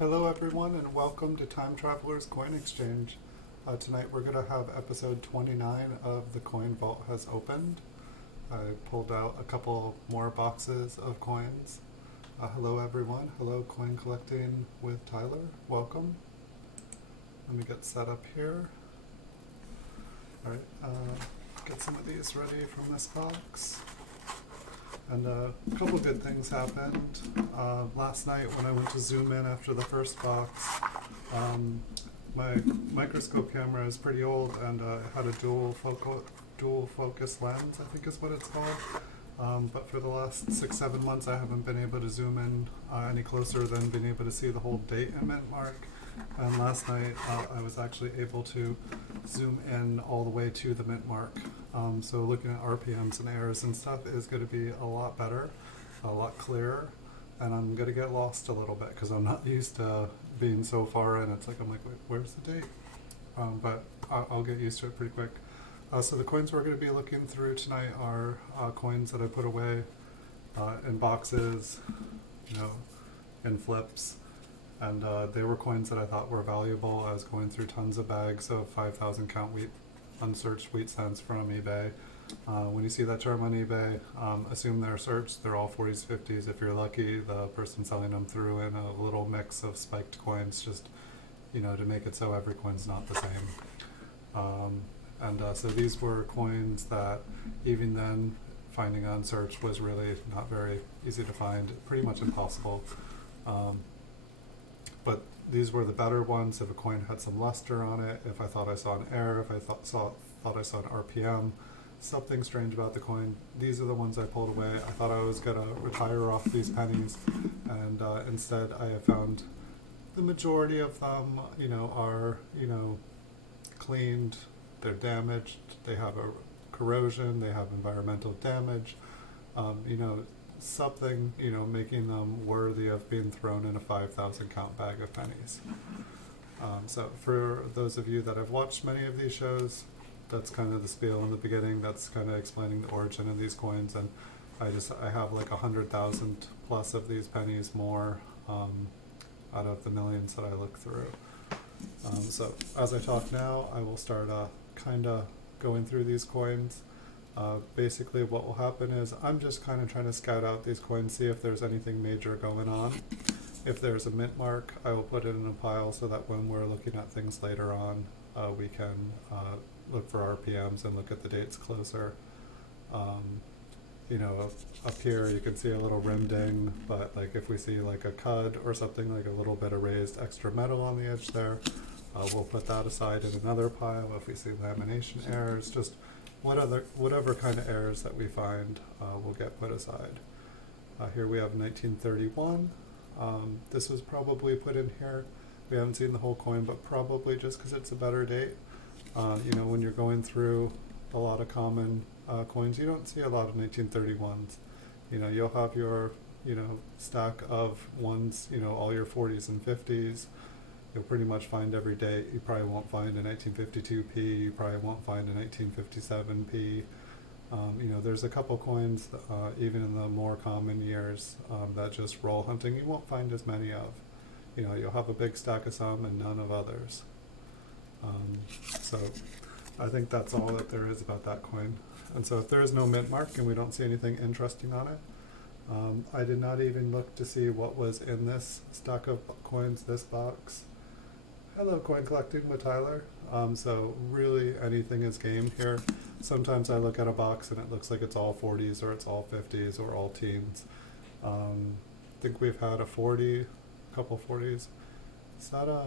Hello everyone and welcome to Time Traveler's Coin Exchange. Tonight we're going to have episode 29 of The Coin Vault Has Opened. I pulled out a couple more boxes of coins. Hello everyone. Hello Coin Collecting with Tyler. Welcome. Let me get set up here. Alright, get some of these ready from this box. And a couple good things happened. Last night when I went to zoom in after the first box, my microscope camera is pretty old and it had a dual focus lens, I think is what it's called. But for the last 6-7 months I haven't been able to zoom in any closer than being able to see the whole date and mint mark. And last night I was actually able to zoom in all the way to the mint mark. So looking at RPMs and errors and stuff is going to be a lot better, a lot clearer, and I'm going to get lost a little bit because I'm not used to being so far in. It's like, I'm like, wait, where's the date? But I'll get used to it pretty quick. So the coins we're going to be looking through tonight are coins that I put away in boxes, in flips. And they were coins that I thought were valuable. I was going through tons of bags of 5,000 count wheat, unsearched wheat cents from eBay. When you see that term on eBay, assume they're searched. They're all 40s, 50s. If you're lucky, the person selling them threw in a little mix of spiked coins just, to make it so every coin's not the same. So these were coins that even then finding unsearched was really not very easy to find, pretty much impossible. But these were the better ones. If a coin had some luster on it, if I thought I saw an error, if I thought I saw an RPM, something strange about the coin, these are the ones I pulled away. I thought I was going to retire off these pennies, and instead I have found the majority of them, are, cleaned, they're damaged, they have a corrosion, they have environmental damage, something, making them worthy of being thrown in a 5,000 count bag of pennies. So for those of you that have watched many of these shows, that's kind of the spiel in the beginning. That's kind of explaining the origin of these coins, and I have like 100,000 plus of these pennies more out of the millions that I look through. So as I talk now, I will start kind of going through these coins. Basically what will happen is I'm just kind of trying to scout out these coins, see if there's anything major going on. If there's a mint mark, I will put it in a pile so that when we're looking at things later on, we can look for RPMs and look at the dates closer. Up here you can see a little rim ding, but like if we see like a cud or something, like a little bit of raised extra metal on the edge there, we'll put that aside in another pile. If we see lamination errors, just whatever kind of errors that we find will get put aside. Here we have 1931. This was probably put in here. We haven't seen the whole coin, but probably just because it's a better date. When you're going through a lot of common coins, you don't see a lot of 1931s. You'll have your, stack of ones, all your 40s and 50s. You'll pretty much find every date. You probably won't find a 1952p, you probably won't find a 1957p. There's a couple coins, even in the more common years, that just roll hunting, you won't find as many of. You'll have a big stack of some and none of others. So I think that's all that there is about that coin. And so if there is no mint mark and we don't see anything interesting on it, I did not even look to see what was in this stack of coins, this box. Hello, Coin Collecting with Tyler. So really anything is game here. Sometimes I look at a box and it looks like it's all 40s or it's all 50s or all teens. I think we've had a 40, a couple 40s. Is that a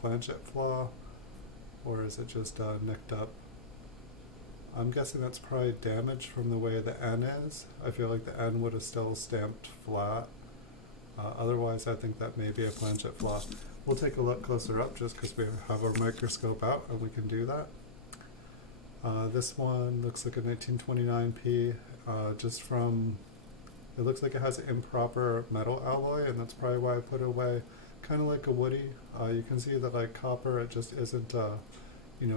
planchet flaw, or is it just nicked up? I'm guessing that's probably damaged from the way the N is. I feel like the N would have still stamped flat. Otherwise, I think that may be a planchet flaw. We'll take a look closer up just because we have our microscope out and we can do that. This one looks like a 1929p, just from, it looks like it has improper metal alloy, and that's probably why I put it away. Kind of like a woody. You can see that like copper, it just isn't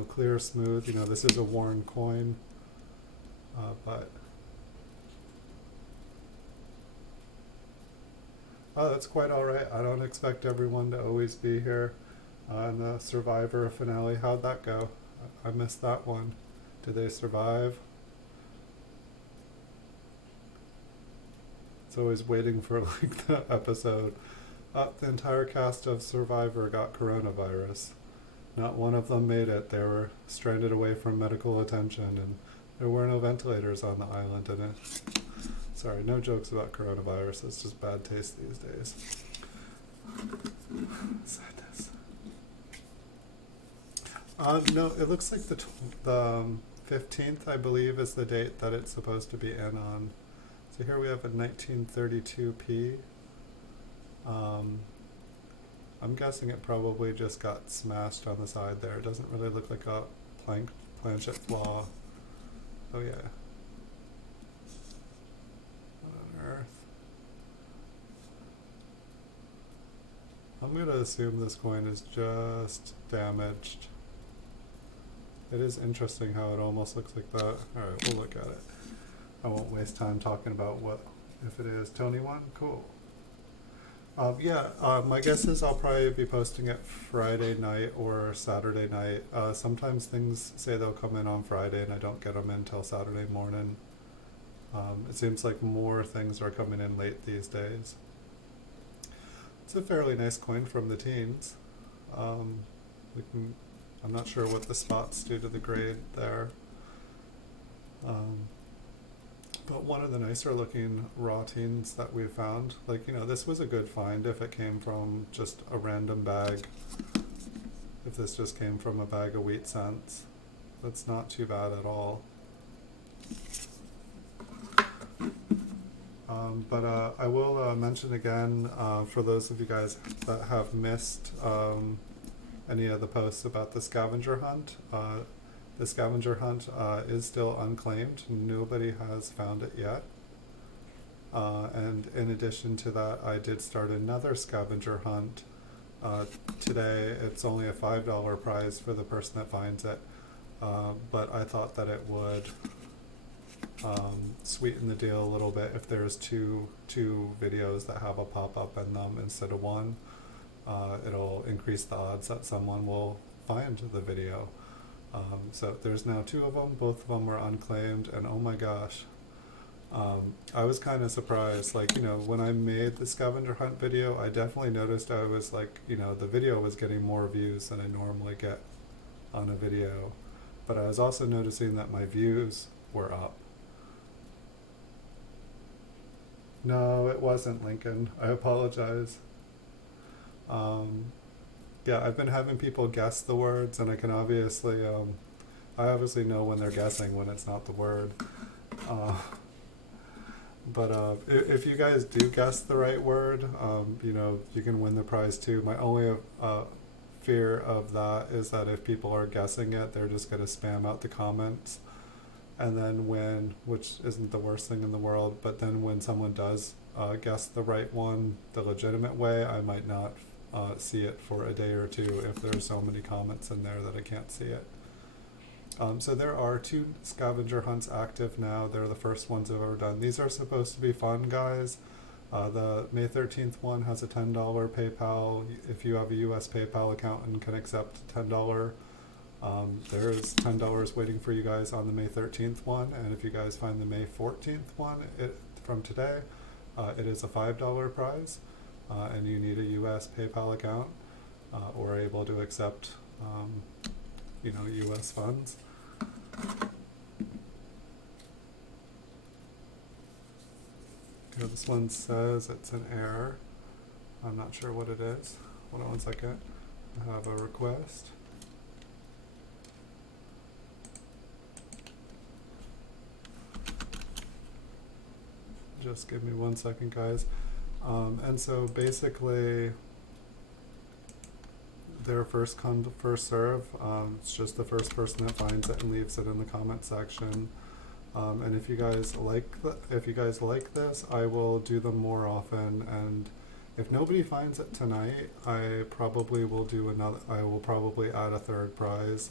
clear, smooth. This is a worn coin, but Oh, that's quite all right. I don't expect everyone to always be here. And the Survivor finale, how'd that go? I missed that one. Did they survive? It's always waiting for like the episode. The entire cast of Survivor got coronavirus. Not one of them made it. They were stranded away from medical attention, and there were no ventilators on the island. And sorry, no jokes about coronavirus. It's just bad taste these days. Sadness. No, it looks like the 15th, I believe, is the date that it's supposed to be in on. So here we have a 1932p. I'm guessing it probably just got smashed on the side there. It doesn't really look like a planchet flaw. Oh yeah. What on earth? I'm gonna assume this coin is just damaged. It is interesting how it almost looks like that. Alright, we'll look at it. I won't waste time talking about what, if it is Tony 1, cool. My guess is I'll probably be posting it Friday night or Saturday night. Sometimes things say they'll come in on Friday and I don't get them in until Saturday morning. It seems like more things are coming in late these days. It's a fairly nice coin from the teens. I'm not sure what the spots do to the grade there. But one of the nicer looking raw teens that we found, like, this was a good find if it came from just a random bag. If this just came from a bag of wheat cents, that's not too bad at all. But I will mention again, for those of you guys that have missed any of the posts about the scavenger hunt, the scavenger hunt is still unclaimed. Nobody has found it yet. And in addition to that, I did start another scavenger hunt today. It's only a $5 prize for the person that finds it. But I thought that it would sweeten the deal a little bit if there's two videos that have a pop-up in them instead of one. It'll increase the odds that someone will find the video. So there's now 2 of them. Both of them were unclaimed, and oh my gosh, I was kind of surprised. Like, when I made the scavenger hunt video, I definitely noticed I was like, the video was getting more views than I normally get on a video. But I was also noticing that my views were up. No, it wasn't Lincoln. I apologize. Yeah, I've been having people guess the words, and I can obviously, I obviously know when they're guessing when it's not the word. But if you guys do guess the right word, you can win the prize too. My only fear of that is that if people are guessing it, they're just going to spam out the comments. And then which isn't the worst thing in the world, but then when someone does guess the right one the legitimate way, I might not see it for a day or two if there's so many comments in there that I can't see it. So there are 2 scavenger hunts active now. They're the first ones I've ever done. These are supposed to be fun, guys. The May 13th one has a $10 PayPal. If you have a US PayPal account and can accept $10, there's $10 waiting for you guys on the May 13th one. And if you guys find the May 14th one from today, it is a $5 prize. And you need a US PayPal account or able to accept US funds. Okay, this one says it's an error. I'm not sure what it is. Hold on one second. I have a request. Just give me 1 second, guys. And so basically, they're first come, first serve. It's just the first person that finds it and leaves it in the comment section. And if you guys like this, I will do them more often. And if nobody finds it tonight, I probably will do another. I will probably add a 3rd prize.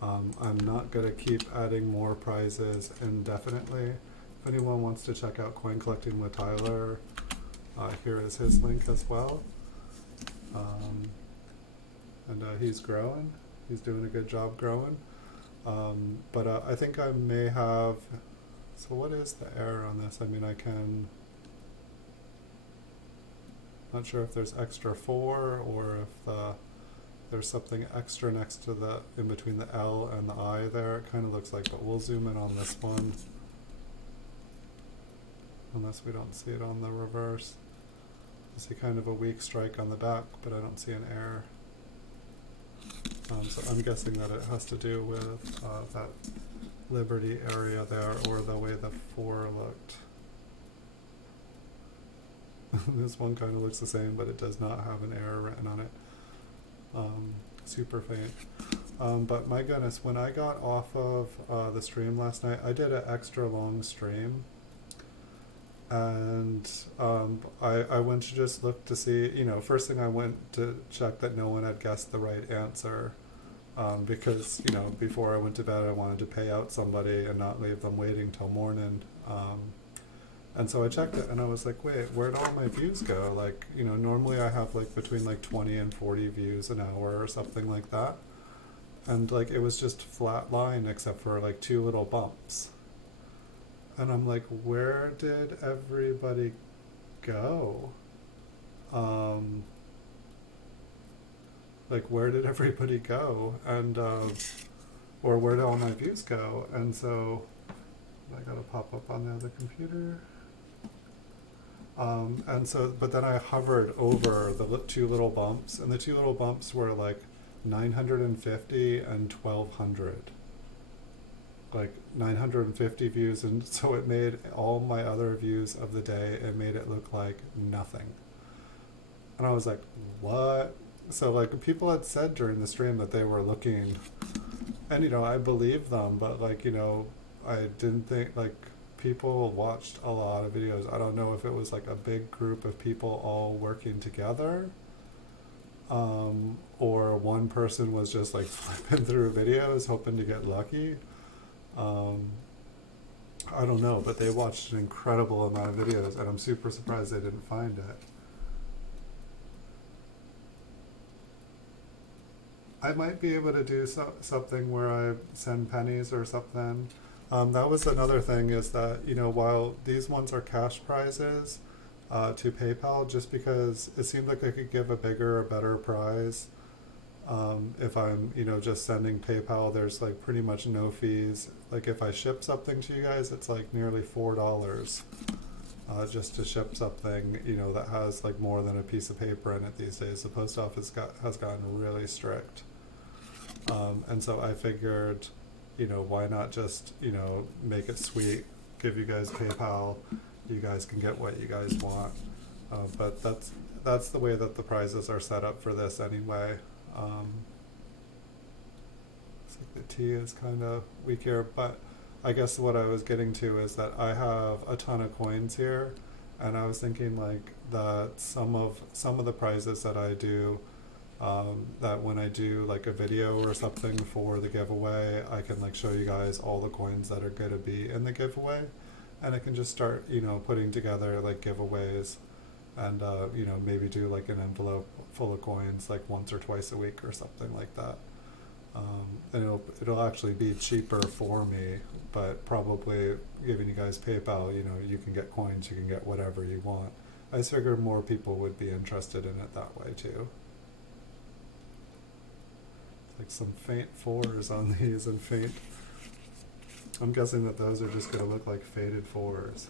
I'm not gonna keep adding more prizes indefinitely. If anyone wants to check out Coin Collecting with Tyler, Here is his link as well. And he's growing. He's doing a good job growing. But I think I may have, so what is the error on this? I mean, I can, not sure if there's extra 4 or if there's something extra next to the, in between the L and the I there. It kind of looks like, but we'll zoom in on this one. Unless we don't see it on the reverse. I see kind of a weak strike on the back, but I don't see an error. So I'm guessing that it has to do with that Liberty area there, or the way the 4 looked. This one kind of looks the same, but it does not have an error written on it. Super faint. But my goodness, when I got off of the stream last night, I did an extra long stream. And I went to just look to see, you know, first thing I went to check that no one had guessed the right answer. Because, you know, before I went to bed, I wanted to pay out somebody and not leave them waiting till morning. And so I checked it and I was like, wait, where'd all my views go? Like, you know, normally I have like between like 20 and 40 views an hour or something like that. And like, it was just flat line except for like 2 little bumps. And I'm like, where did everybody go? Like, where did everybody go? And, or where did all my views go? And so, I gotta pop up on the other computer. And so, but then I hovered over the 2 little bumps, and the 2 little bumps were like 950 and 1200. Like 950 views, and so it made all my other views of the day, it made it look like nothing. And I was like, what? So like, people had said during the stream that they were looking, and you know, I believe them, but like, you know, I didn't think, like, people watched a lot of videos. I don't know if it was like a big group of people all working together, or one person was just like flipping through videos hoping to get lucky. I don't know, but they watched an incredible amount of videos, and I'm super surprised they didn't find it. I might be able to do something where I send pennies or something. That was another thing, is that, you know, while these ones are cash prizes to PayPal, just because it seemed like I could give a bigger or better prize. If I'm, you know, just sending PayPal, there's like pretty much no fees. Like if I ship something to you guys, it's like nearly $4 just to ship something, you know, that has like more than a piece of paper in it these days. The post office has gotten really strict. And so I figured, you know, why not just, you know, make it sweet, give you guys PayPal, you guys can get what you guys want. But that's the way that the prizes are set up for this anyway. Looks like the T is kind of weak here, but I guess what I was getting to is that I have a ton of coins here, and I was thinking like that some of the prizes that I do, that when I do like a video or something for the giveaway, I can like show you guys all the coins that are going to be in the giveaway, and I can just start, you know, putting together like giveaways, and you know, maybe do like an envelope full of coins like once or twice a week or something like that. And it'll actually be cheaper for me, but probably giving you guys PayPal, you know, you can get coins, you can get whatever you want. I just figured more people would be interested in it that way too. Like some faint 4s on these, and faint, I'm guessing that those are just going to look like faded 4s.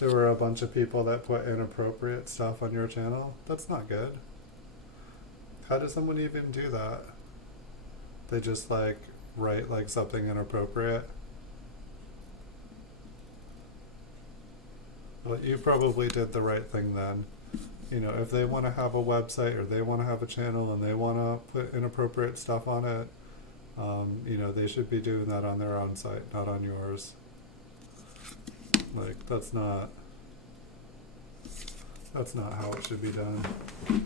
There were a bunch of people that put inappropriate stuff on your channel. That's not good. How does someone even do that? They just like write like something inappropriate. Well, you probably did the right thing then. You know, if they want to have a website or they want to have a channel and they want to put inappropriate stuff on it, you know, they should be doing that on their own site, not on yours. Like, that's not how it should be done. Let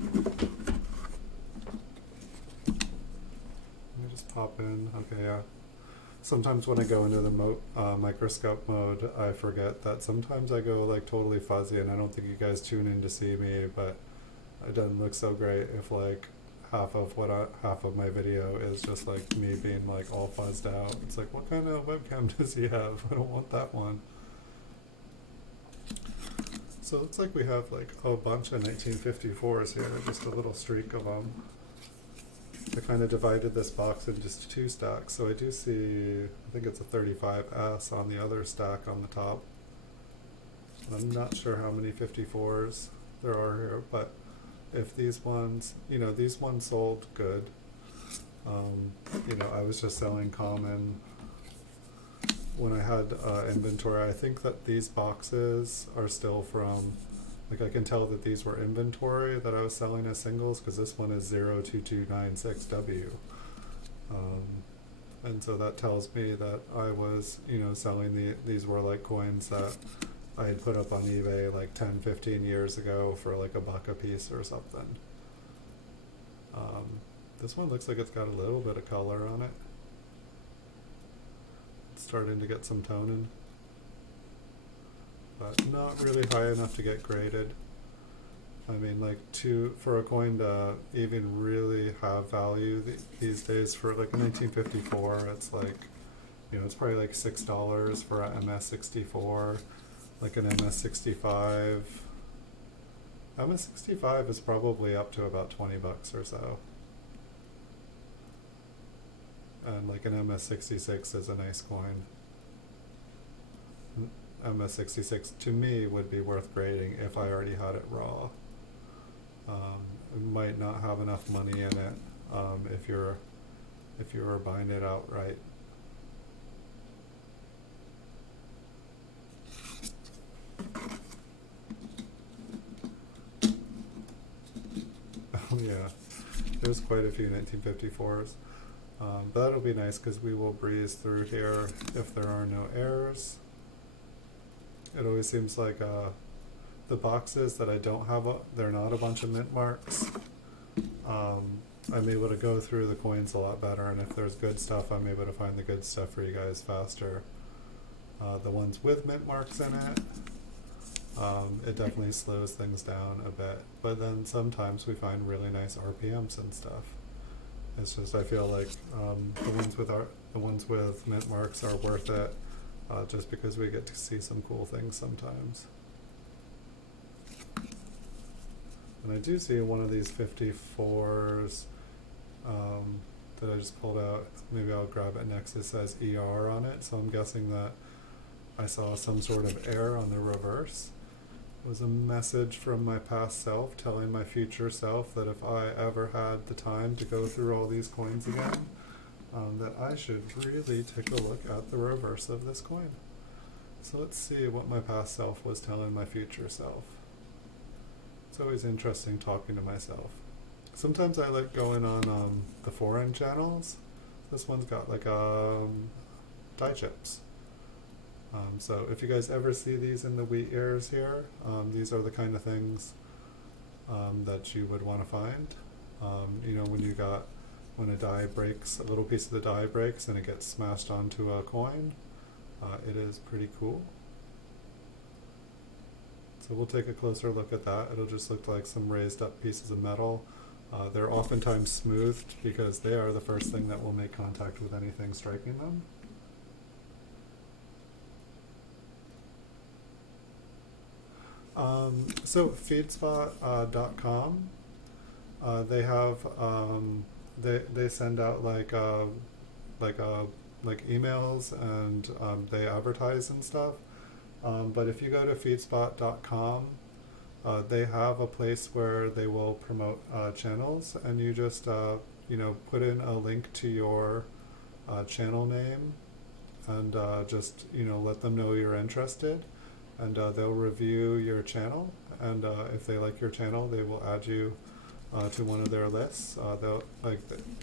me just pop in. Okay, yeah. Sometimes when I go into the microscope mode, I forget that sometimes I go like totally fuzzy, and I don't think you guys tune in to see me, but it doesn't look so great if like half of my video is just like me being like all fuzzed out. It's like, what kind of webcam does he have? I don't want that one. So it looks like we have like a bunch of 1954s here, just a little streak of them. I kind of divided this box into just two stacks, so I do see, I think it's a 35S on the other stack on the top. I'm not sure how many 54s there are here, but if these ones, these ones sold good. I was just selling common when I had inventory. I think that these boxes are still from, like I can tell that these were inventory that I was selling as singles, because this one is 02296W. And so that tells me that I was, selling these were like coins that I had put up on eBay like 10, 15 years ago for like $1 a piece or something. This one looks like it's got a little bit of color on it. It's starting to get some toning, but not really high enough to get graded. I mean, like for a coin to even really have value these days, for like a 1954, it's like, it's probably like $6 for a MS64, like an MS65. MS65 is probably up to about $20 or so. And like an MS66 is a nice coin. MS66 to me would be worth grading if I already had it raw. It might not have enough money in it if you were buying it outright. Oh yeah, there's quite a few 1954s. But that'll be nice because we will breeze through here if there are no errors. It always seems like the boxes that I don't have, they're not a bunch of mint marks. I'm able to go through the coins a lot better, and if there's good stuff, I'm able to find the good stuff for you guys faster. The ones with mint marks in it, it definitely slows things down a bit. But then sometimes we find really nice RPMs and stuff. It's just, I feel like the ones with mint marks are worth it, just because we get to see some cool things sometimes. And I do see one of these 54s that I just pulled out. Maybe I'll grab it next. It says ER on it, so I'm guessing that I saw some sort of error on the reverse. It was a message from my past self telling my future self that if I ever had the time to go through all these coins again, that I should really take a look at the reverse of this coin. So let's see what my past self was telling my future self. It's always interesting talking to myself. Sometimes I like going on the foreign channels. This one's got like die chips. So if you guys ever see these in the wheat ears here, these are the kind of things that you would want to find. When a die breaks, a little piece of the die breaks and it gets smashed onto a coin, it is pretty cool. So we'll take a closer look at that. It'll just look like some raised up pieces of metal. They're oftentimes smoothed because they are the first thing that will make contact with anything striking them. So feedspot.com, they have they send out like emails, and they advertise and stuff. But if you go to feedspot.com, they have a place where they will promote channels, and you just put in a link to your channel name, and just let them know you're interested, and they'll review your channel, and if they like your channel, they will add you to one of their lists.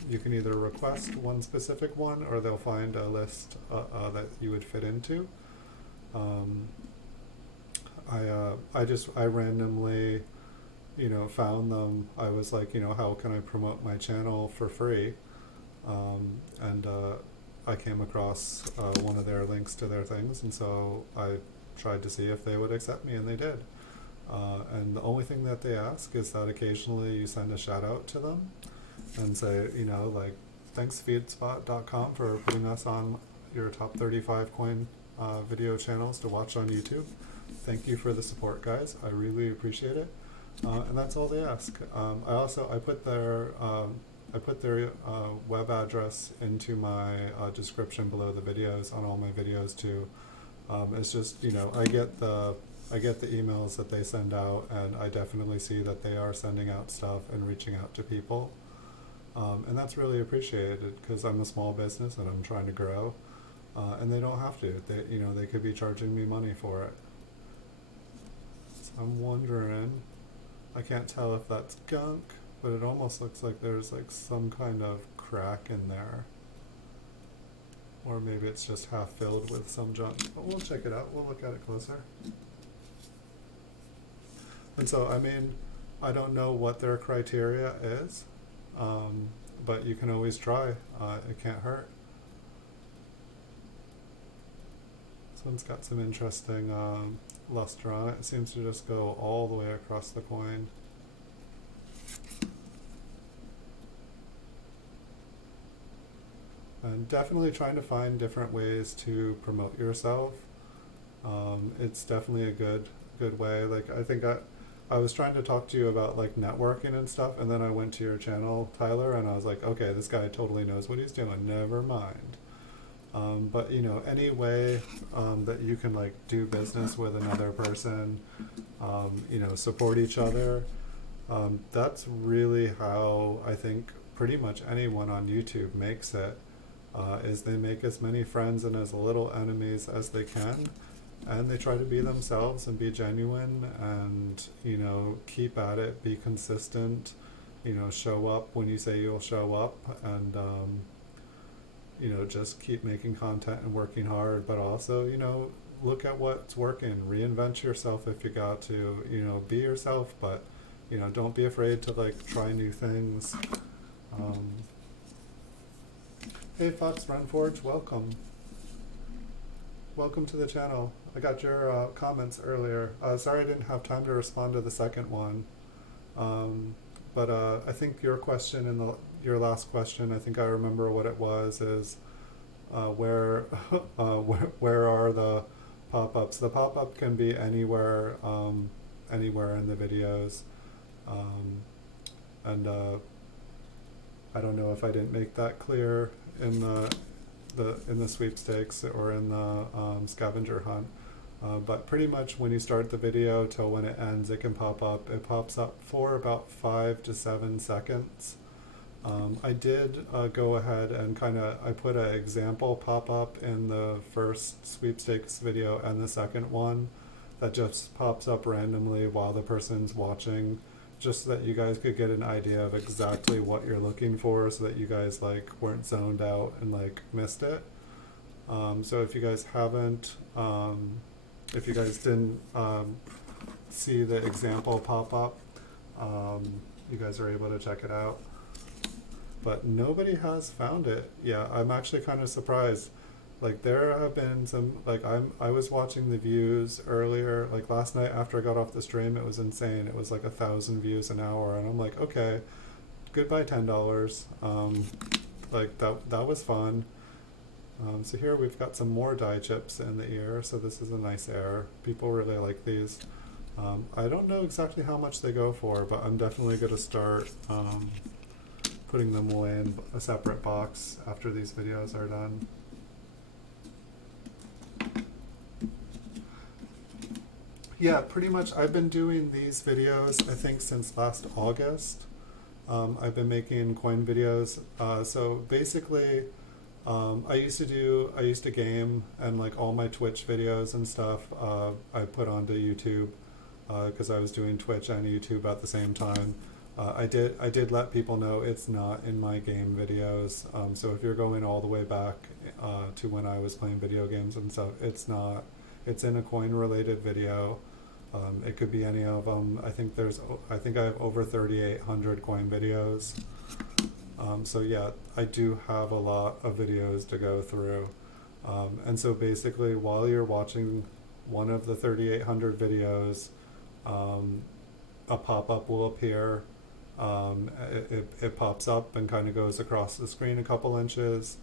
You can either request one specific one, or they'll find a list that you would fit into. I randomly, found them. I was like, how can I promote my channel for free? And I came across one of their links to their things, and so I tried to see if they would accept me, and they did. And the only thing that they ask is that occasionally you send a shout out to them and say, you know, like, thanks feedspot.com for putting us on your top 35 coin video channels to watch on YouTube. Thank you for the support, guys. I really appreciate it. And that's all they ask. I put their web address into my description below the videos on all my videos too. It's just, you know, I get the emails that they send out, and I definitely see that they are sending out stuff and reaching out to people. And that's really appreciated, because I'm a small business and I'm trying to grow. And they don't have to. They could be charging me money for it. So I'm wondering, I can't tell if that's gunk, but it almost looks like there's like some kind of crack in there. Or maybe it's just half filled with some junk. But we'll check it out. We'll look at it closer. And so, I mean, I don't know what their criteria is, but you can always try. It can't hurt. This one's got some interesting luster on it. It seems to just go all the way across the coin. And definitely trying to find different ways to promote yourself. It's definitely a good way. Like, I think I was trying to talk to you about like networking and stuff, and then I went to your channel, Tyler, and I was like, okay, this guy totally knows what he's doing. Never mind. But you know, any way that you can like do business with another person, you know, support each other. That's really how I think pretty much anyone on YouTube makes it. Is they make as many friends and as little enemies as they can, and they try to be themselves and be genuine, and you know, keep at it, be consistent, you know, show up when you say you'll show up, and you know, just keep making content and working hard, but also, you know, look at what's working, reinvent yourself if you got to, you know, be yourself, but you know, don't be afraid to like try new things. Hey Fox Runforge, welcome. Welcome to the channel. I got your comments earlier. Sorry I didn't have time to respond to the second one. But I think your question and your last question, I think I remember what it was, is where are the pop-ups? The pop-up can be anywhere, anywhere in the videos. And I don't know if I didn't make that clear in the sweepstakes or in the scavenger hunt, but pretty much when you start the video till when it ends, it can pop up. It pops up for about 5 to 7 seconds. I did go ahead and I put an example pop up in the first sweepstakes video and the second one that just pops up randomly while the person's watching, just so that you guys could get an idea of exactly what you're looking for, so that you guys like weren't zoned out and like missed it. So if you guys haven't, if you guys didn't see the example pop up, you guys are able to check it out. But nobody has found it. Yeah, I'm actually kind of surprised. Like, there have been some, like, I was watching the views earlier, like last night after I got off the stream, it was insane. It was like 1,000 views an hour, and I'm like, okay, goodbye $10. Like, that was fun. So here we've got some more die chips in the ear, so this is a nice air. People really like these. I don't know exactly how much they go for, but I'm definitely going to start putting them away in a separate box after these videos are done. Yeah, pretty much I've been doing these videos, I think, since last August. I've been making coin videos. So basically, I used to game, and like all my Twitch videos and stuff, I put onto YouTube, because I was doing Twitch and YouTube at the same time. I did let people know it's not in my game videos. So if you're going all the way back to when I was playing video games and stuff, it's not. It's in a coin related video. It could be any of them. I think I have over 3,800 coin videos. So yeah, I do have a lot of videos to go through. And so basically, while you're watching one of the 3,800 videos, um, a pop-up will appear. It pops up and kind of goes across the screen a couple inches,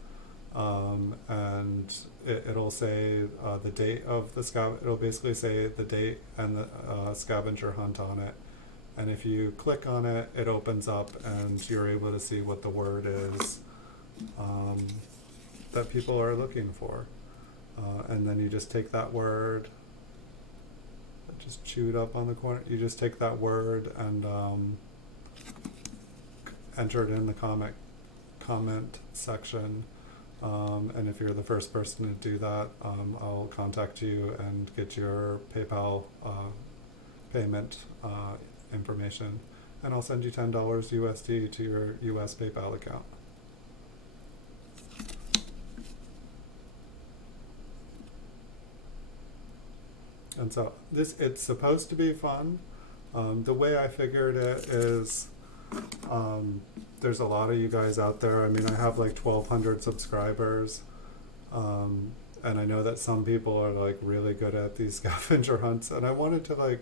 and it'll say the date of the it'll basically say the date and the scavenger hunt on it. And if you click on it, it opens up and you're able to see what the word is that people are looking for. And then you just take that word, just chewed up on the corner, you just take that word and enter it in the comment section. And if you're the first person to do that, I'll contact you and get your PayPal payment information, and I'll send you $10 USD to your US PayPal account. And so it's supposed to be fun. The way I figured it is, there's a lot of you guys out there. I mean, I have like 1,200 subscribers, and I know that some people are like really good at these scavenger hunts, and I wanted to like,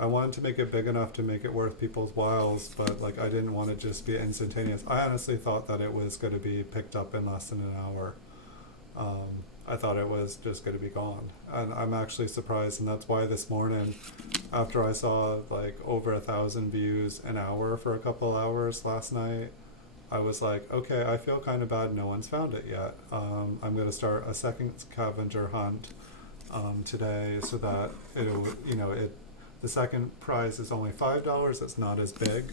I wanted to make it big enough to make it worth people's whiles, but like I didn't want it to just be instantaneous. I honestly thought that it was going to be picked up in less than an hour. I thought it was just going to be gone, and I'm actually surprised, and that's why this morning, after I saw like over 1,000 views an hour for a couple hours last night, I was like, okay, I feel kind of bad no one's found it yet. I'm going to start a second scavenger hunt today, so that it'll, the second prize is only $5. It's not as big,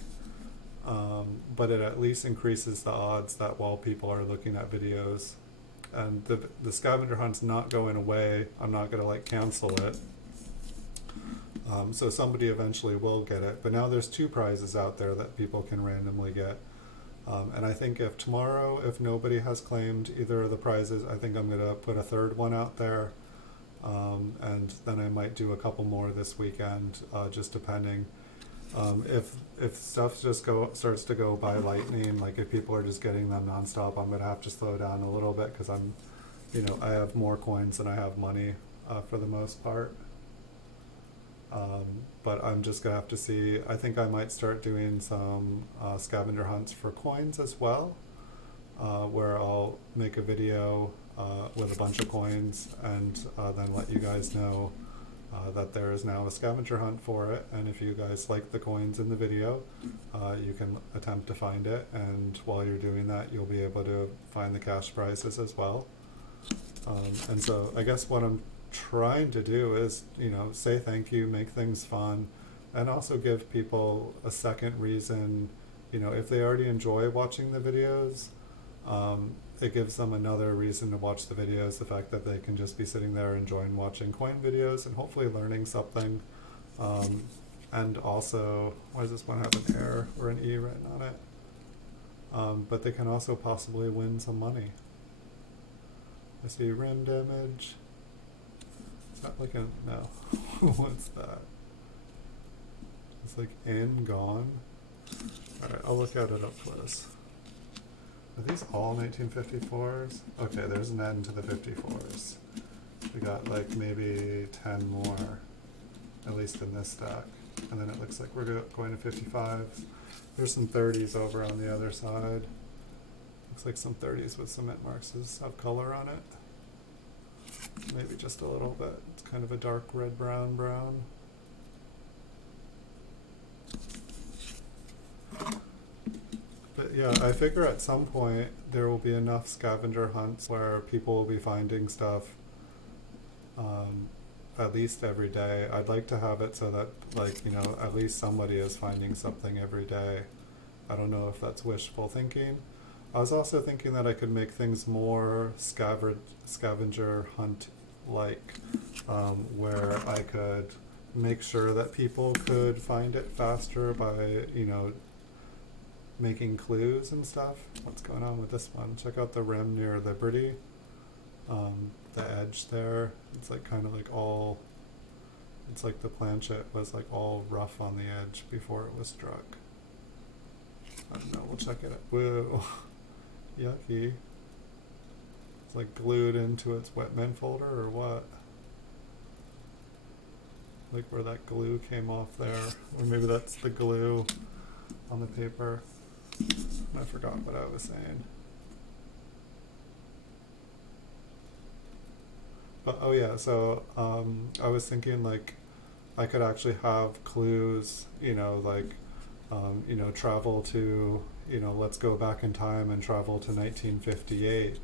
but it at least increases the odds that while people are looking at videos, and the scavenger hunt's not going away, I'm not going to like cancel it. So somebody eventually will get it, but now there's 2 prizes out there that people can randomly get. And I think if tomorrow, if nobody has claimed either of the prizes, I think I'm going to put a 3rd one out there. And then I might do a couple more this weekend, just depending. If stuff just starts to go by lightning, like if people are just getting them nonstop, I'm gonna have to slow down a little bit, because I'm, I have more coins than I have money for the most part. But I'm just gonna have to see. I think I might start doing some scavenger hunts for coins as well, where I'll make a video with a bunch of coins, and then let you guys know that there is now a scavenger hunt for it, and if you guys like the coins in the video, you can attempt to find it, and while you're doing that, you'll be able to find the cash prizes as well. And so I guess what I'm trying to do is, say thank you, make things fun, and also give people a second reason, if they already enjoy watching the videos, it gives them another reason to watch the videos, the fact that they can just be sitting there enjoying watching coin videos and hopefully learning something. And also, why does this one have an error or an E written on it? But they can also possibly win some money. I see rim damage. Is that like a, no, what's that? It's like in, gone. Alright, I'll look at it up close. Are these all 1954s? Okay, there's an end to the 54s. We got like maybe 10 more, at least in this stack. And then it looks like we're going to 55s. There's some 30s over on the other side. Looks like some 30s with cement marks have color on it. Maybe just a little bit. It's kind of a dark red brown. But yeah, I figure at some point there will be enough scavenger hunts where people will be finding stuff at least every day. I'd like to have it so that, like, at least somebody is finding something every day. I don't know if that's wishful thinking. I was also thinking that I could make things more scavenger hunt-like, where I could make sure that people could find it faster by, making clues and stuff. What's going on with this one? Check out the rim near Liberty. The edge there, it's like kind of like all, it's like the planchet was like all rough on the edge before it was struck. I don't know, we'll check it out. Whoa, yucky. It's like glued into its wet mint folder or what? Like where that glue came off there. Or maybe that's the glue on the paper. I forgot what I was saying. But oh yeah, so I was thinking like I could actually have clues, like travel to, let's go back in time and travel to 1958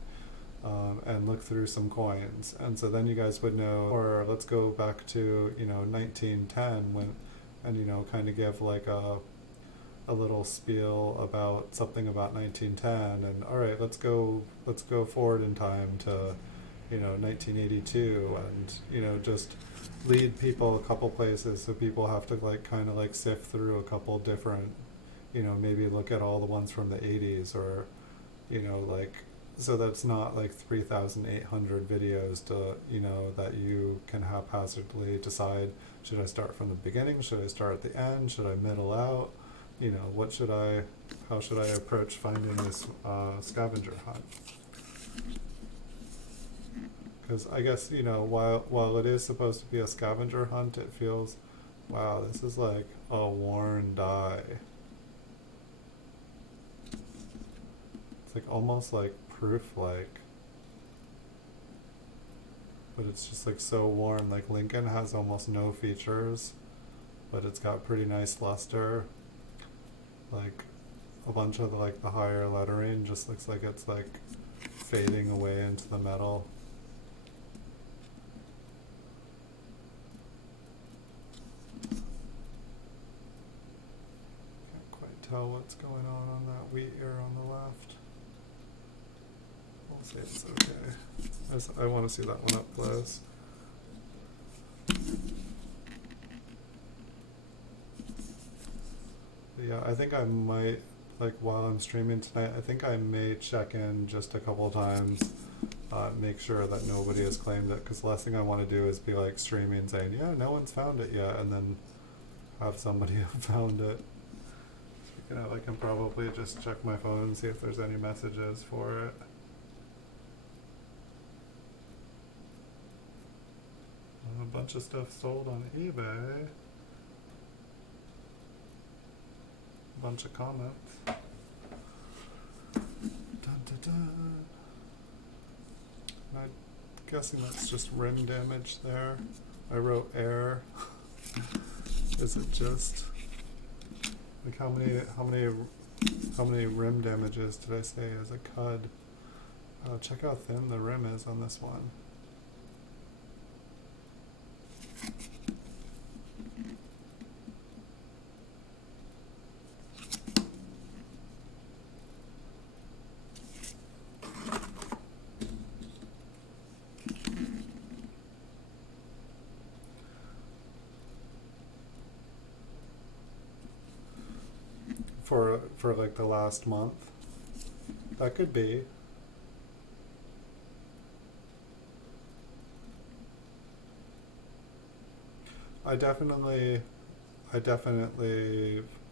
and look through some coins. And so then you guys would know, or let's go back to, 1910 when, and, kind of give like a little spiel about something about 1910 and all right, let's go forward in time to, 1982 and, just lead people a couple places so people have to like kind of like sift through a couple different, maybe look at all the ones from the 80s or, like, so that's not like 3,800 videos to, that you can haphazardly decide, should I start from the beginning, should I start at the end, should I middle out, how should I approach finding this scavenger hunt? Because I guess, while it is supposed to be a scavenger hunt, it feels, wow, this is like a worn die. It's like almost like proof-like. But it's just like so worn. Like Lincoln has almost no features, but it's got pretty nice luster. Like a bunch of the higher lettering just looks like it's like fading away into the metal. Tell what's going on that wheat ear on the left. We'll say it's okay. I want to see that one up close. But yeah, I think I might, like while I'm streaming tonight, I think I may check in just a couple times, make sure that nobody has claimed it, because the last thing I want to do is be like streaming saying, yeah, no one's found it yet, and then have somebody have found it. I can probably just check my phone and see if there's any messages for it. A bunch of stuff sold on eBay. A bunch of comments. Dun, dun, dun. I'm guessing that's just rim damage there. I wrote air. Is it just... Like how many rim damages did I say as a cud? Check how thin the rim is on this one. For like the last month. That could be. I definitely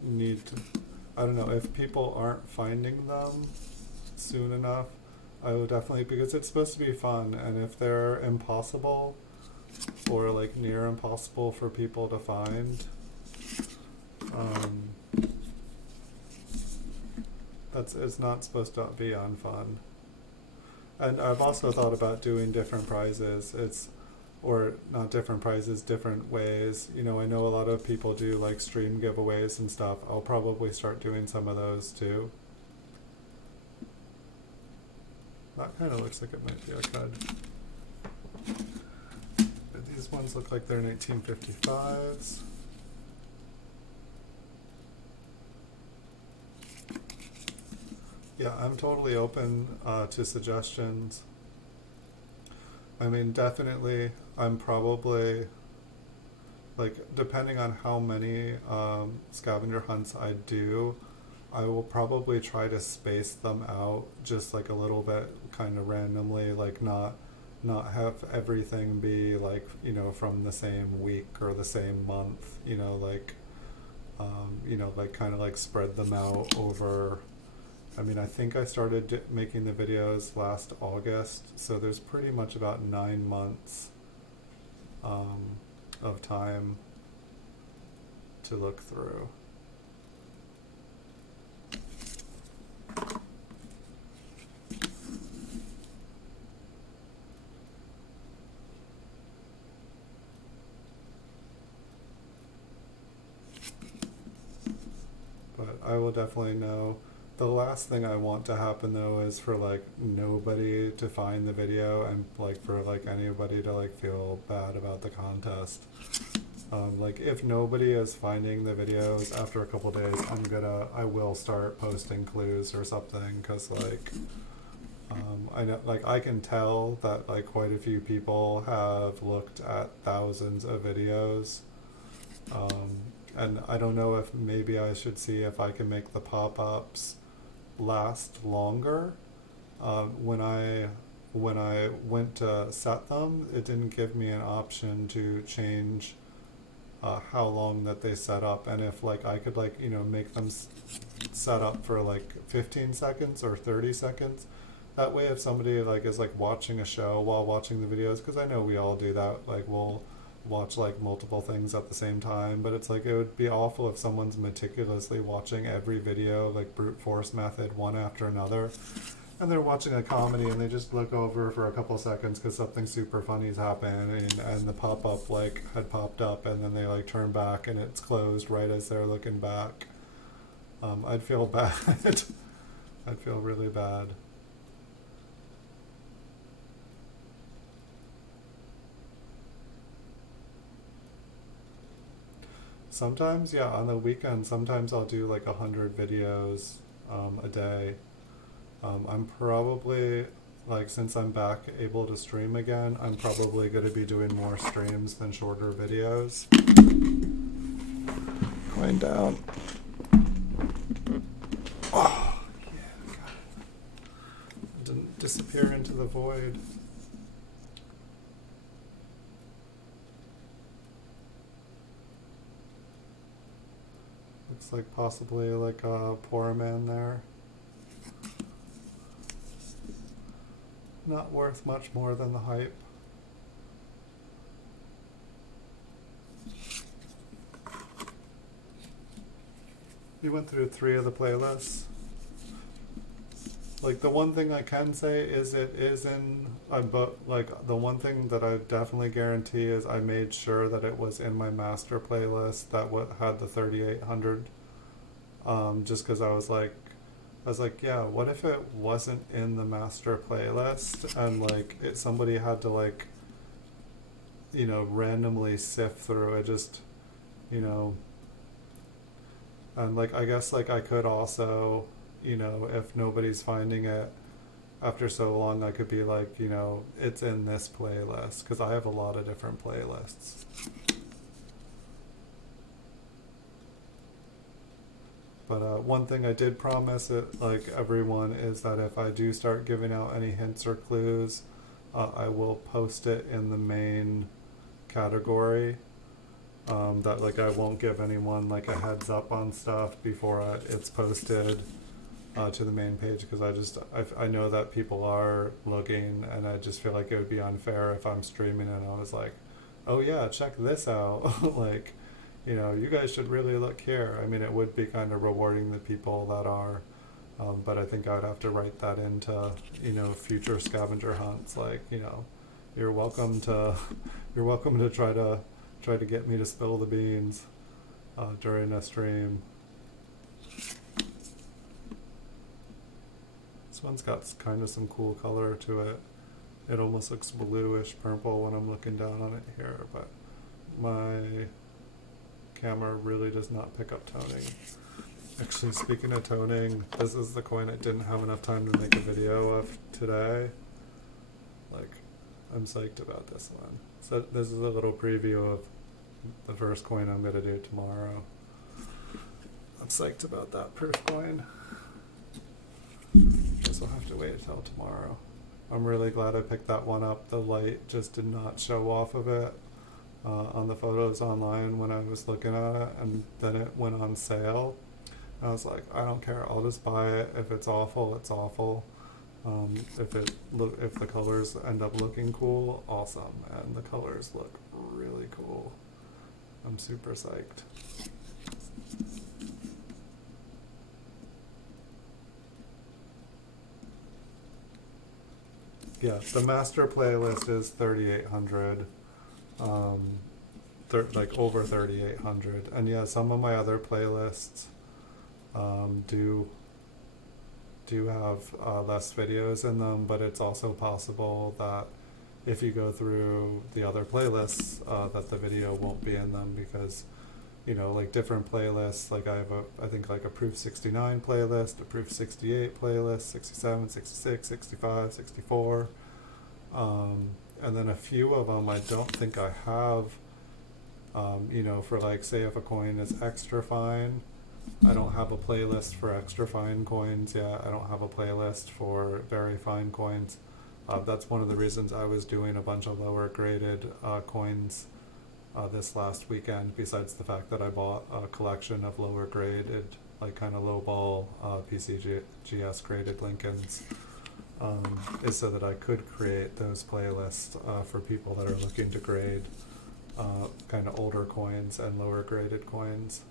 need to, I don't know, if people aren't finding them soon enough, I will definitely, because it's supposed to be fun, and if they're impossible or like near impossible for people to find, it's not supposed to be unfun. And I've also thought about doing different prizes. Or not different prizes, different ways. I know a lot of people do like stream giveaways and stuff. I'll probably start doing some of those too. That kind of looks like it might be a cud. But these ones look like they're 1955s. Yeah, I'm totally open to suggestions. I mean, definitely, I'm probably, like, depending on how many scavenger hunts I do, I will probably try to space them out just like a little bit kind of randomly, like not have everything be like, from the same week or the same month, like you know, like kind of like spread them out over, I mean, I think I started making the videos last August, so there's pretty much about 9 months of time to look through. But I will definitely know. The last thing I want to happen though is for like nobody to find the video and like for like anybody to like feel bad about the contest. Like if nobody is finding the videos after a couple days, I will start posting clues or something, cause like I know, like I can tell that like quite a few people have looked at thousands of videos. And I don't know if maybe I should see if I can make the pop-ups last longer. When I went to set them, it didn't give me an option to change how long that they set up, and if like I could like, you know, make them set up for like 15 seconds or 30 seconds. That way if somebody like is like watching a show while watching the videos, because I know we all do that, like we'll watch like multiple things at the same time, but it's like it would be awful if someone's meticulously watching every video like brute force method one after another, and they're watching a comedy and they just look over for a couple seconds because something super funny is happening, and the pop-up like had popped up and then they like turn back and it's closed right as they're looking back. I'd feel bad. I'd feel really bad. Sometimes, yeah, on the weekend, sometimes I'll do like 100 videos a day. I'm probably, like, since I'm back able to stream again, I'm probably going to be doing more streams than shorter videos. Going down. Oh, yeah, God. It didn't disappear into the void. Looks like possibly like a poor man there. Not worth much more than the hype. You went through 3 of the playlists. Like the one thing I can say is it is in, like the one thing that I definitely guarantee is I made sure that it was in my master playlist that had the 3800. Just because I was like, yeah, what if it wasn't in the master playlist and like somebody had to like, you know, randomly sift through it, just, you know, and like I guess like I could also, you know, if nobody's finding it after so long, I could be like, you know, it's in this playlist, because I have a lot of different playlists. But one thing I did promise it, like everyone, is that if I do start giving out any hints or clues, I will post it in the main category. That like I won't give anyone like a heads up on stuff before it's posted to the main page, because I know that people are looking, and I just feel like it would be unfair if I'm streaming and I was like, oh yeah, check this out. Like, you know, you guys should really look here. I mean, it would be kind of rewarding the people that are, but I think I'd have to write that into, you know, future scavenger hunts. Like, you know, you're welcome to try to get me to spill the beans during a stream. This one's got kind of some cool color to it. It almost looks bluish purple when I'm looking down on it here, but my camera really does not pick up toning. Actually, speaking of toning, this is the coin I didn't have enough time to make a video of today. Like, I'm psyched about this one. So this is a little preview of the first coin I'm going to do tomorrow. I'm psyched about that proof coin. Guess I'll have to wait until tomorrow. I'm really glad I picked that one up. The light just did not show off of it. on the photos online when I was looking at it, and then it went on sale. I was like, I don't care, I'll just buy it. If it's awful, it's awful. If the colors end up looking cool, awesome. And the colors look really cool. I'm super psyched. Yeah, the master playlist is 3,800. Like over 3,800. And yeah, some of my other playlists do have less videos in them, but it's also possible that if you go through the other playlists, that the video won't be in them, because like different playlists, like I have I think like a Proof 69 playlist, a Proof 68 playlist, 67, 66, 65, 64, and then a few of them I don't think I have, for like, say if a coin is extra fine, I don't have a playlist for extra fine coins yet. I don't have a playlist for very fine coins. That's one of the reasons I was doing a bunch of lower graded coins this last weekend, besides the fact that I bought a collection of lower graded, like kind of low ball PCGS graded Lincolns, is so that I could create those playlists for people that are looking to grade kind of older coins and lower graded coins.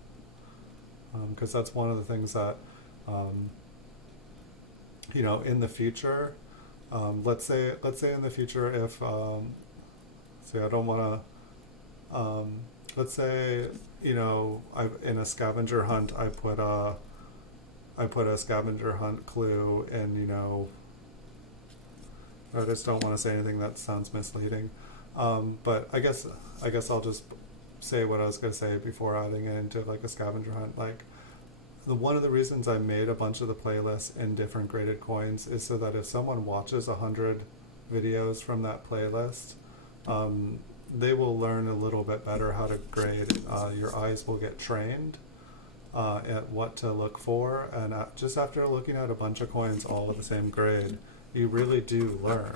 Because that's one of the things that, in the future, let's say in the future, if, see, I don't want to, let's say, in a scavenger hunt, I put a scavenger hunt clue in, I just don't want to say anything that sounds misleading. But I guess I'll just say what I was going to say before adding it into like a scavenger hunt. Like, one of the reasons I made a bunch of the playlists in different graded coins is so that if someone watches 100 videos from that playlist, they will learn a little bit better how to grade. Your eyes will get trained at what to look for, and just after looking at a bunch of coins all of the same grade, you really do learn.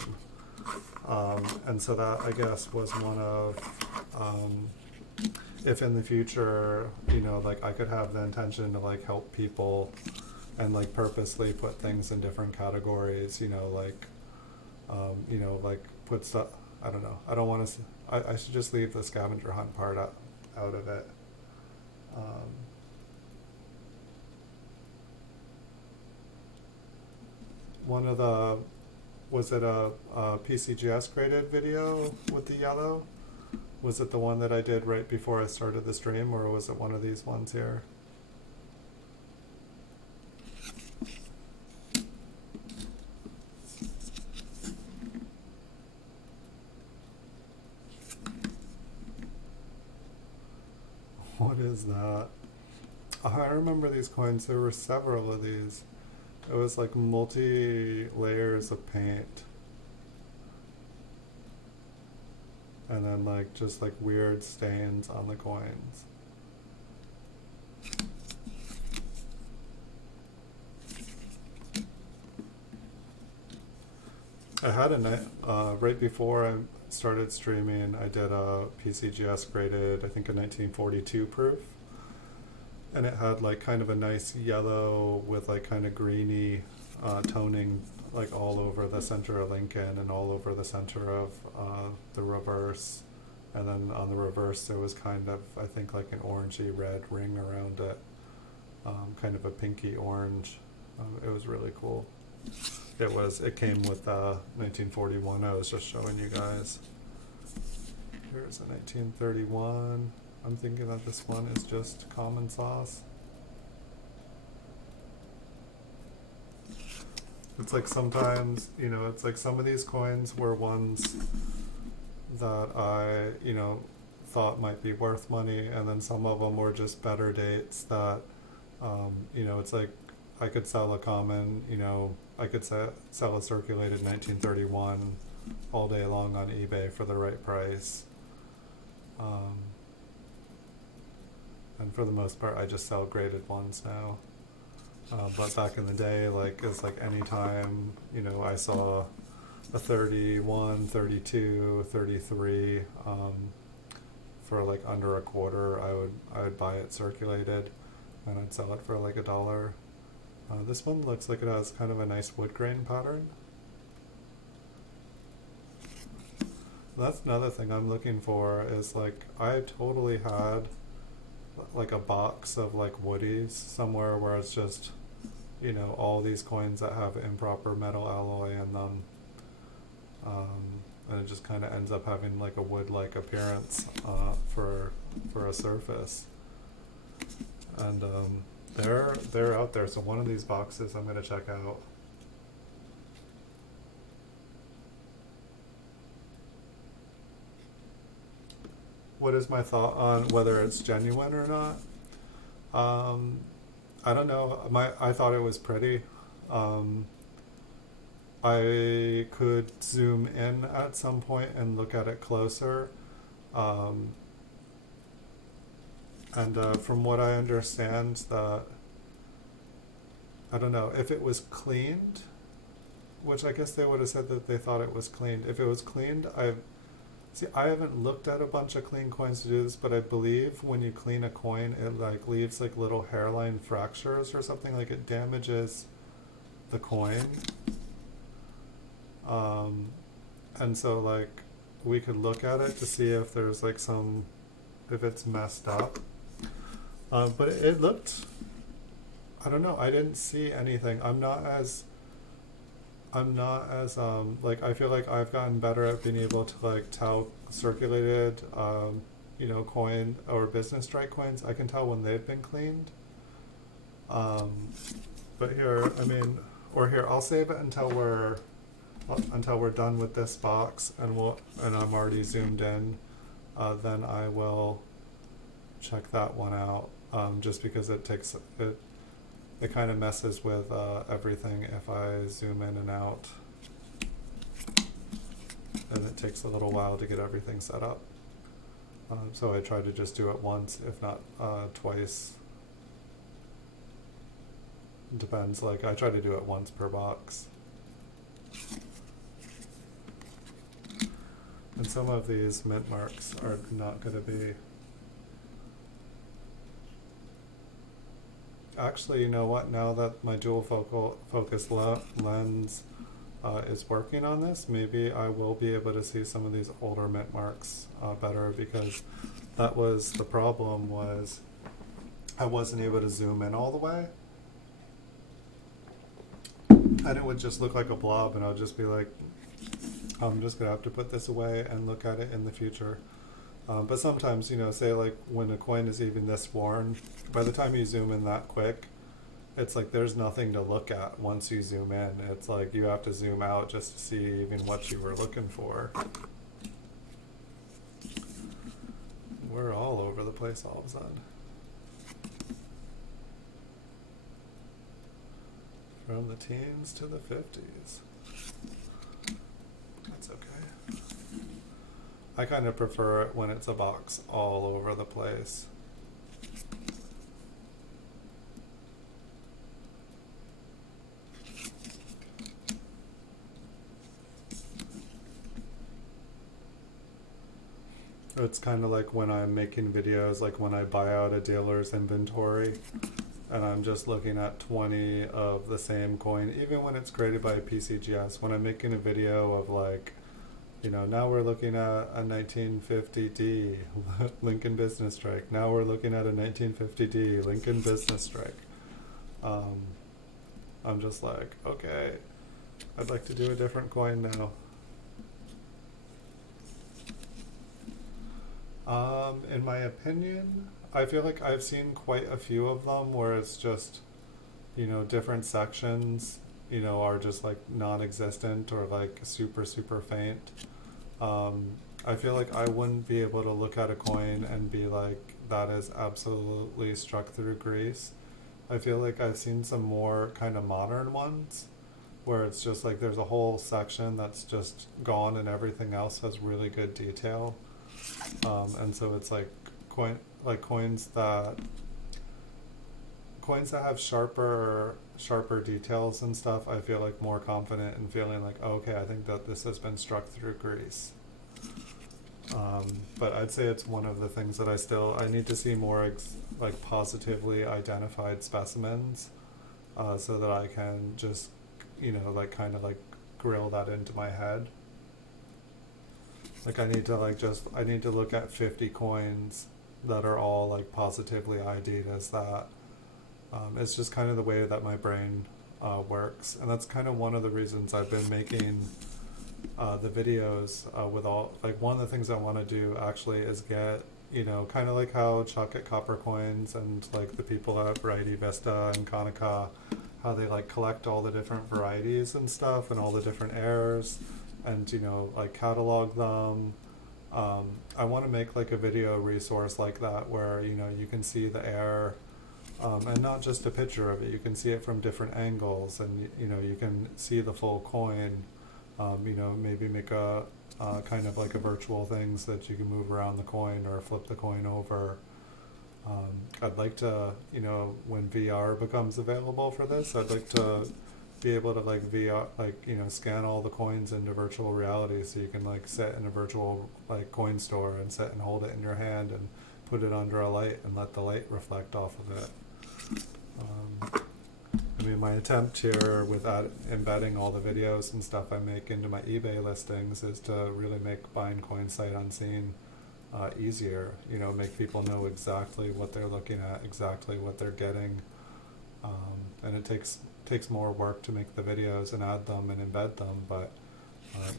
And so that, I guess, was one of, if in the future, like I could have the intention to like help people and like purposely put things in different categories, like put stuff, I don't know. I don't want to, I should just leave the scavenger hunt part out of it. One of the, was it a PCGS graded video with the yellow? Was it the one that I did right before I started the stream, or was it one of these ones here? What is that? Oh, I remember these coins. There were several of these. It was like multi-layers of paint. And then like just like weird stains on the coins. I had a night, right before I started streaming, I did a PCGS graded, I think a 1942 proof. And it had like kind of a nice yellow with like kind of greeny toning like all over the center of Lincoln and all over the center of the reverse. And then on the reverse there was kind of, I think, like an orangey red ring around it, kind of a pinky orange. It was really cool. It came with 1941 I was just showing you guys. Here's a 1931. I'm thinking that this one is just common sauce. It's like sometimes, it's like some of these coins were ones that I, thought might be worth money, and then some of them were just better dates that, it's like I could sell a common, I could sell a circulated 1931 all day long on eBay for the right price. And for the most part, I just sell graded ones now. But back in the day, like, it's like anytime, I saw a 31, 32, 33, for like under a quarter, I would buy it circulated, and I'd sell it for like $1. This one looks like it has kind of a nice wood grain pattern. That's another thing I'm looking for, is like I totally had like a box of like woodies somewhere where it's just, you know, all these coins that have improper metal alloy in them, and it just kind of ends up having like a wood-like appearance for a surface. And they're out there. So one of these boxes I'm gonna check out. What is my thought on whether it's genuine or not? I don't know. I thought it was pretty. I could zoom in at some point and look at it closer. And from what I understand, that I don't know if it was cleaned, which I guess they would have said that they thought it was cleaned. If it was cleaned, I haven't looked at a bunch of clean coins to do this, but I believe when you clean a coin, it like leaves like little hairline fractures or something, like it damages the coin. And so like we could look at it to see if there's like if it's messed up. But it looked, I don't know, I didn't see anything. I'm not as like, I feel like I've gotten better at being able to like tell circulated, you know, coin or business strike coins. I can tell when they've been cleaned. But here, I mean, or here, I'll save it until we're done with this box, and I'm already zoomed in. Then I will check that one out. Just because it kind of messes with everything if I zoom in and out, and it takes a little while to get everything set up. So I try to just do it once, if not twice. Depends, like I try to do it once per box. And some of these mint marks are not going to be. Actually, you know what? Now that my dual focus lens is working on this, maybe I will be able to see some of these older mint marks better, because that was the problem, was I wasn't able to zoom in all the way. And it would just look like a blob, and I'll just be like, I'm just gonna have to put this away and look at it in the future. But sometimes, you know, say like when a coin is even this worn, by the time you zoom in that quick, it's like there's nothing to look at once you zoom in. It's like you have to zoom out just to see even what you were looking for. We're all over the place all of a sudden. From the teens to the 50s. That's okay. I kind of prefer it when it's a box all over the place. It's kind of like when I'm making videos, like when I buy out a dealer's inventory and I'm just looking at 20 of the same coin, even when it's created by PCGS. When I'm making a video of like, you know, now we're looking at a 1950D Lincoln Business Strike. Now we're looking at a 1950D Lincoln Business Strike. I'm just like, okay, I'd like to do a different coin now. In my opinion, I feel like I've seen quite a few of them where it's just, you know, different sections, you know, are just like non-existent or like super, super faint. I feel like I wouldn't be able to look at a coin and be like, that is absolutely struck through grease. I feel like I've seen some more kind of modern ones where it's just like there's a whole section that's just gone and everything else has really good detail. And so it's like coins that have sharper details and stuff, I feel like more confident in feeling like, oh, okay, I think that this has been struck through grease. But I'd say it's one of the things that I need to see more like positively identified specimens, so that I can just, like kind of like grill that into my head. Like I need to look at 50 coins that are all like positively ID'd as that. It's just kind of the way that my brain works, and that's kind of one of the reasons I've been making the videos with all, like, one of the things I want to do actually is get, kind of like how Chuck at Copper Coins and like the people at Variety Vista and Konica, how they like collect all the different varieties and stuff and all the different airs, and like catalog them. I want to make like a video resource like that where you can see the air, and not just a picture of it. You can see it from different angles, and you can see the full coin. Maybe make a kind of like a virtual thing so that you can move around the coin or flip the coin over. I'd like to, when VR becomes available for this, I'd like to be able to like VR, like, scan all the coins into virtual reality, so you can like sit in a virtual like coin store and sit and hold it in your hand and put it under a light and let the light reflect off of it. I mean, my attempt here with embedding all the videos and stuff I make into my eBay listings is to really make buying coins sight unseen easier. Make people know exactly what they're looking at, exactly what they're getting, and it takes more work to make the videos and add them and embed them. But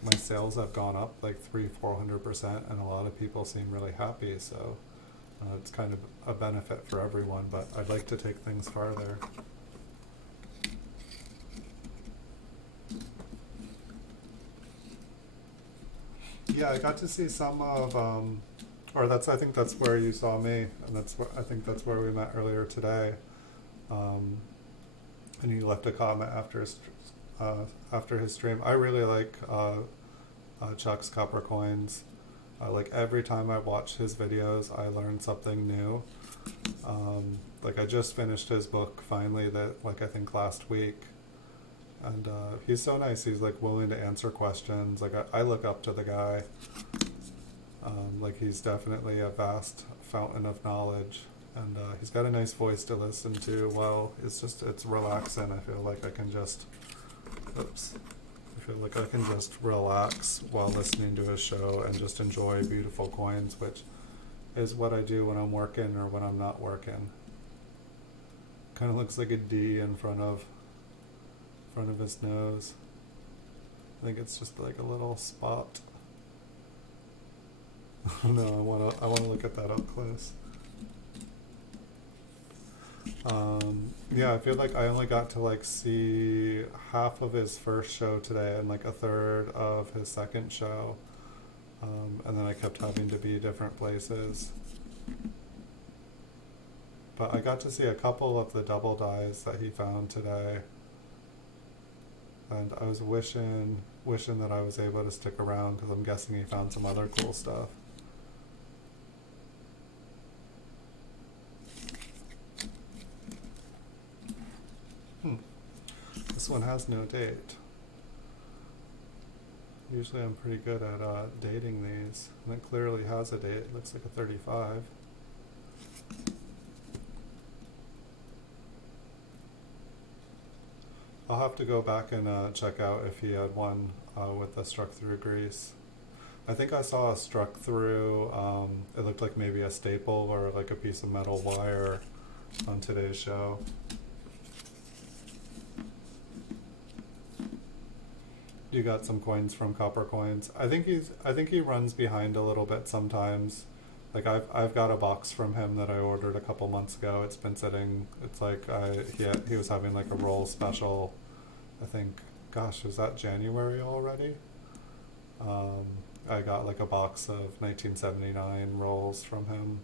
my sales have gone up like 300-400%, and a lot of people seem really happy. So it's kind of a benefit for everyone. But I'd like to take things farther. Yeah, I got to see some of, I think that's where you saw me, and I think that's where we met earlier today. And he left a comment after his stream. I really like Chuck's Copper Coins. Like every time I watch his videos, I learn something new. Like I just finished his book finally, that like I think last week. And he's so nice. He's like willing to answer questions. Like I look up to the guy. Like he's definitely a vast fountain of knowledge, and he's got a nice voice to listen to. Well, it's relaxing. I feel like I can just relax while listening to his show and just enjoy beautiful coins, which is what I do when I'm working or when I'm not working. Kind of looks like a D in front of his nose. I think it's just like a little spot. No, I wanna look at that up close. Yeah, I feel like I only got to like see half of his first show today and like a third of his second show, and then I kept having to be different places. But I got to see a couple of the double dies that he found today. And I was wishing that I was able to stick around, because I'm guessing he found some other cool stuff. This one has no date. Usually I'm pretty good at dating these, and it clearly has a date. It looks like a 35. I'll have to go back and check out if he had one with the struck through grease. I think I saw a struck through, it looked like maybe a staple or like a piece of metal wire on today's show. You got some coins from Copper Coins. I think he runs behind a little bit sometimes. Like I've got a box from him that I ordered a couple months ago. It's been sitting. It's like he was having like a roll special. I think, gosh, was that January already? I got like a box of 1979 rolls from him,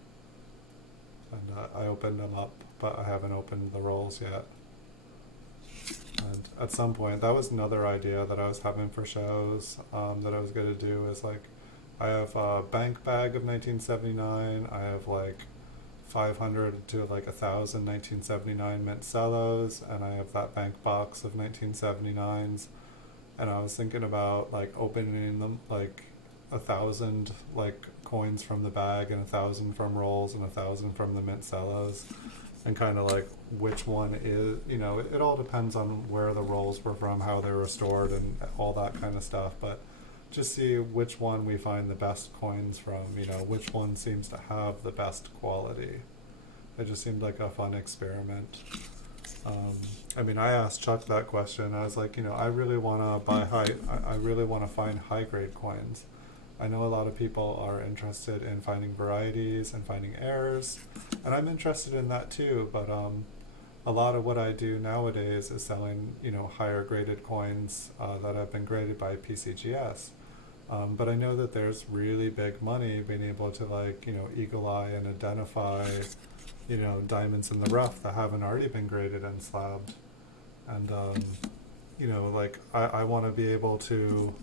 and I opened them up, but I haven't opened the rolls yet. And at some point, that was another idea that I was having for shows, that I was going to do, is like, I have a bank bag of 1979, I have like 500 to like 1,000 1979 mint cellos, and I have that bank box of 1979s, and I was thinking about like opening them, like 1,000 like coins from the bag and 1,000 from rolls and 1,000 from the mint cellos, and kind of like which one is, it all depends on where the rolls were from, how they were stored, and all that kind of stuff. But just see which one we find the best coins from, which one seems to have the best quality. It just seemed like a fun experiment. I asked Chuck that question. I was like, I really want to buy I really want to find high grade coins. I know a lot of people are interested in finding varieties and finding errors, and I'm interested in that too, but a lot of what I do nowadays is selling, higher graded coins that have been graded by PCGS. But I know that there's really big money being able to eagle eye and identify, diamonds in the rough that haven't already been graded and slabbed. And, I want to be able to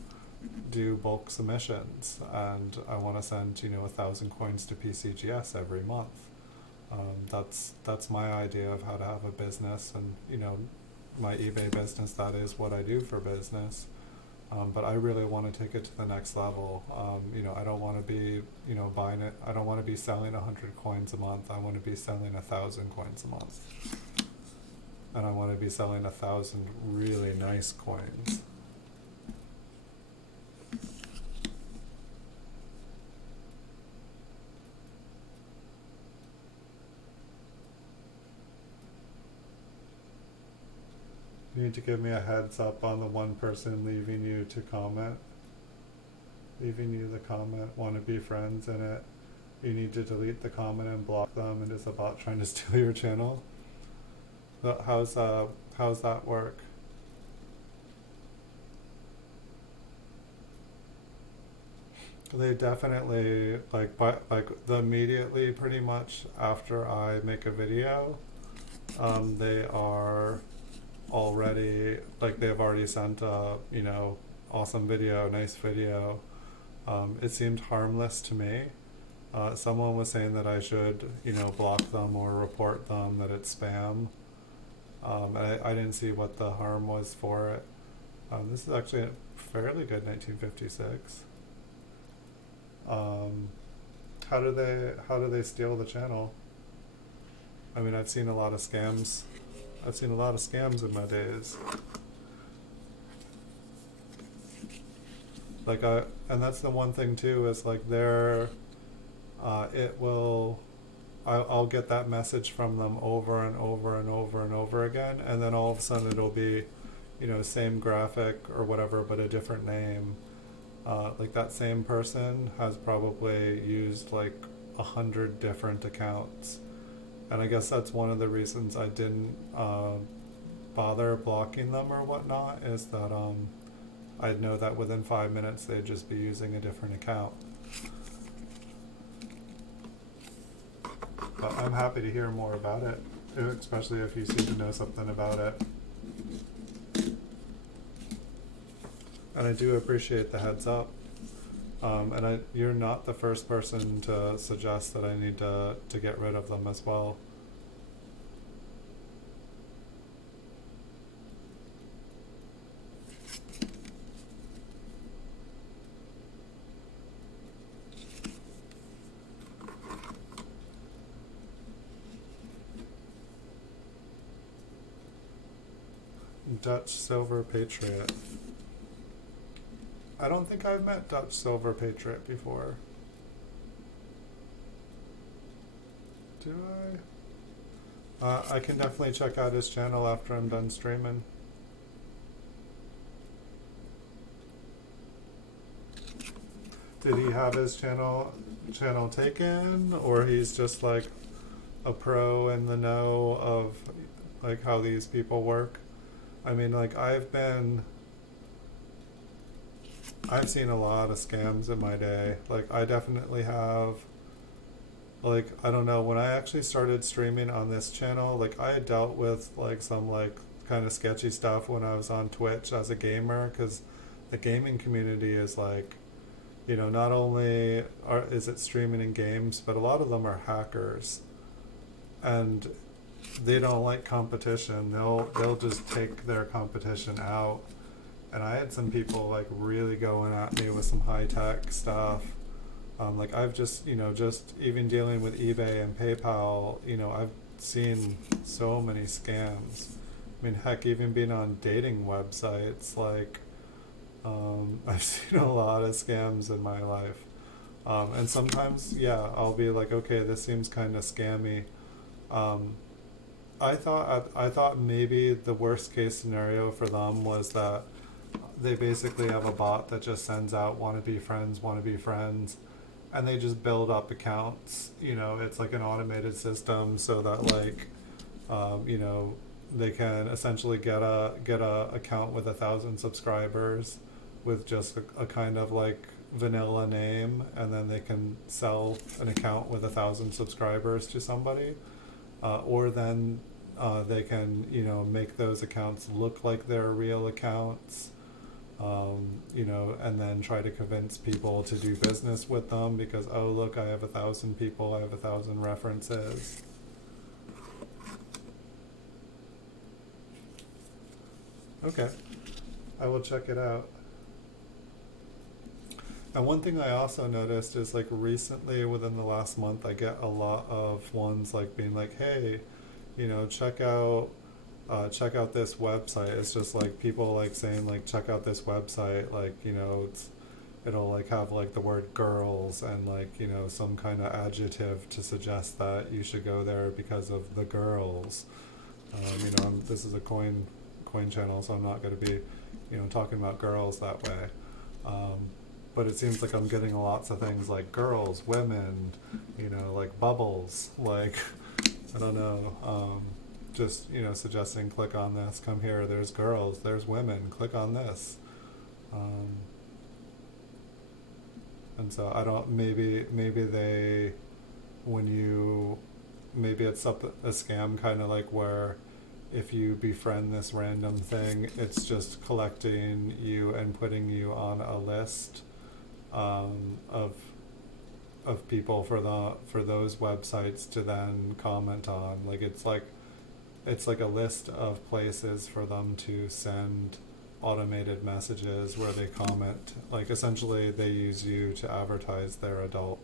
do bulk submissions, and I want to send, 1,000 coins to PCGS every month. That's my idea of how to have a business, and, my eBay business, that is what I do for business. But I really want to take it to the next level. I don't want to be, buying it. I don't want to be selling 100 coins a month. I want to be selling 1,000 coins a month. And I want to be selling 1,000 really nice coins. You need to give me a heads up on the one person leaving you to comment. Leaving you the comment, want to be friends in it. You need to delete the comment and block them, and is a bot trying to steal your channel? How's that work? They definitely, the immediately pretty much after I make a video, they are already, they've already sent a, awesome video, nice video. It seemed harmless to me. Someone was saying that I should, block them or report them, that it's spam. I didn't see what the harm was for it. This is actually a fairly good 1956. How do they steal the channel? I've seen a lot of scams. I've seen a lot of scams in my days. And that's the one thing too, is I'll get that message from them over and over and over and over again, and then all of a sudden it'll be, same graphic or whatever, but a different name. That same person has probably used 100 different accounts. And I guess that's one of the reasons I didn't bother blocking them or whatnot, is that I'd know that within 5 minutes they'd just be using a different account. But I'm happy to hear more about it, especially if you seem to know something about it. And I do appreciate the heads up. And you're not the first person to suggest that I need to get rid of them as well. Dutch Silver Patriot. I don't think I've met Dutch Silver Patriot before. Do I? I can definitely check out his channel after I'm done streaming. Did he have his channel taken, or he's just a pro in the know of how these people work? I've seen a lot of scams in my day. I definitely have, I don't know, when I actually started streaming on this channel, I had dealt with some kind of sketchy stuff when I was on Twitch as a gamer, because the gaming community is not only is it streaming in games, but a lot of them are hackers, and they don't like competition. They'll just take their competition out. And I had some people like really going at me with some high tech stuff. Like I've just, just even dealing with eBay and PayPal, I've seen so many scams. I mean, heck, even being on dating websites, like, I've seen a lot of scams in my life. And sometimes, yeah, I'll be like, okay, this seems kind of scammy. Um, I thought maybe the worst case scenario for them was that they basically have a bot that just sends out want to be friends, and they just build up accounts. It's like an automated system so that like, they can essentially get a account with 1,000 subscribers with just a kind of like vanilla name, and then they can sell an account with 1,000 subscribers to somebody, or then they can make those accounts look like they're real accounts, and then try to convince people to do business with them because, oh look, I have 1,000 people, I have 1,000 references. Okay, I will check it out. And one thing I also noticed is like recently within the last month I get a lot of ones like being like, hey, check out this website. It's just like people like saying like check out this website, like it'll like have like the word girls and like some kind of adjective to suggest that you should go there because of the girls. This is a coin channel, so I'm not going to be talking about girls that way. But it seems like I'm getting lots of things like girls, women, like bubbles, like I don't know, just suggesting click on this, come here, there's girls, there's women, click on this. And so I don't, maybe they, when you, maybe it's a scam kind of like where if you befriend this random thing, it's just collecting you and putting you on a list of people for those websites to then comment on. Like it's like a list of places for them to send automated messages where they comment. Like essentially they use you to advertise their adult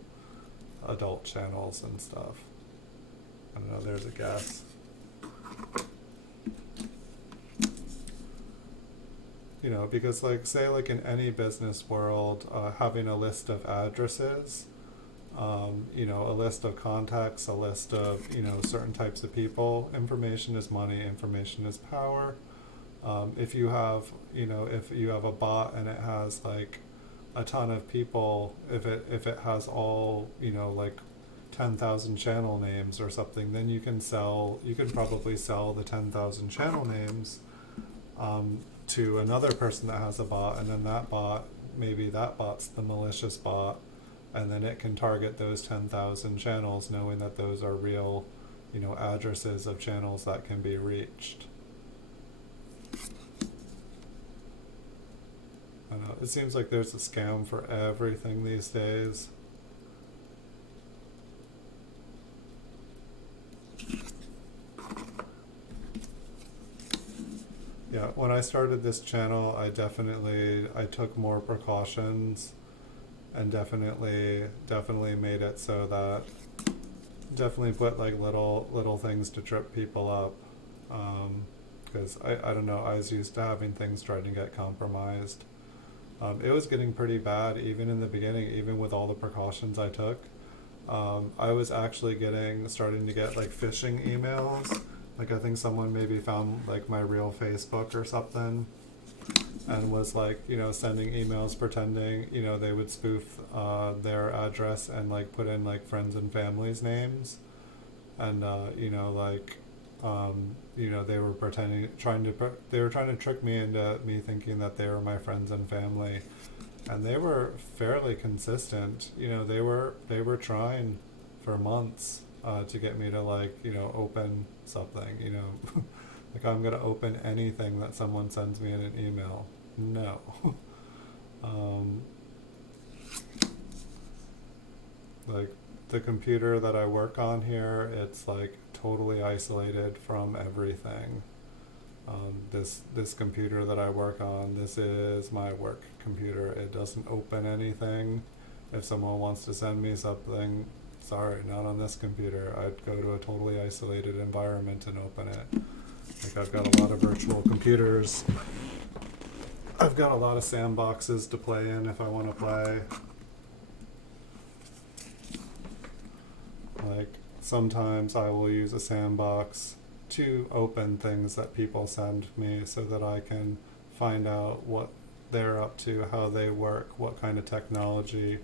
channels and stuff. I don't know, there's a guess. Because like say like in any business world, having a list of addresses, a list of contacts, a list of certain types of people. Information is money, information is power. If you have a bot and it has like a ton of people, if it has all like 10,000 channel names or something, then you can probably sell the 10,000 channel names to another person that has a bot, and then maybe that bot's the malicious bot, and then it can target those 10,000 channels knowing that those are real, addresses of channels that can be reached. I don't know, it seems like there's a scam for everything these days. Yeah, when I started this channel, I took more precautions and definitely made it so that definitely put like little things to trip people up, because I don't know, I was used to having things trying to get compromised. It was getting pretty bad even in the beginning, even with all the precautions I took. I was actually starting to get like phishing emails. Like I think someone maybe found like my real Facebook or something and was like, sending emails pretending, they would spoof their address and like put in like friends and family's names. And, they were they were trying to trick me into me thinking that they were my friends and family. And they were fairly consistent. They were trying for months to get me to like, open something, like I'm going to open anything that someone sends me in an email. No. Like the computer that I work on here, it's like totally isolated from everything. This computer that I work on, this is my work computer. It doesn't open anything. If someone wants to send me something, sorry, not on this computer. I'd go to a totally isolated environment and open it. Like, I've got a lot of virtual computers. I've got a lot of sandboxes to play in if I want to play. Like, sometimes I will use a sandbox to open things that people send me so that I can find out what they're up to, how they work, what kind of technology.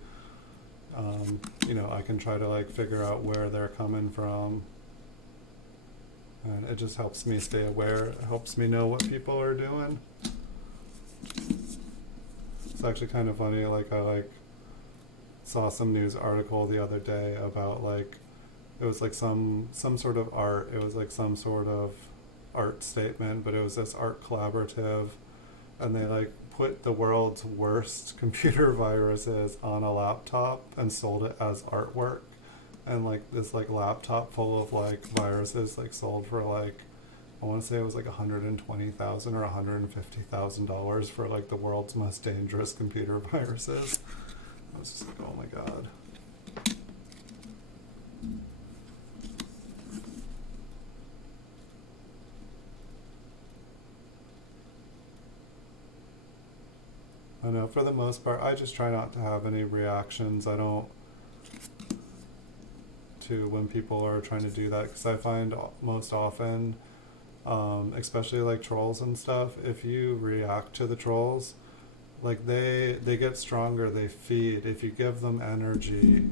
I can try to like figure out where they're coming from. And it just helps me stay aware. It helps me know what people are doing. It's actually kind of funny, like I saw some news article the other day about it was like some sort of art. It was like some sort of art statement, but it was this art collaborative, and they put the world's worst computer viruses on a laptop and sold it as artwork. And this laptop full of viruses sold for I want to say it was $120,000 or $150,000 for the world's most dangerous computer viruses. I was just like, oh my god. I know, for the most part, I just try not to have any reactions. I don't to when people are trying to do that, because I find most often, especially trolls and stuff, if you react to the trolls, they get stronger, they feed. If you give them energy,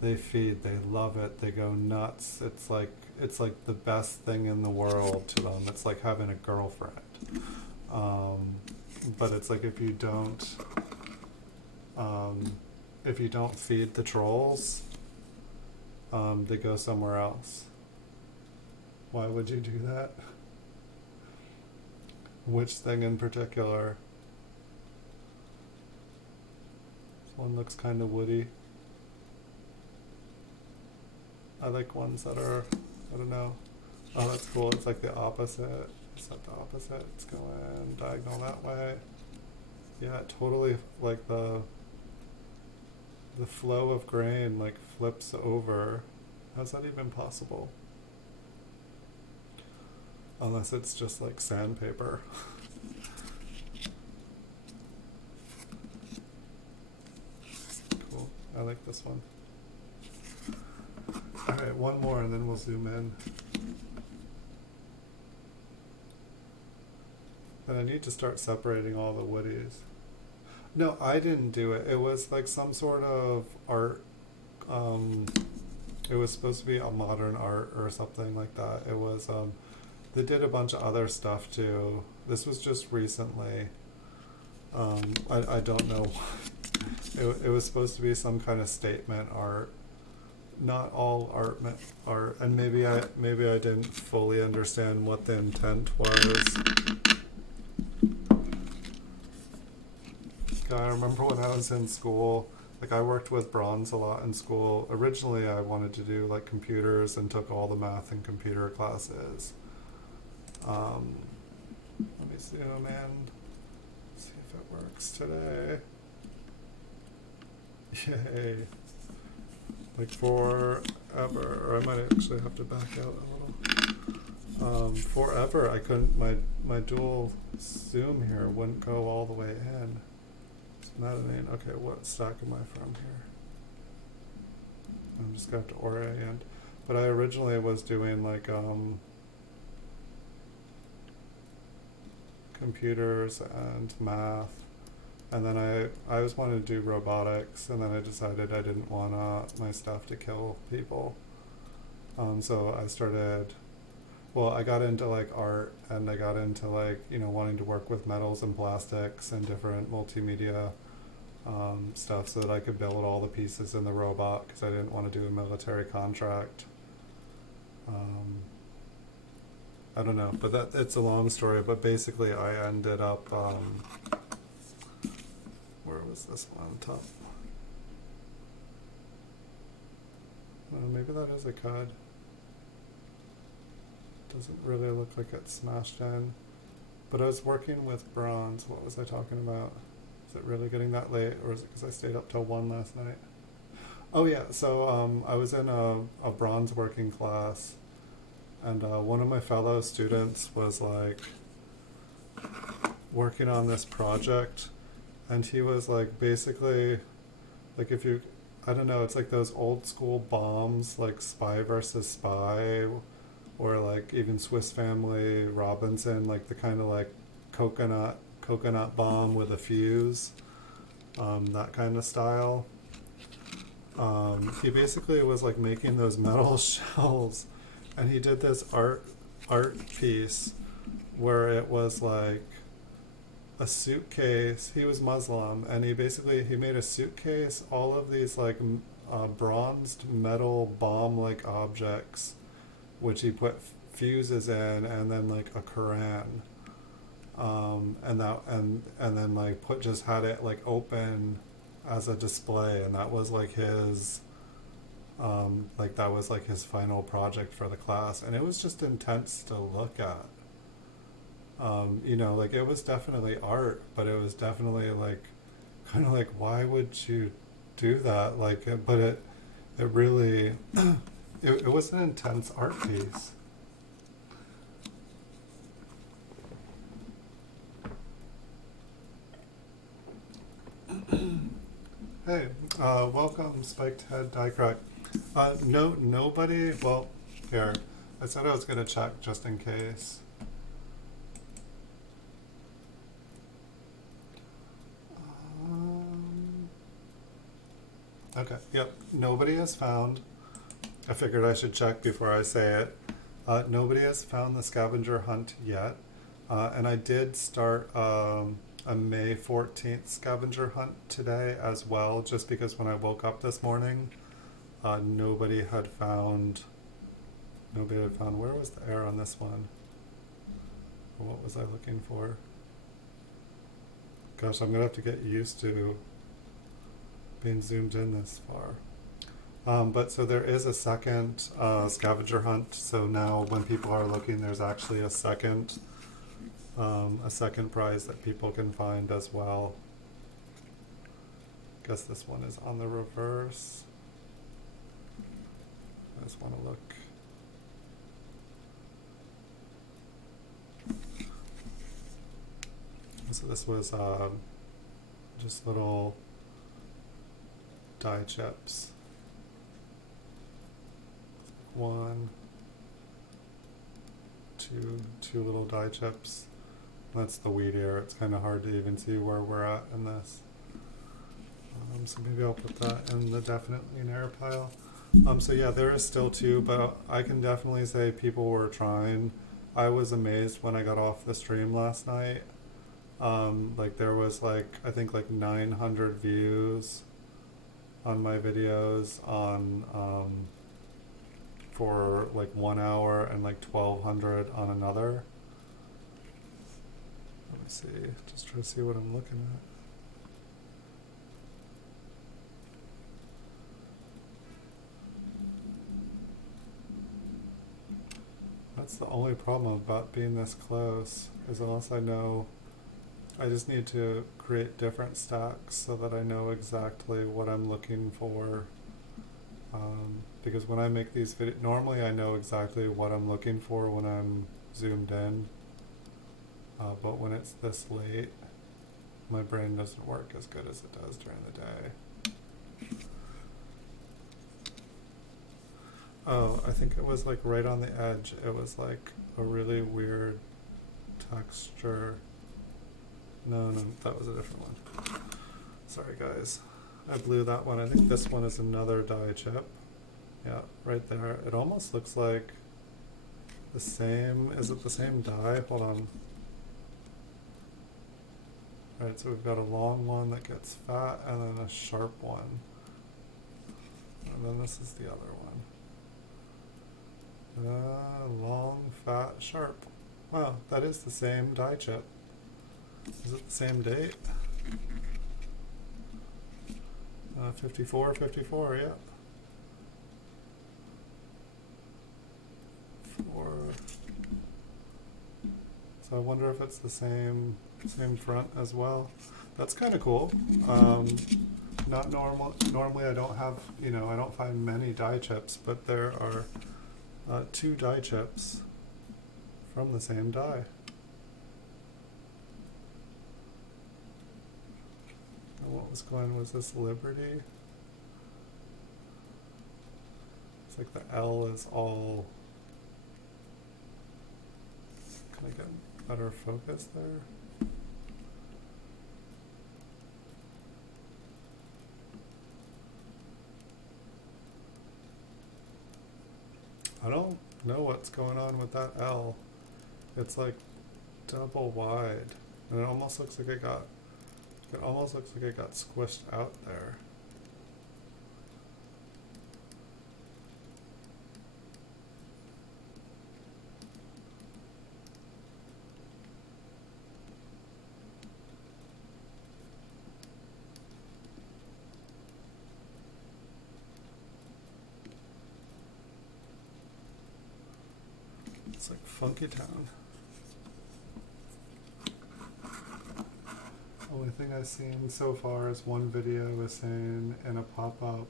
they feed, they love it, they go nuts. It's like the best thing in the world to them. It's like having a girlfriend. But it's if you don't feed the trolls, they go somewhere else. Why would you do that? Which thing in particular? This one looks kind of woody. I like ones that are, I don't know. Oh, that's cool. It's the opposite. It's not the opposite. It's going diagonal that way. Yeah, totally. The flow of grain flips over. How's that even possible? Unless it's just sandpaper. Cool. I like this one. Alright, one more and then we'll zoom in. But I need to start separating all the woodies. No, I didn't do it. It was some sort of art. It was supposed to be a modern art or something like that. It was, they did a bunch of other stuff too. This was just recently. I don't know. It was supposed to be some kind of statement art. Not all art, and maybe I didn't fully understand what the intent was. I remember when I was in school, I worked with bronze a lot in school. Originally, I wanted to do computers and took all the math and computer classes. Let me zoom in, see if it works today. Yay. Forever, or I might actually have to back out a little. Forever, I couldn't, my dual zoom here wouldn't go all the way in. Maddening. Okay, what stack am I from here? I'm just going to have to orient. But I originally was doing computers and math, and then I was wanting to do robotics, and then I decided I didn't want my stuff to kill people. So I started, I got into art, and I got into wanting to work with metals and plastics and different multimedia stuff so that I could build all the pieces in the robot, because I didn't want to do a military contract. I don't know, but it's a long story, but basically I ended up, where was this one? Top. Maybe that is a cud. Doesn't really look like it's smashed in. But I was working with bronze. What was I talking about? Is it really getting that late, or is it because I stayed up till 1 last night? Oh yeah, so I was in a bronze working class, and one of my fellow students was like working on this project, and he was like basically, like if you, I don't know, it's like those old school bombs, like Spy versus Spy, or like even Swiss Family Robinson, like the kind of like coconut bomb with a fuse, that kind of style. He basically was like making those metal shells, and he did this art piece where it was like a suitcase. He was Muslim, and he made a suitcase, all of these like bronzed metal bomb like objects, which he put fuses in, and then like a Quran, and then like just had it like open as a display, and that was like his that was like his final project for the class, and it was just intense to look at. Like it was definitely art, but it was definitely like kind of like, why would you do that? Like, but it really it was an intense art piece. Hey, welcome, Spiked Head Die Crack. Nobody. Well, here, I said I was gonna check just in case. Okay. Yep. Nobody has found. I figured I should check before I say it. Nobody has found the scavenger hunt yet, and I did start a May 14th scavenger hunt today as well, just because when I woke up this morning, nobody had found. Where was the error on this one? What was I looking for? Gosh, I'm gonna have to get used to being zoomed in this far. But so there is a second scavenger hunt. So now when people are looking, there's actually a second prize that people can find as well. Guess this one is on the reverse. I just want to look. So this was just little die chips. One, two little die chips. That's the weed ear. It's kind of hard to even see where we're at in this. So maybe I'll put that in the definitely near pile. So yeah, there is still 2, but I can definitely say people were trying. I was amazed when I got off the stream last night. Like there was like, I think like 900 views on my videos on for like 1 hour, and like 1200 on another. Let me see, just try to see what I'm looking at. That's the only problem about being this close, is unless I know, I just need to create different stacks so that I know exactly what I'm looking for. Because when I make these videos, normally I know exactly what I'm looking for when I'm zoomed in. But when it's this late, my brain doesn't work as good as it does during the day. Oh, I think it was like right on the edge. It was like a really weird texture. No, that was a different one. Sorry guys. I blew that one. I think this one is another die chip. Yeah, right there. It almost looks like the same. Is it the same die? Hold on. Alright, so we've got a long one that gets fat, and then a sharp one. And then this is the other one. Long, fat, sharp. Wow, that is the same die chip. Is it the same date? 54, yeah. 4. So So I wonder if it's the same front as well. That's kind of cool. Not normal. Normally, I don't have, I don't find many die chips, but there are 2 die chips from the same die. And what was going? Was this Liberty? It's like the L is all. Can I get better focus there? I don't know what's going on with that L. It's like double wide, and it almost looks like it got squished out there. It's like Funky Town. Only thing I've seen so far is one video is saying in a pop-up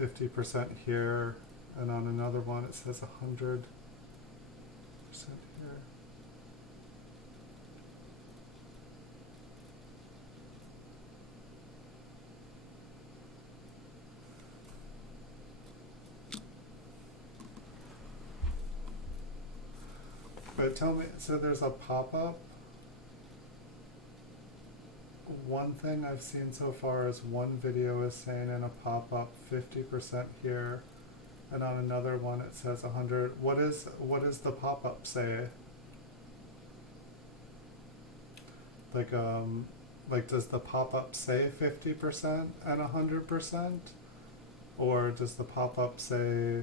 50% here, and on another one it says 100% here. But tell me, so there's a pop-up. One thing I've seen so far is one video is saying in a pop-up 50% here, and on another one it says 100. What is the pop-up say? Like does the pop-up say 50% and 100%, or does the pop-up say,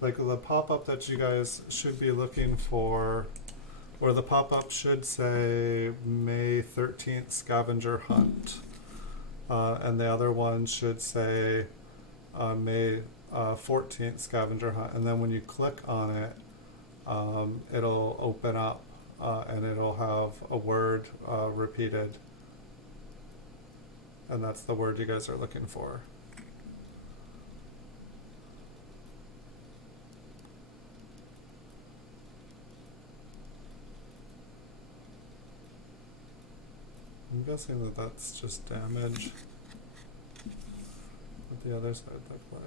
like the pop-up that you guys should be looking for, or the pop-up should say May 13th scavenger hunt, and the other one should say May 14th scavenger hunt, and then when you click on it, it'll open up and it'll have a word repeated, and that's the word you guys are looking for. I'm guessing that that's just damage. What the other side look like?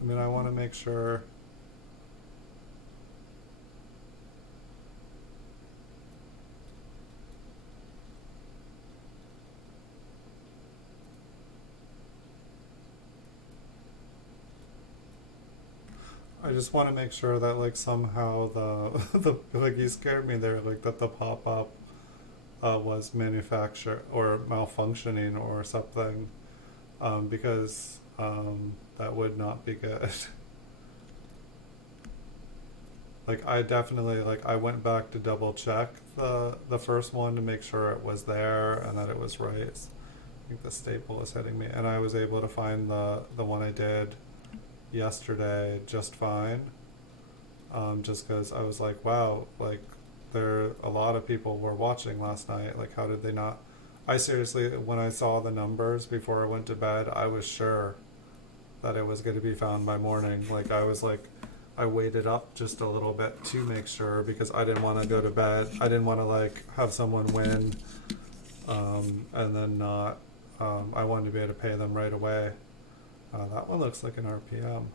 I mean, I want to make sure. I just want to make sure that like somehow the like you scared me there, like that the pop-up was manufactured or malfunctioning or something, because that would not be good. Like I definitely, like I went back to double check the first one to make sure it was there and that it was right. I think the staple is hitting me, and I was able to find the one I did yesterday just fine, just because I was like, wow, like a lot of people were watching last night, like how did they not? I seriously, when I saw the numbers before I went to bed, I was sure that it was going to be found by morning. Like I was like, I waited up just a little bit to make sure, because I didn't want to go to bed. I didn't want to like have someone win and then not. I wanted to be able to pay them right away. That one looks like an RPM.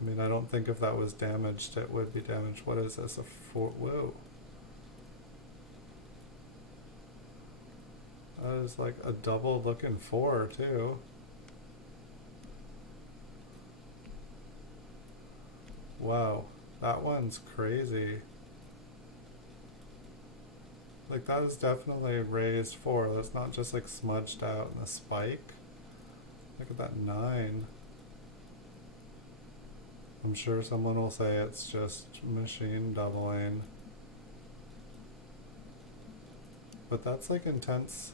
I mean, I don't think if that was damaged, it would be damaged. What is this? A 4? Whoa. That is like a double looking 4 too. Wow, that one's crazy. Like that is definitely raised 4. That's not just like smudged out in a spike. Look at that 9. I'm sure someone will say it's just machine doubling. but that's like intense.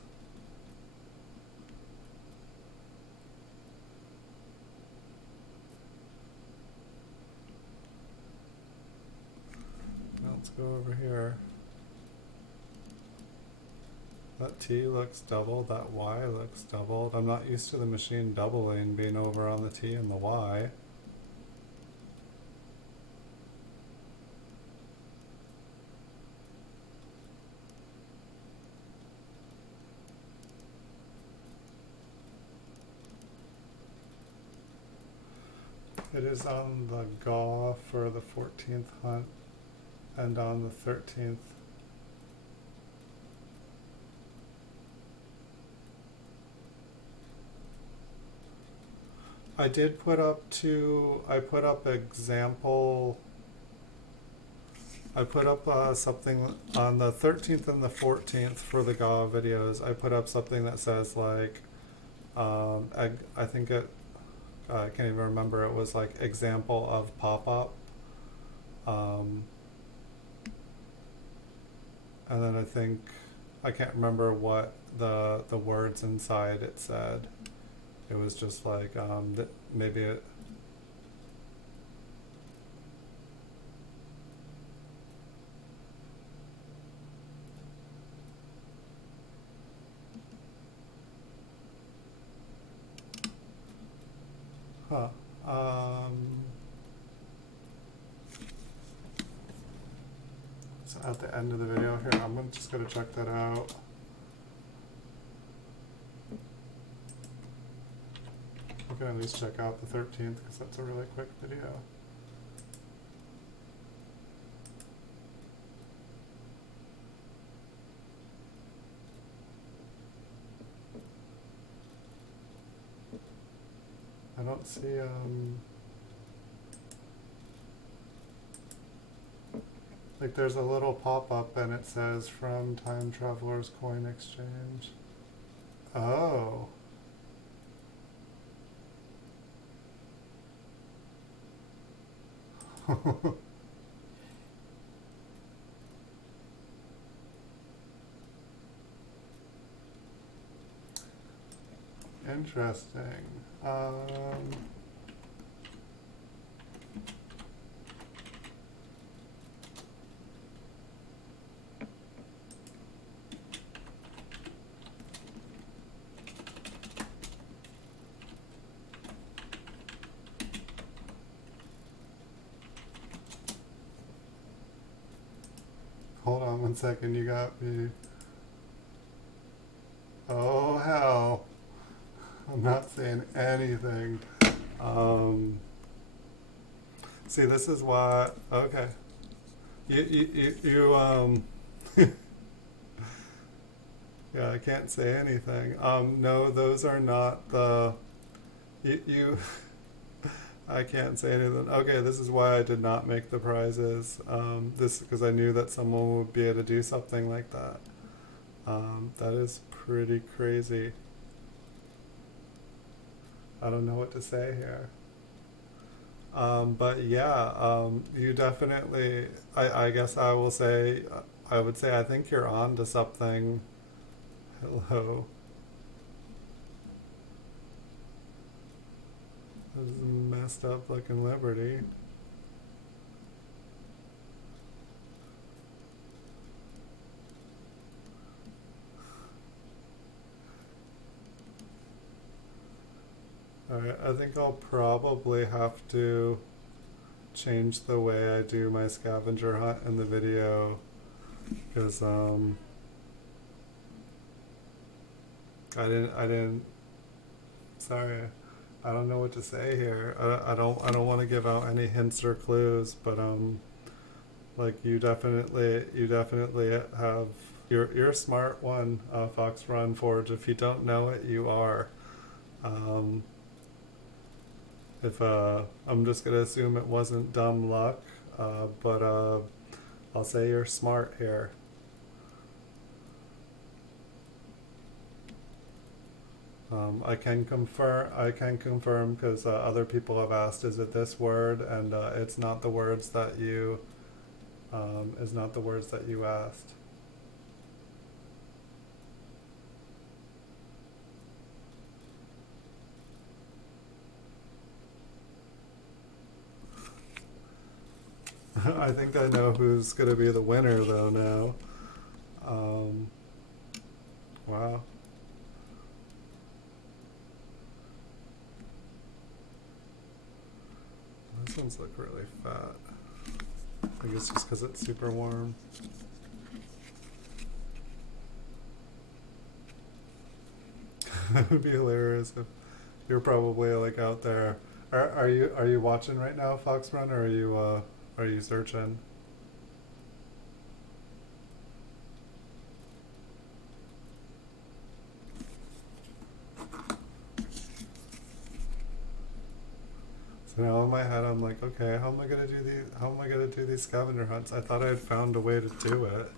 Now let's go over here. That T looks doubled, that Y looks doubled. I'm not used to the machine doubling, being over on the T and the Y. It is on the GAW for the 14th hunt and on the 13th. I did put up I put up something on the 13th and the 14th for the GAW videos. I put up something that says like, I think I can't even remember, it was like example of pop-up. And then I can't remember what the words inside it said. It was just like, maybe it, huh. So at the end of the video here, I'm just gonna check that out. We can at least check out the 13th because that's a really quick video. I don't see, like there's a little pop-up and it says from Time Traveler's Coin Exchange. Oh. Interesting. Hold on one second, you got me. Oh hell. I'm not saying anything. See, this is why, okay. You yeah, I can't say anything. No, those are not the, you I can't say anything. Okay, this is why I did not make the prizes. Because I knew that someone would be able to do something like that. That is pretty crazy. I don't know what to say here. But yeah, you definitely, I guess I will say, I would say I think you're on to something. Hello. This is a messed up looking Liberty. Alright, I think I'll probably have to change the way I do my scavenger hunt in the video, because I didn't, sorry, I don't know what to say here. I don't want to give out any hints or clues, but like you definitely have, you're a smart one, Fox Run Forge. If you don't know it, you are. If I'm just gonna assume it wasn't dumb luck, but I'll say you're smart here. I can confirm because other people have asked, is it this word? And it's not the words that you asked. I think I know who's gonna be the winner though now. Wow. These ones look really fat. I guess just because it's super warm. It would be hilarious if you're probably like out there. Are you watching right now, Fox Run, or are you searching? So now in my head I'm like, okay, how am I gonna do these scavenger hunts? I thought I had found a way to do it.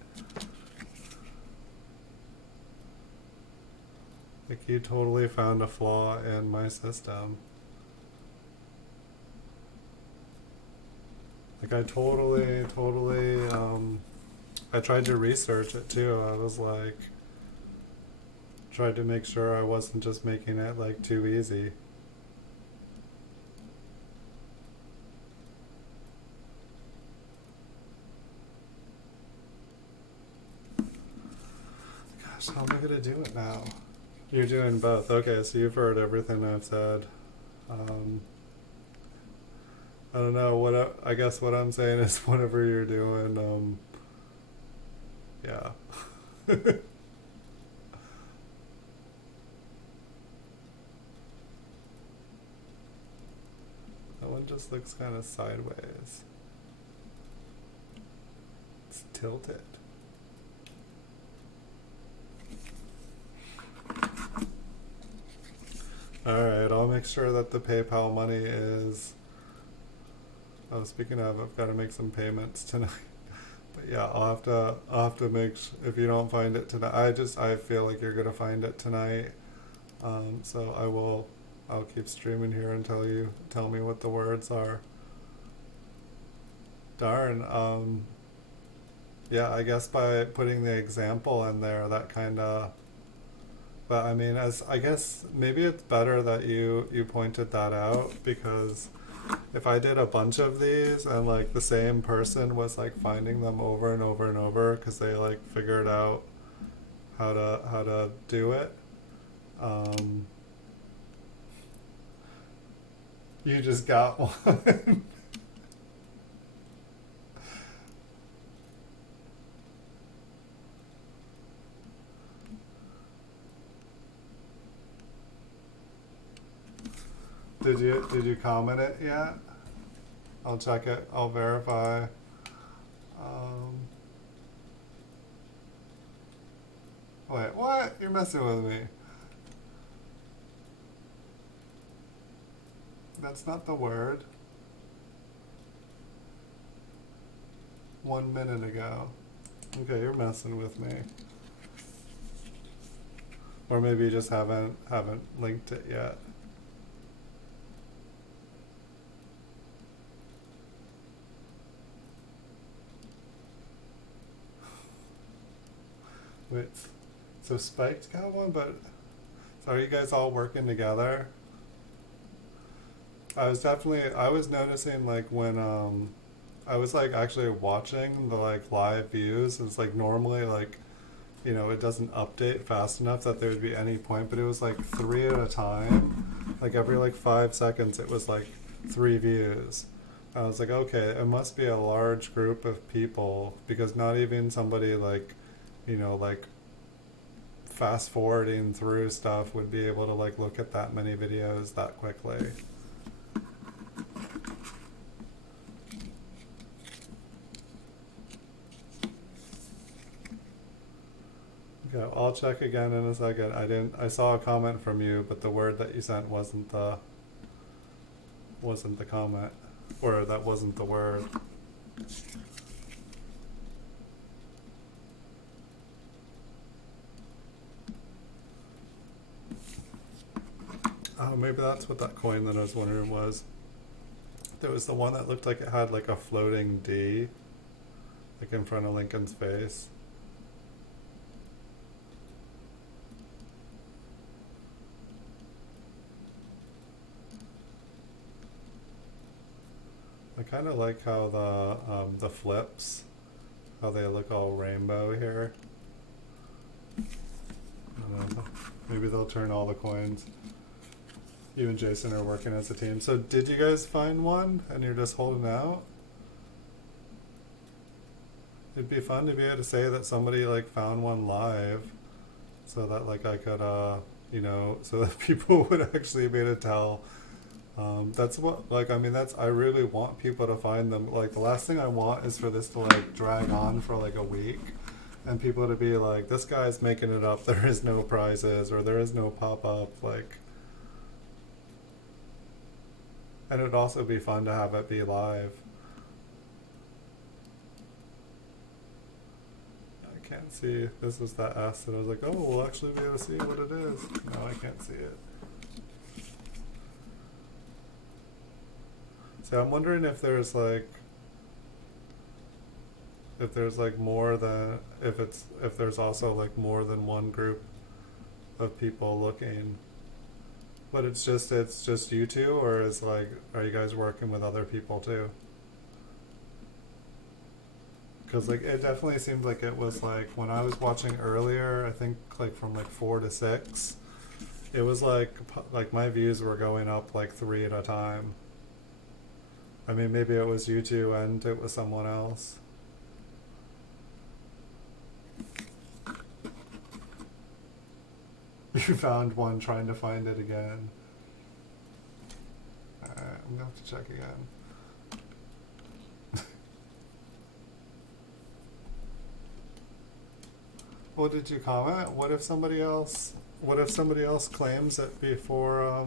Like you totally found a flaw in my system. Like I totally, I tried to research it too. I was like, tried to make sure I wasn't just making it like too easy. Gosh, how am I gonna do it now? You're doing both. Okay, so you've heard everything I've said. Um, I don't know I guess what I'm saying is whatever you're doing, yeah. That one just looks kind of sideways. It's tilted. Alright, I'll make sure that the PayPal money is... Oh, speaking of, I've got to make some payments tonight. But yeah, I'll have to if you don't find it tonight, I feel like you're gonna find it tonight. So I'll keep streaming here until you tell me what the words are. Darn, yeah, I guess by putting the example in there, that kinda, but I mean, I guess maybe it's better that you pointed that out, because if I did a bunch of these and like the same person was like finding them over and over and over because they like figured out how to do it, um, you just got one. Did you comment it yet? I'll check it. I'll verify. Um, Wait, what? You're messing with me. That's not the word. 1 minute ago. Okay, you're messing with me. Or maybe you just haven't linked it yet. Wait, so Spiked got one, but so are you guys all working together? I was noticing like when I was like actually watching the like live views. It's like normally like, it doesn't update fast enough that there would be any point, but it was like three at a time. Like every like 5 seconds it was like 3 views. I was like, okay, it must be a large group of people, because not even somebody like, like fast forwarding through stuff would be able to like look at that many videos that quickly. Okay, I'll check again in a second. I saw a comment from you, but the word that you sent wasn't the comment, or that wasn't the word. Oh, maybe that's what that coin that I was wondering was. There was the one that looked like it had like a floating D, like in front of Lincoln's face. I kind of like how the flips, how they look all rainbow here. I don't know, maybe they'll turn all the coins. You and Jason are working as a team. So did you guys find one and you're just holding out? It'd be fun to be able to say that somebody like found one live, so that like I could you know, so that people would actually be able to tell. That's what, like, I mean, that's, I really want people to find them. Like, the last thing I want is for this to like drag on for like a week and people to be like, this guy's making it up, there is no prizes or there is no pop-up, like. And it'd also be fun to have it be live. I can't see, this is that S that I was like, oh, we'll actually be able to see what it is. No, I can't see it. So I'm wondering if there's like more than, if there's also like more than one group of people looking. But it's just you two, or is like, are you guys working with other people too? Because like it definitely seemed like it was like when I was watching earlier, I think like from like 4 to 6, it was like my views were going up like 3 at a time. I mean, maybe it was you two and it was someone else. You found one, trying to find it again. Alright, I'm gonna have to check again. What did you comment? What if somebody else claims it before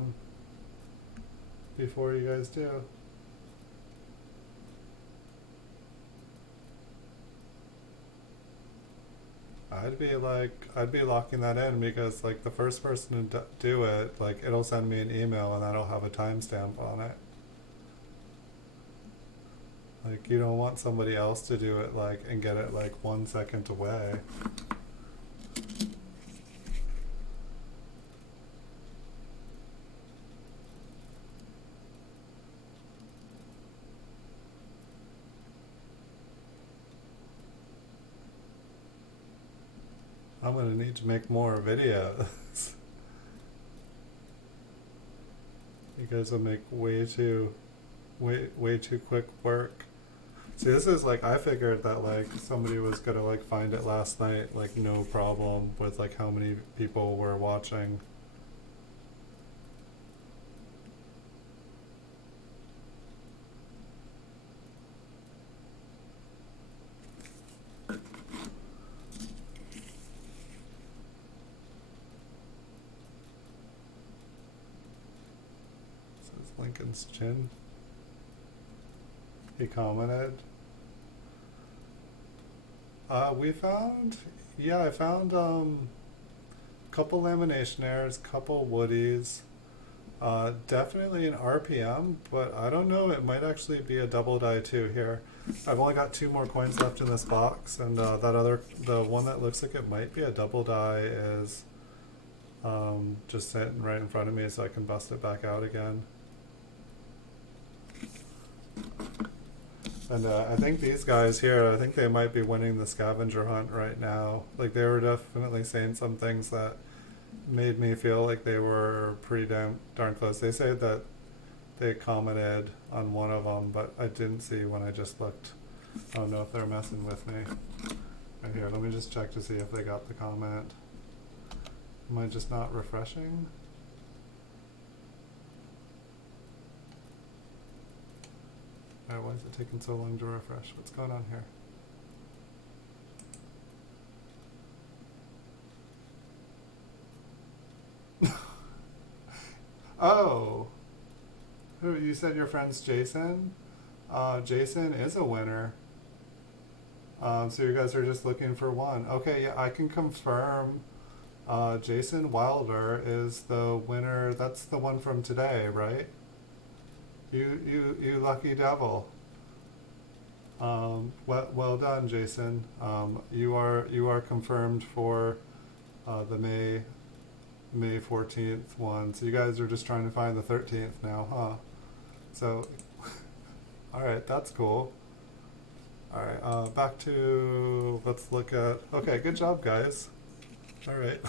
before you guys do? I'd be locking that in, because like the first person to do it, like it'll send me an email and that'll have a timestamp on it. Like you don't want somebody else to do it like and get it like 1 second away. I'm gonna need to make more videos. You guys will make way too quick work. See, this is like, I figured that like somebody was gonna like find it last night, like no problem, with like how many people were watching. Lincoln's chin. He commented. We found, yeah, I found couple lamination errors, couple woodies, definitely an RPM, but I don't know, it might actually be a double die too here. I've only got 2 more coins left in this box, and the one that looks like it might be a double die is just sitting right in front of me, so I can bust it back out again. And I think these guys here, I think they might be winning the scavenger hunt right now. Like they were definitely saying some things that made me feel like they were pretty darn close. They say that they commented on one of them, but I didn't see when I just looked. I don't know if they're messing with me. Right here, let me just check to see if they got the comment. Am I just not refreshing? Why is it taking so long to refresh? What's going on here? Oh! Who, you said your friend's Jason? Jason is a winner. So you guys are just looking for one. Okay, yeah, I can confirm Jason Wilder is the winner. That's the one from today, right? You lucky devil. Well done, Jason. You are confirmed for the May 14th one. So you guys are just trying to find the 13th now, huh? So Alright, that's cool. Alright, back to, let's look at, okay, good job guys. Alright.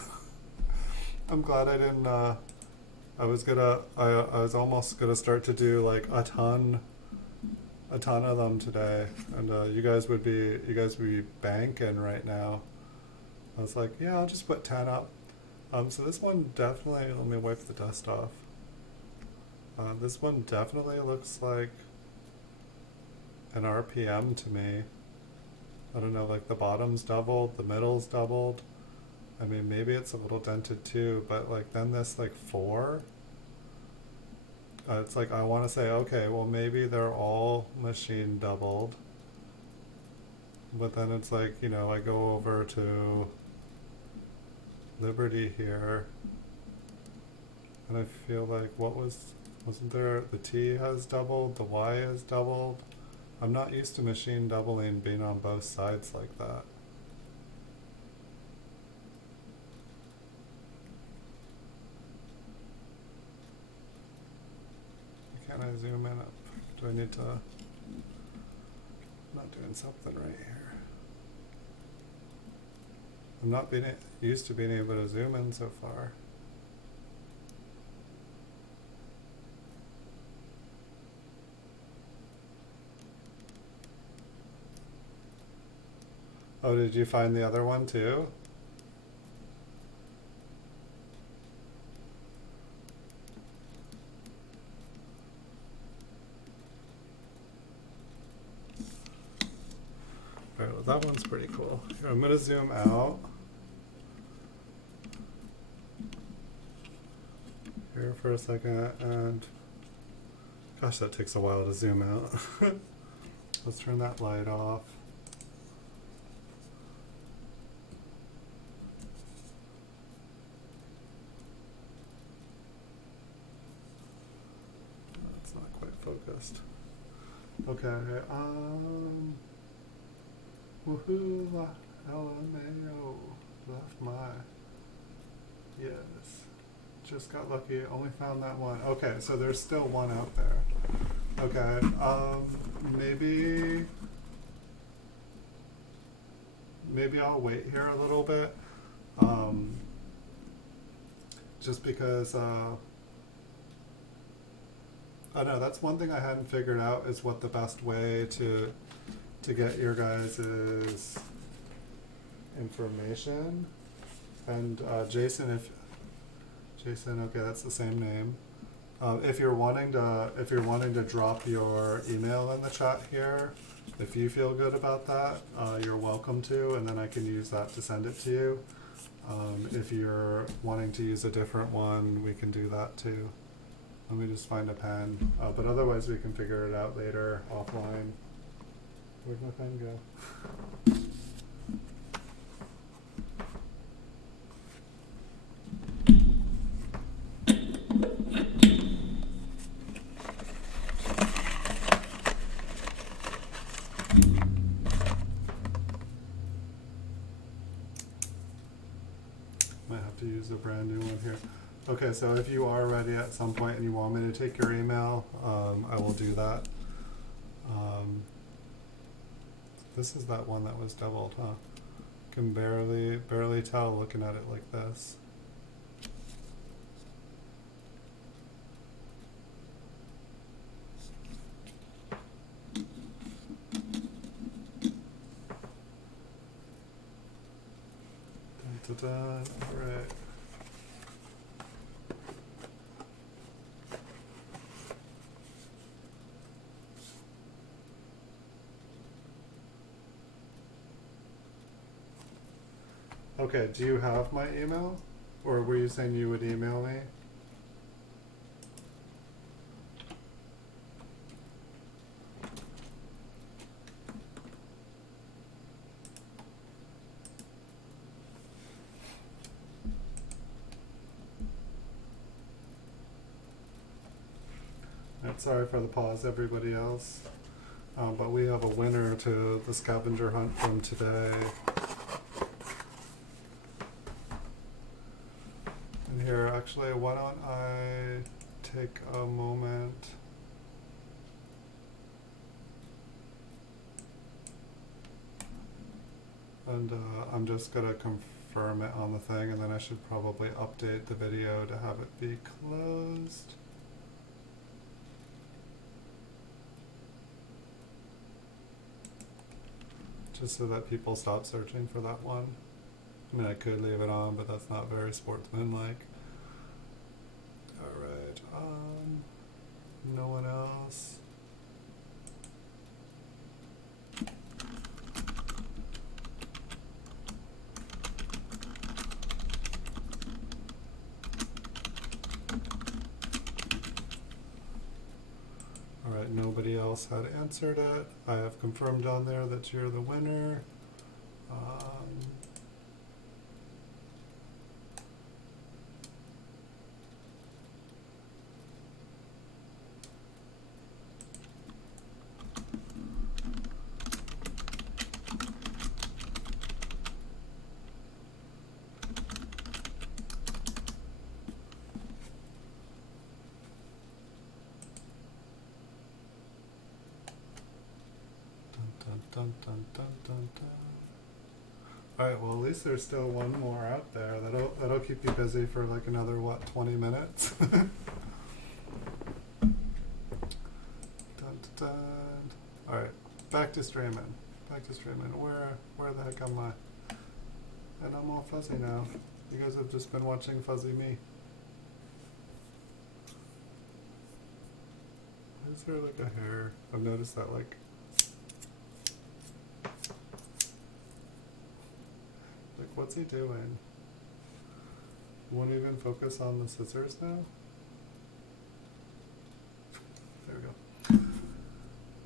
I'm glad I didn't, I was almost gonna start to do like a ton of them today, and you guys would be banking right now. I was like, yeah, I'll just put 10 up. So this one definitely, let me wipe the dust off. This one definitely looks like an RPM to me. I don't know, like the bottom's doubled, the middle's doubled. I mean, maybe it's a little dented too, but like then this like 4, it's like I want to say, okay, well maybe they're all machine doubled. But then it's like, you know, I go over to Liberty here, and I feel like wasn't there, the T has doubled, the Y has doubled. I'm not used to machine doubling being on both sides like that. Can I zoom in up? Do I need to? I'm not doing something right here. I'm not used to being able to zoom in so far. Oh, did you find the other one too? Alright, well that one's pretty cool. Here, I'm gonna zoom out. Here for a second, and gosh, that takes a while to zoom out. Let's turn that light off. It's not quite focused. Okay, woohoo, LMAO, left my, yes, just got lucky, only found that one. Okay, so there's still one out there. Okay, maybe I'll wait here a little bit, just because, I don't know, that's one thing I hadn't figured out, is what the best way to get your guys' information. And Jason, okay, that's the same name. If you're wanting to drop your email in the chat here, if you feel good about that, you're welcome to, and then I can use that to send it to you. If you're wanting to use a different one, we can do that too. Let me just find a pen, but otherwise we can figure it out later offline. Where'd my pen go? Might have to use a brand new one here. Okay, so if you are ready at some point and you want me to take your email, I will do that. This is that one that was doubled, huh? Can barely tell looking at it like this. Dun, dun, dun. All right. Okay, do you have my email? Or were you saying you would email me? And sorry for the pause, everybody else. But we have a winner to the scavenger hunt from today. Here, actually, why don't I take a moment and I'm just going to confirm it on the thing, and then I should probably update the video to have it be closed. Just so that people stop searching for that one. I mean, I could leave it on, but that's not very sportsmanlike. Alright, no one else. Alright, nobody else had answered it. I have confirmed on there that you're the winner. Dun, dun, dun, dun, dun. Alright, well at least there's still one more out there. That'll keep you busy for like another, what, 20 minutes? Dun, dun, dun. Alright, back to streaming. Where the heck am I? And I'm all fuzzy now. You guys have just been watching fuzzy me. Is there like a hair? I've noticed that like what's he doing? Won't even focus on the scissors now? There we go.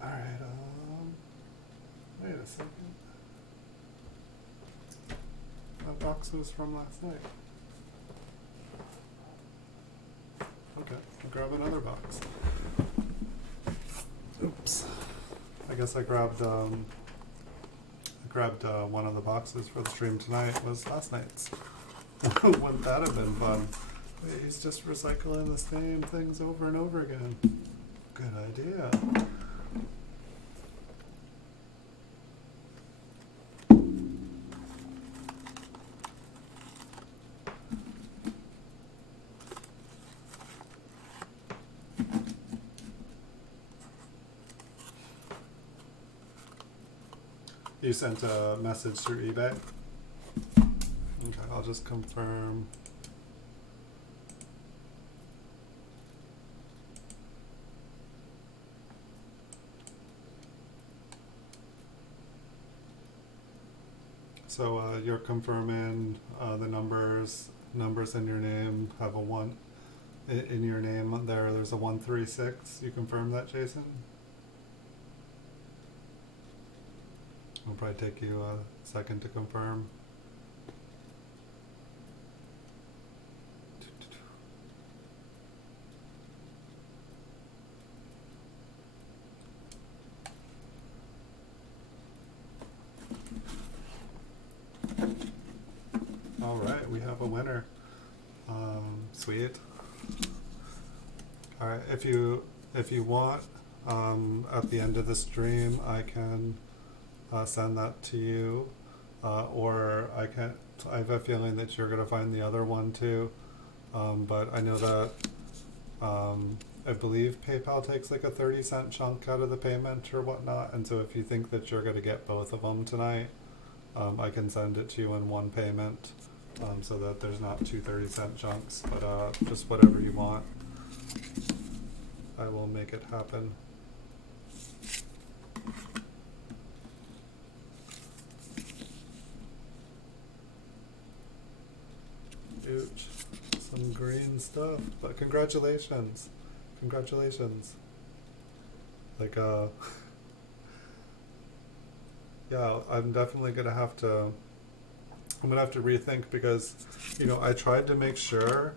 Alright, wait a second. That box was from last night. Okay, I'll grab another box. Oops. I guess I grabbed one of the boxes for the stream tonight. Was last night's. Wouldn't that have been fun? Wait, he's just recycling the same things over and over again. Good idea. You sent a message through eBay? Okay, I'll just confirm. So you're confirming the numbers in your name have a 1 in your name there. There's a 136. You confirm that, Jason? It'll probably take you a second to confirm. All right, we have a winner. Sweet. All right, if you want, at the end of the stream, I can send that to you, or I have a feeling that you're going to find the other one too, but I know that I believe PayPal takes like a 30-cent chunk out of the payment or whatnot, and so if you think that you're going to get both of them tonight, I can send it to you in one payment, so that there's not two 30-cent chunks, but just whatever you want, I will make it happen. Huge. Some green stuff, but congratulations. Like, yeah, I'm definitely gonna have to rethink, because, you know, I tried to make sure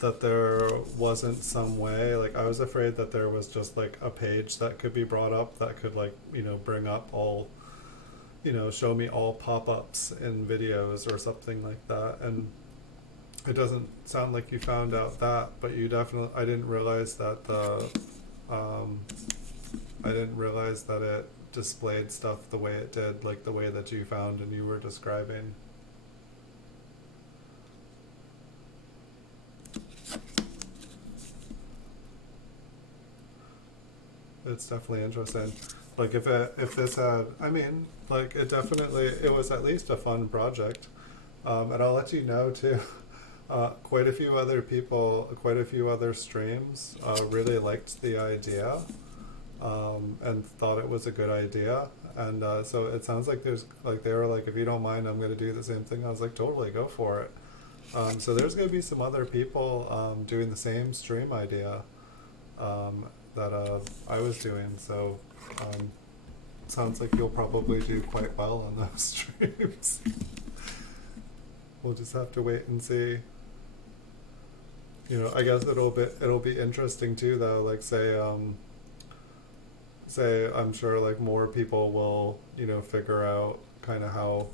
that there wasn't some way, like I was afraid that there was just like a page that could be brought up that could, like, you know, bring up all, you know, show me all pop-ups in videos or something like that, and it doesn't sound like you found out that, but you definitely, I didn't realize that the I didn't realize that it displayed stuff the way it did, like the way that you found and you were describing. It's definitely interesting. Like if this had, I mean, like it was at least a fun project. And I'll let you know too. Quite a few other people, quite a few other streams really liked the idea and thought it was a good idea. And so it sounds like there's like they were like, if you don't mind, I'm going to do the same thing. I was like, totally, go for it. So there's going to be some other people doing the same stream idea that I was doing. So sounds like you'll probably do quite well on those streams. We'll just have to wait and see. You know, I guess it'll be interesting too, though. Like say I'm sure like more people will, you know, figure out kind of how.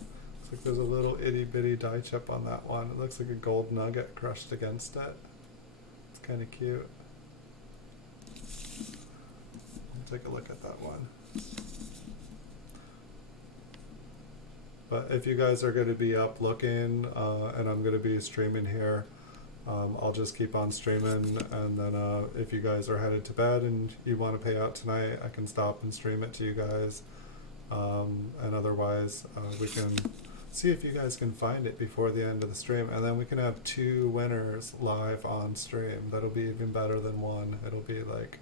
It's like there's a little itty bitty die chip on that one. It looks like a gold nugget crushed against it. It's kind of cute. Take a look at that one. But if you guys are going to be up looking, and I'm going to be streaming here, I'll just keep on streaming, and then if you guys are headed to bed and you want to pay out tonight, I can stop and stream it to you guys. And otherwise, we can see if you guys can find it before the end of the stream, and then we can have 2 winners live on stream. That'll be even better than one. It'll be like,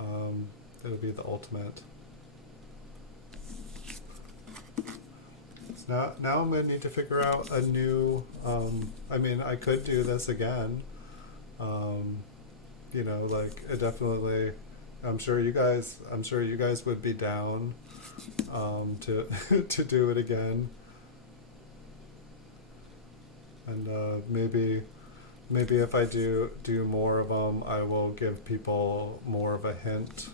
it'll be the ultimate. So now I'm going to need to figure out a new, I mean, I could do this again. You know, like it definitely, I'm sure you guys would be down to to do it again. And maybe if I do more of them, I will give people more of a hint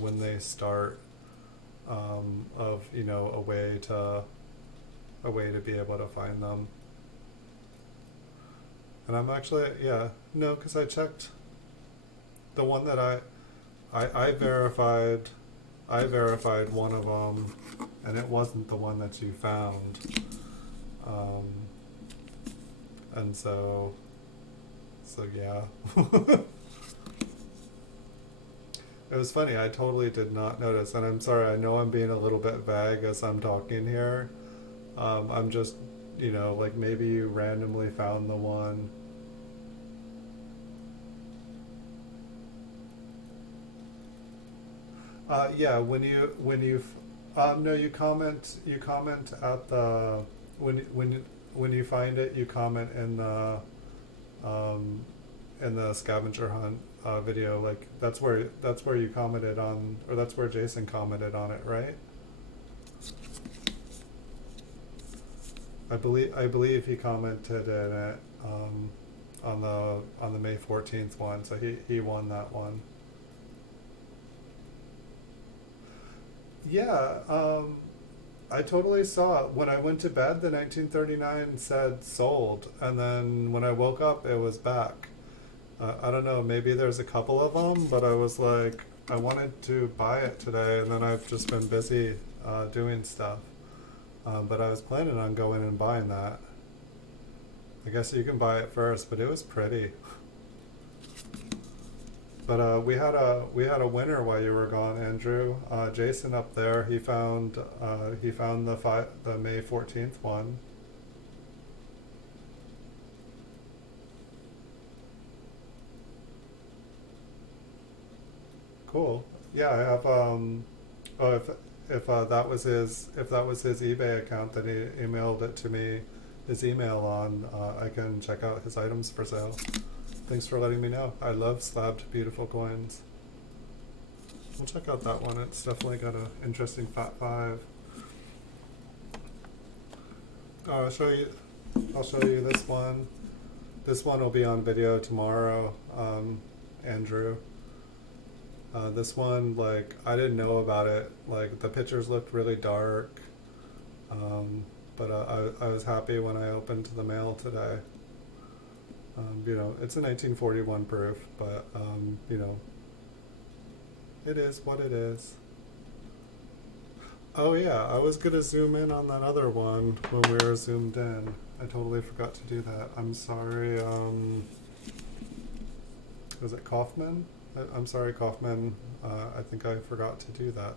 when they start of, you know, a way to be able to find them. And I'm actually, yeah, no, because I checked the one that I verified one of them, and it wasn't the one that you found. And so yeah. It was funny, I totally did not notice, and I'm sorry, I know I'm being a little bit vague as I'm talking here. I'm just, you know, like maybe you randomly found the one. Yeah, when you no, you comment at the, when you find it, you comment in the scavenger hunt video. Like that's where you commented on, or that's where Jason commented on it, right? I believe he commented in it on the May 14th one, so he won that one. Yeah, I totally saw it. When I went to bed, the 1939 said sold, and then when I woke up, it was back. I don't know, maybe there's a couple of them, but I was like, I wanted to buy it today, and then I've just been busy doing stuff. But I was planning on going and buying that. I guess you can buy it first, but it was pretty. But we had a winner while you were gone, Andrew. Jason up there, he found the May 14th one. Cool. Yeah, I have oh, if that was his eBay account, then he emailed it to me, his email on, I can check out his items for sale. Thanks for letting me know. I love slabbed beautiful coins. We'll check out that one. It's definitely got an interesting fat 5. I'll show you this one. This one will be on video tomorrow, Andrew. This one, like, I didn't know about it. Like, the pictures looked really dark. But I was happy when I opened the mail today. You know, it's a 1941 proof, but, you know, It is what it is. Oh yeah, I was gonna zoom in on that other one when we were zoomed in. I totally forgot to do that. I'm sorry. Was it Kaufman? I'm sorry, Kaufman. I think I forgot to do that.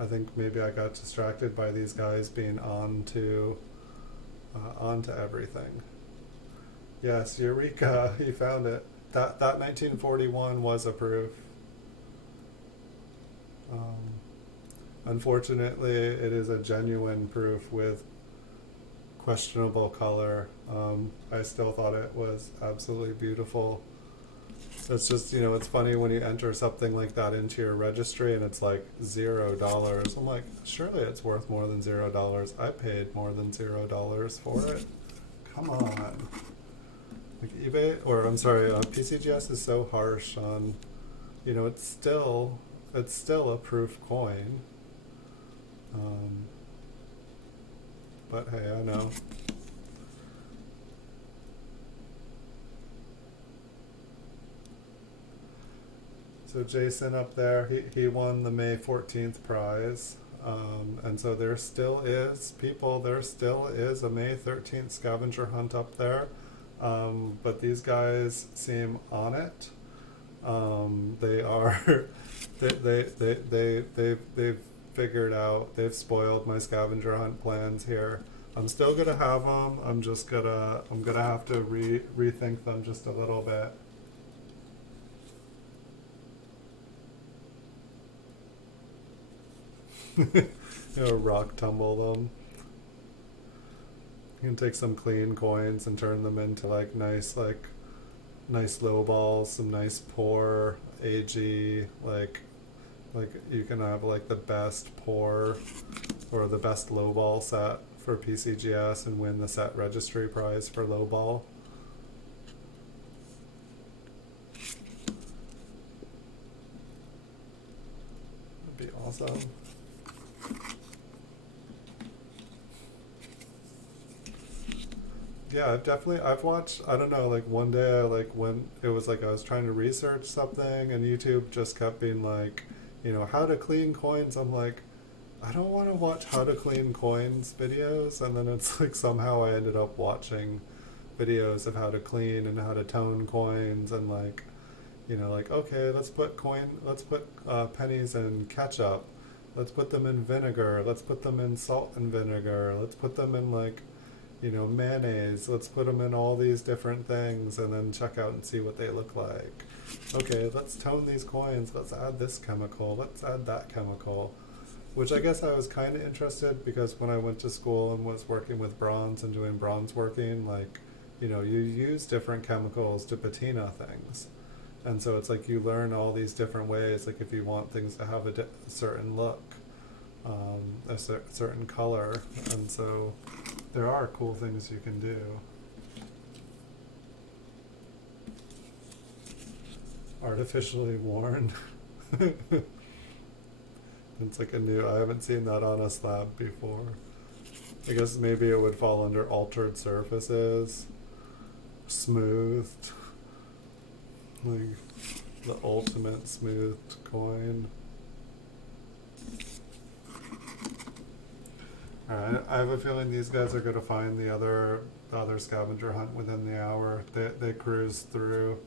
I think maybe I got distracted by these guys being onto everything. Yes, Eureka! He found it. That 1941 was a proof. Um, Unfortunately, it is a genuine proof with questionable color. I still thought it was absolutely beautiful. It's just, it's funny when you enter something like that into your registry and it's like $0. I'm like, surely it's worth more than $0. I paid more than $0 for it. Come on. Like eBay, or I'm sorry, PCGS is so harsh on, it's still a proof coin. But hey, I know. So Jason up there, he won the May 14th prize. And so there still is a May 13th scavenger hunt up there. But these guys seem on it. They are, they've figured out, they've spoiled my scavenger hunt plans here. I'm still gonna have them. I'm gonna have to rethink them just a little bit. Rock tumble them. You can take some clean coins and turn them into nice low balls, some nice poor AG, like you can have like the best poor or the best low ball set for PCGS and win the set registry prize for low ball. That'd be awesome. Yeah, I've watched, I don't know, like one day, when it was like I was trying to research something and YouTube just kept being like, how to clean coins. I'm like, I don't want to watch how to clean coins videos. And then it's like somehow I ended up watching videos of how to clean and how to tone coins and okay, let's put pennies in ketchup. Let's put them in vinegar. Let's put them in salt and vinegar. Let's put them in mayonnaise. Let's put them in all these different things and then check out and see what they look like. Okay, let's tone these coins. Let's add this chemical. Let's add that chemical. Which I guess I was kind of interested because when I went to school and was working with bronze and doing bronze working, you use different chemicals to patina things. And so it's like you learn all these different ways, like if you want things to have a certain look, a certain color. And so there are cool things you can do. Artificially worn. It's like I haven't seen that on a slab before. I guess maybe it would fall under altered surfaces. Smoothed. Like the ultimate smoothed coin. Alright, I have a feeling these guys are going to find the other scavenger hunt within the hour. They cruise through.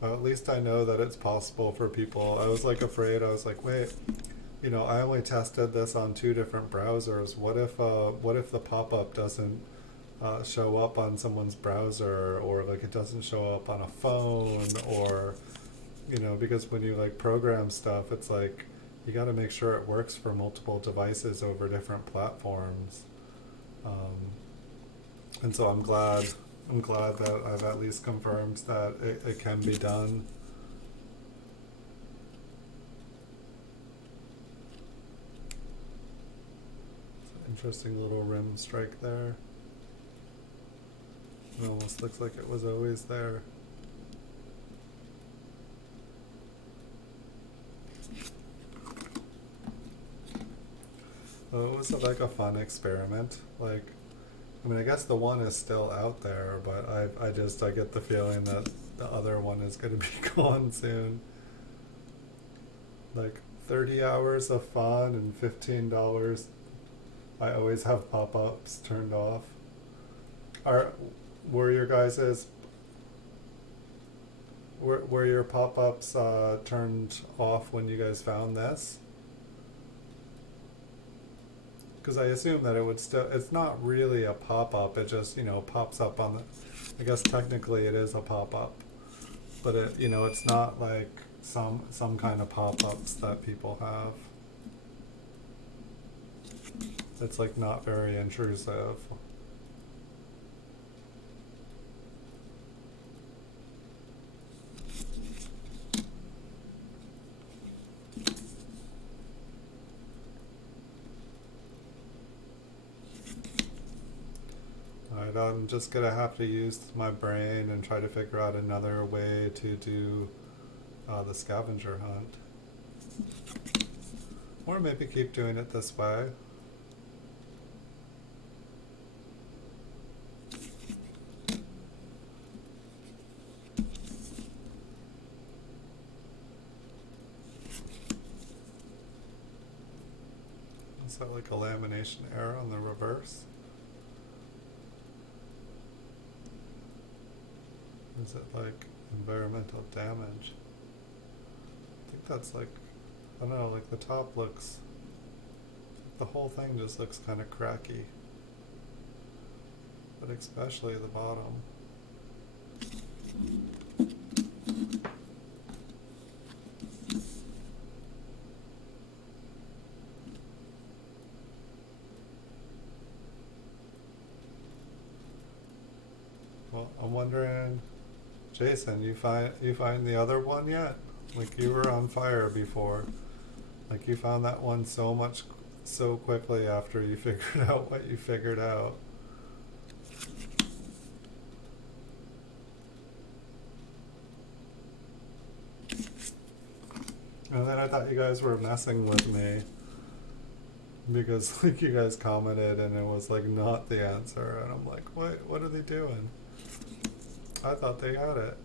Well, at least I know that it's possible for people. I was afraid. I was like, wait, I only tested this on 2 different browsers. What if the pop-up doesn't show up on someone's browser, or it doesn't show up on a phone, or because when you program stuff, it's you got to make sure it works for multiple devices over different platforms. And so I'm glad that I've at least confirmed that it can be done. Interesting little rim strike there. It almost looks like it was always there. Well, it was like a fun experiment. Like, I mean, I guess the one is still out there, but I get the feeling that the other one is going to be gone soon. Like 30 hours of fun and $15. I always have pop-ups turned off. Are were your guys's were your pop-ups turned off when you guys found this? Because I assume that it would still, it's not really a pop-up, it just, pops up on the, I guess technically it is a pop-up, but it's not like some kind of pop-ups that people have. It's like not very intrusive. Alright, I'm just gonna have to use my brain and try to figure out another way to do the scavenger hunt. Or maybe keep doing it this way. Is that like a lamination error on the reverse? Is it like environmental damage? I think that's like, I don't know, like the top looks, the whole thing just looks kind of cracky. But especially the bottom. Well, I'm wondering, Jason, you find the other one yet? Like you were on fire before. Like you found that one so quickly after you figured out what you figured out. And then I thought you guys were messing with me because like you guys commented and it was like not the answer, and I'm like, what are they doing? I thought they had it.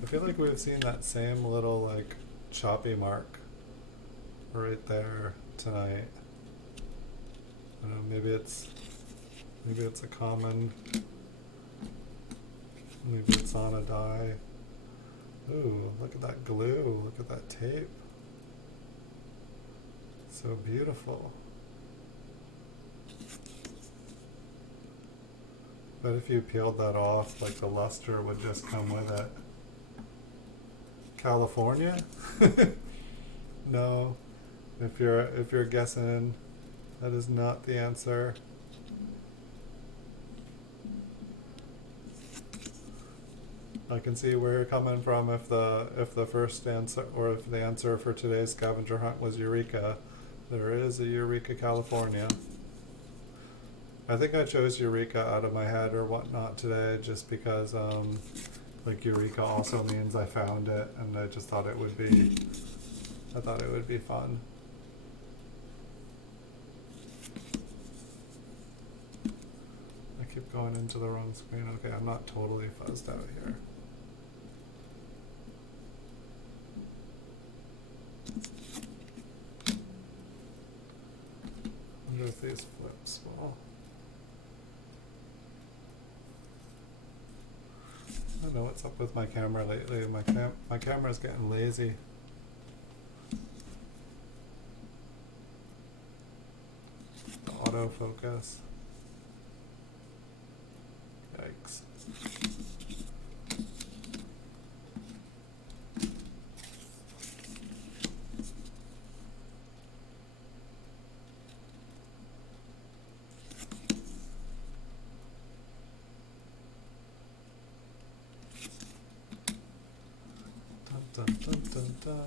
I feel like we've seen that same little like choppy mark right there tonight. I don't know, maybe it's a common, maybe it's on a die. Ooh, look at that glue, look at that tape. So beautiful. But if you peeled that off, like the luster would just come with it. California? No. If you're guessing, that is not the answer. I can see where you're coming from if the first answer, or if the answer for today's scavenger hunt was Eureka. There is a Eureka, California. I think I chose Eureka out of my head or whatnot today just because like Eureka also means I found it, and I just thought it would be fun. I keep going into the wrong screen. Okay, I'm not totally fuzzed out here. I wonder if these flips will. I don't know what's up with my camera lately. My camera's getting lazy. The autofocus. Yikes. Dun, dun, dun, dun.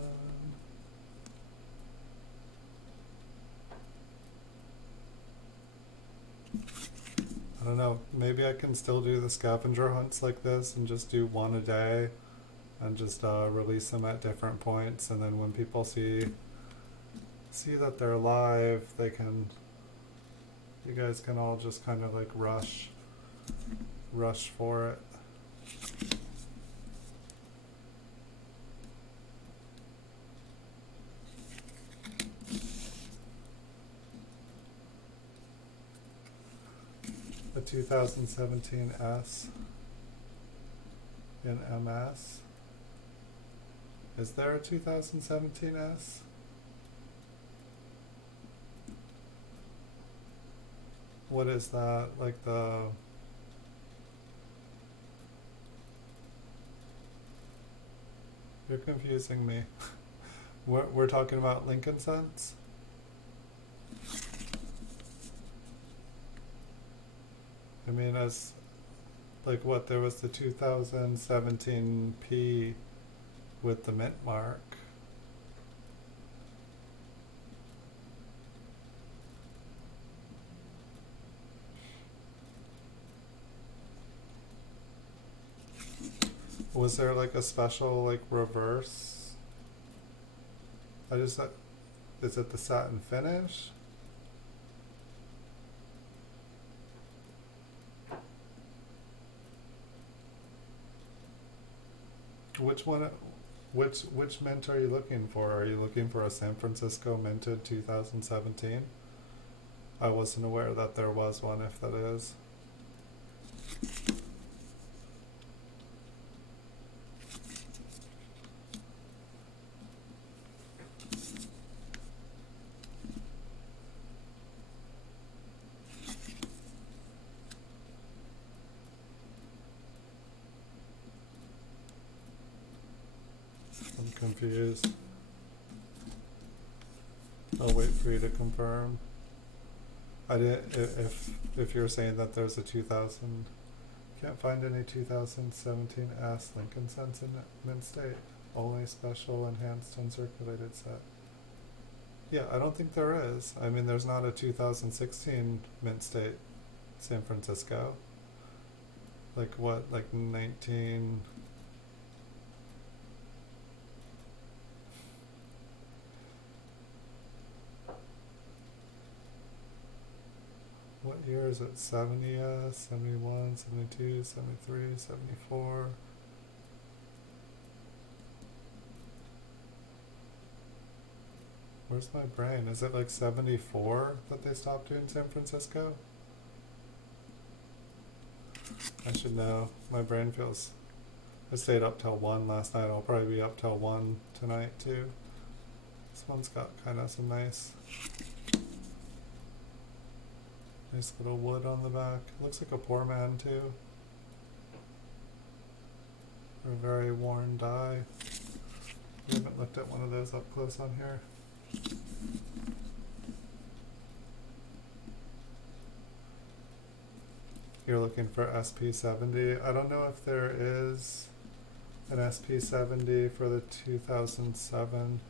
I don't know, maybe I can still do the scavenger hunts like this and just do one a day and just release them at different points, and then when people see see that they're live, you guys can all just kind of like rush for it. The 2017 S in MS. Is there a 2017 S? What is that? Like you're confusing me. We're talking about Lincoln Cents? I mean, as like what, there was the 2017 P with the mint mark. Was there like a special like reverse? Is it the satin finish? Which one? Which mint are you looking for? Are you looking for a San Francisco minted 2017? I wasn't aware that there was one, if that is. I'm confused. I'll wait for you to confirm. I didn't. If you're saying that there's a 2000, can't find any 2017 S Lincoln Cents in mint state. Only special enhanced uncirculated set. Yeah, I don't think there is. I mean, there's not a 2016 mint state San Francisco. Like what? Like 19. What year is it? 70, 71, 72, 73, 74. Where's my brain? Is it like 74 that they stopped doing San Francisco? I should know. My brain feels... I stayed up till 1 last night. I'll probably be up till 1 tonight too. This one's got kind of some nice little wood on the back. Looks like a poor man too. Or a very worn die. We haven't looked at one of those up close on here. You're looking for SP70. I don't know if there is an SP70 for the 2007.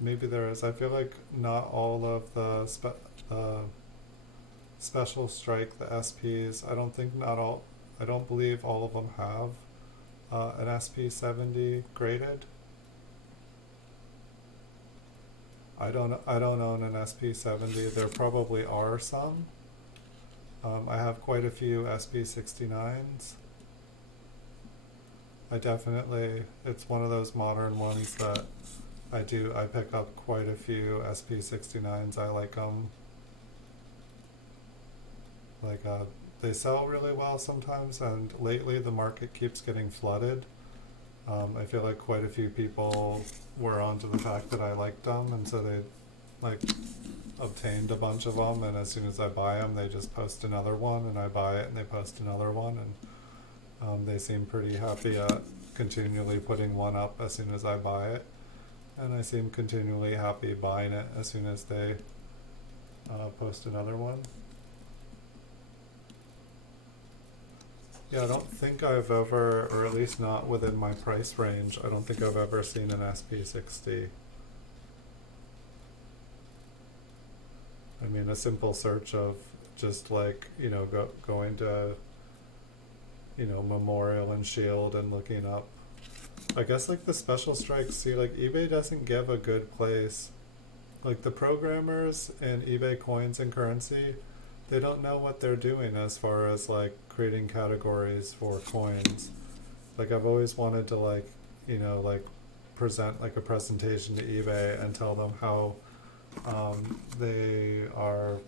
Maybe there is. I feel like not all of the special strike, the SPs, I don't believe all of them have an SP70 graded. I don't own an SP70. There probably are some. I have quite a few SP69s. It's one of those modern ones that I pick up quite a few SP69s. I like them. They sell really well sometimes, and lately the market keeps getting flooded. I feel like quite a few people were onto the fact that I liked them, and so they obtained a bunch of them, and as soon as I buy them, they just post another one, and I buy it, and they post another one, and they seem pretty happy at continually putting one up as soon as I buy it, and I seem continually happy buying it as soon as they post another one. Yeah, I don't think I've ever, or at least not within my price range, I don't think I've ever seen an SP60. I mean, a simple search of just like, going to, Memorial and Shield and looking up I guess like the special strikes, see, like eBay doesn't give a good place. Like the programmers in eBay coins and currency, they don't know what they're doing as far as like creating categories for coins. Like I've always wanted to like, like present like a presentation to eBay and tell them how they are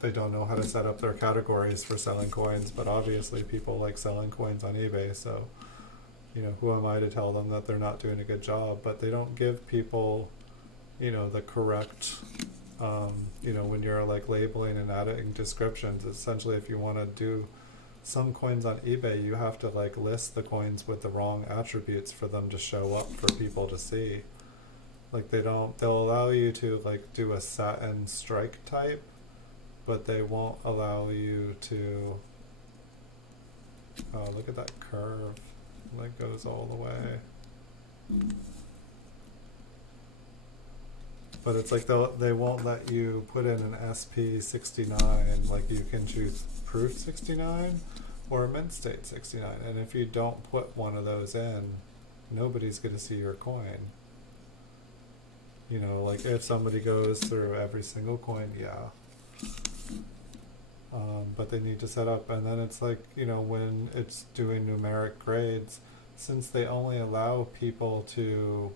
they don't know how to set up their categories for selling coins, but obviously people like selling coins on eBay, so who am I to tell them that they're not doing a good job? But they don't give people, the correct, when you're like labeling and adding descriptions. Essentially, if you want to do some coins on eBay, you have to like list the coins with the wrong attributes for them to show up for people to see. Like they'll allow you to like do a set and strike type, but they won't allow you to, oh, look at that curve. That goes all the way. But it's like they won't let you put in an SP69, like you can choose proof 69 or mint state 69. And if you don't put one of those in, nobody's going to see your coin. Like if somebody goes through every single coin, yeah. But they need to set up, and then it's like, when it's doing numeric grades, since they only allow people to,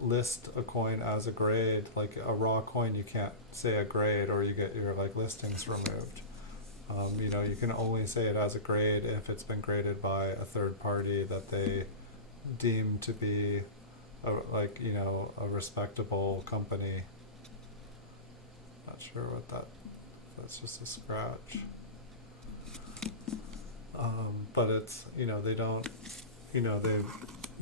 list a coin as a grade, like a raw coin, you can't say a grade or you get your like listings removed. You can only say it as a grade if it's been graded by a third party that they deem to be a respectable company. Not sure what that's just a scratch. But it's, they don't, they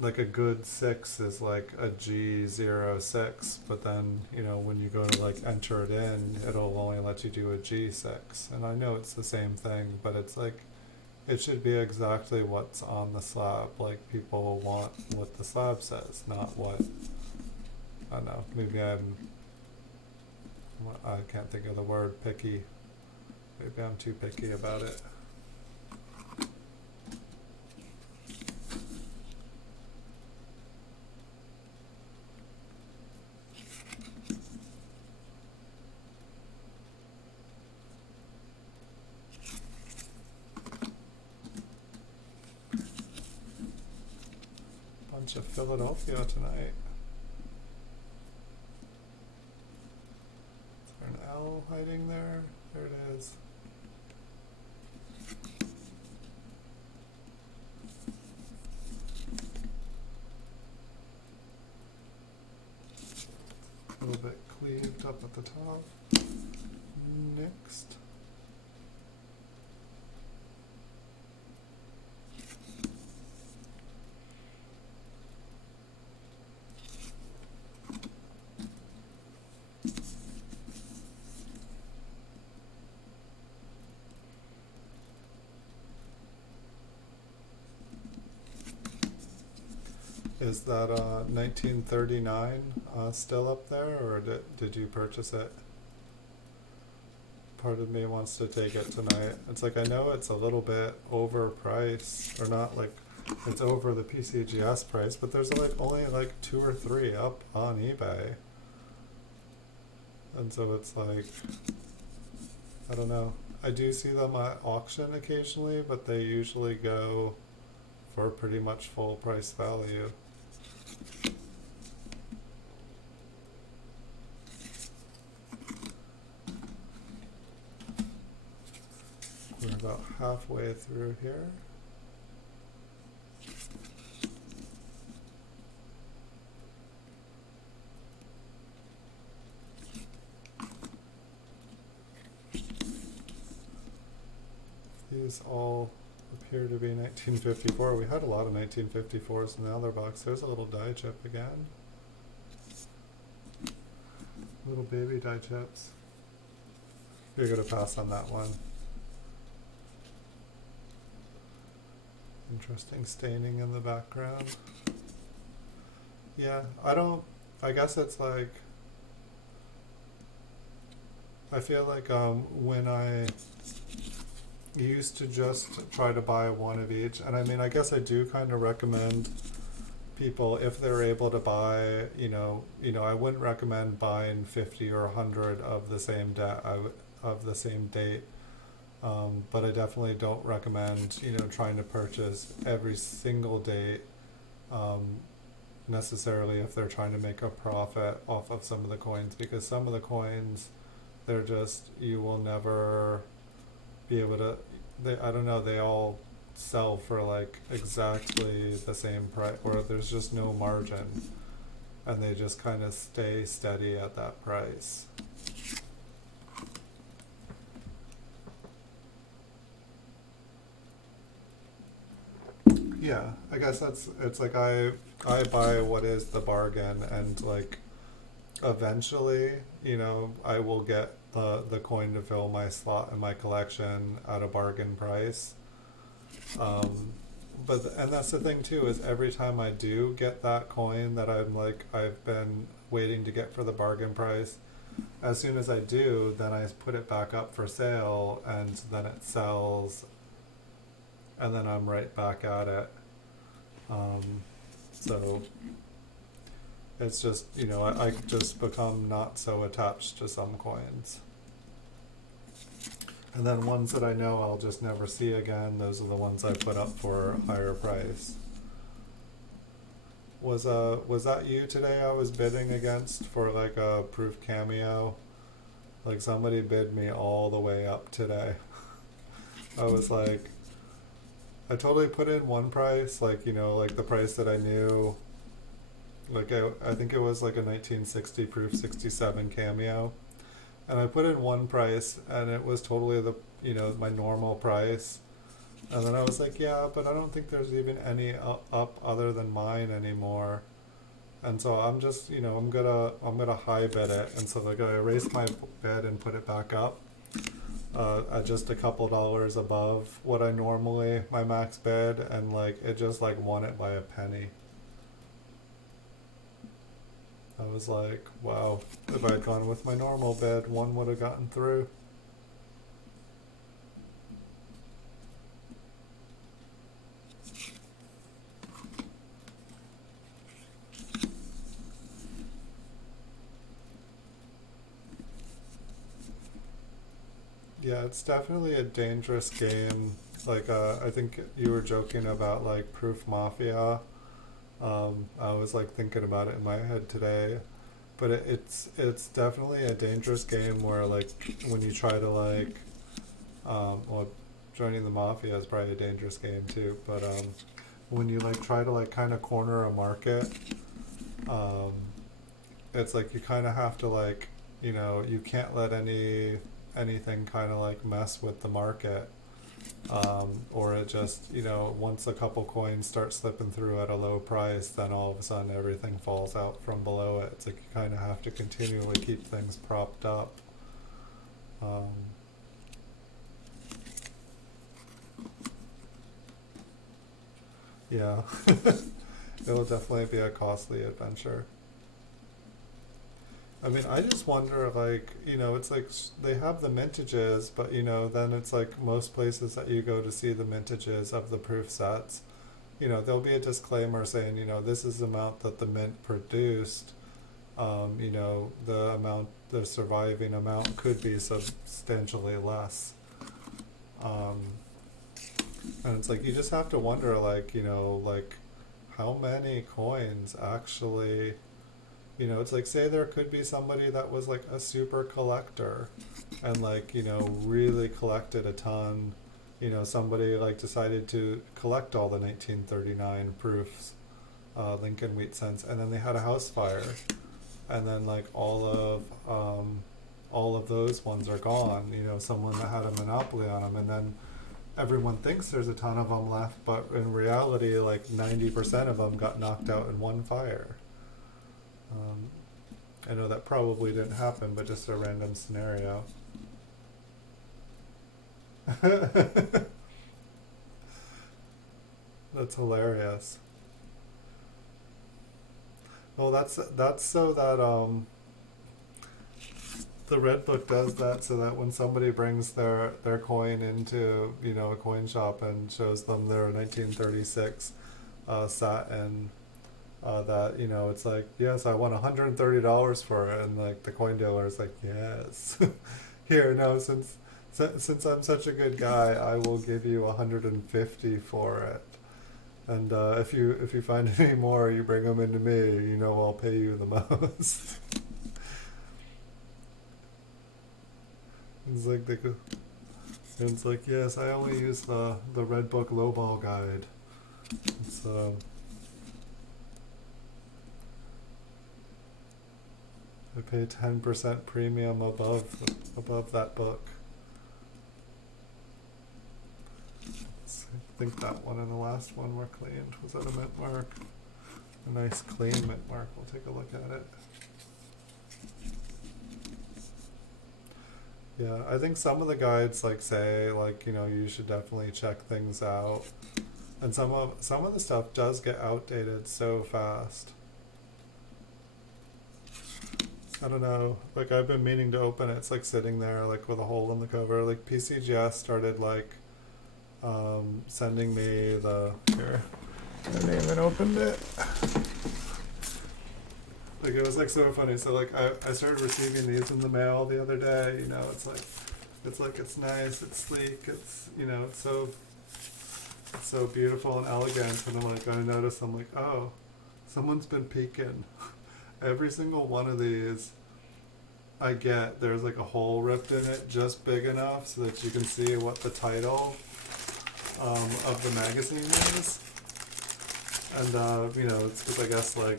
like a good 6 is like a G06, but then, when you go to like enter it in, it'll only let you do a G6. And I know it's the same thing, but it's like, it should be exactly what's on the slab. Like people want what the slab says, not what, I don't know, maybe I can't think of the word, picky. Maybe I'm too picky about it. Bunch of Philadelphia tonight. Is there an L hiding there? There it is. A little bit cleaved up at the top. Next. Is that 1939 still up there, or did you purchase it? Part of me wants to take it tonight. It's like, I know it's a little bit overpriced, or not like it's over the PCGS price, but there's like only like 2 or 3 up on eBay. And so it's like, I don't know. I do see them at auction occasionally, but they usually go for pretty much full price value. We're about halfway through here. These all appear to be 1954. We had a lot of 1954s in the other box. There's a little die chip again. Little baby die chips. You're gonna pass on that one. Interesting staining in the background. Yeah, I guess it's like, I feel like when I used to just try to buy one of each, and I mean, I guess I do kind of recommend people if they're able to buy, I wouldn't recommend buying 50 or 100 of the same of the same date. But I definitely don't recommend, trying to purchase every single date, um, necessarily if they're trying to make a profit off of some of the coins, because some of the coins, they're just, you will never be able to, I don't know, they all sell for like exactly the same price, or there's just no margin, and they just kind of stay steady at that price. Yeah, I guess it's like I buy what is the bargain, and like eventually, I will get the coin to fill my slot in my collection at a bargain price. Um, and that's the thing too, is every time I do get that coin that I've been waiting to get for the bargain price, as soon as I do, then I put it back up for sale, and then it sells, and then I'm right back at it. Um, so it's just, I just become not so attached to some coins. And then ones that I know I'll just never see again, those are the ones I put up for a higher price. Was that you today I was bidding against for like a proof cameo? Like somebody bid me all the way up today. I was like, I totally put in one price, like, like the price that I knew. Like I think it was like a 1960 proof 67 cameo. And I put in one price, and it was totally my normal price. And then I was like, yeah, but I don't think there's even any up other than mine anymore. And so I'm just, I'm gonna high bid it. And so like I erased my bid and put it back up, at just a couple dollars above what I normally, my max bid, and like it just like won it by a penny. I was like, wow, if I had gone with my normal bid, one would have gotten through. Yeah, it's definitely a dangerous game. Like, I think you were joking about like Proof Mafia. I was like thinking about it in my head today, but it's definitely a dangerous game where like when you try to like, well, joining the mafia is probably a dangerous game too. But when you like try to like kind of corner a market, um, it's like you kind of have to like, you can't let anything kind of like mess with the market, or it just, once a couple coins start slipping through at a low price, then all of a sudden everything falls out from below it. It's like you kind of have to continually keep things propped up. Um, yeah, it'll definitely be a costly adventure. I mean, I just wonder, like, it's like they have the mintages, but, then it's like most places that you go to see the mintages of the proof sets, there'll be a disclaimer saying, this is the amount that the mint produced. The surviving amount could be substantially less. Um, and it's like, you just have to wonder, like, like, how many coins actually. It's like, say there could be somebody that was like a super collector and like, really collected a ton. Somebody like decided to collect all the 1939 proofs, Lincoln wheat cents, and then they had a house fire, and then like all of those ones are gone. Someone that had a monopoly on them, and then everyone thinks there's a ton of them left, but in reality, like 90% of them got knocked out in one fire. Um, I know that probably didn't happen, but just a random scenario. That's hilarious. Well, that's so that the red book does that so that when somebody brings their coin into, you know, a coin shop and shows them their 1936 satin, that, you know, it's like, yes, I want $130 for it, and like the coin dealer is like, yes, here, no, since I'm such a good guy, I will give you $150 for it. And if you find any more, you bring them into me. You know, I'll pay you the most. It's like it's like, yes, I only use the Red Book Lowball Guide. It's I pay 10% premium above that book. I think that one and the last one were cleaned. Was that a mint mark? A nice clean mint mark. We'll take a look at it. Yeah, I think some of the guides like say like, you know, you should definitely check things out. And some of the stuff does get outdated so fast. I don't know, like I've been meaning to open it. It's like sitting there like with a hole in the cover. Like PCGS started like sending me the here. I haven't even opened it. Like it was like so funny. So like I started receiving these in the mail the other day. You know, it's nice, it's sleek, it's, you know, it's so beautiful and elegant. And I'm like, I notice, I'm like, oh, someone's been peeking. Every single one of these I get, there's like a hole ripped in it just big enough so that you can see what the title of the magazine is. And you know, it's because I guess like,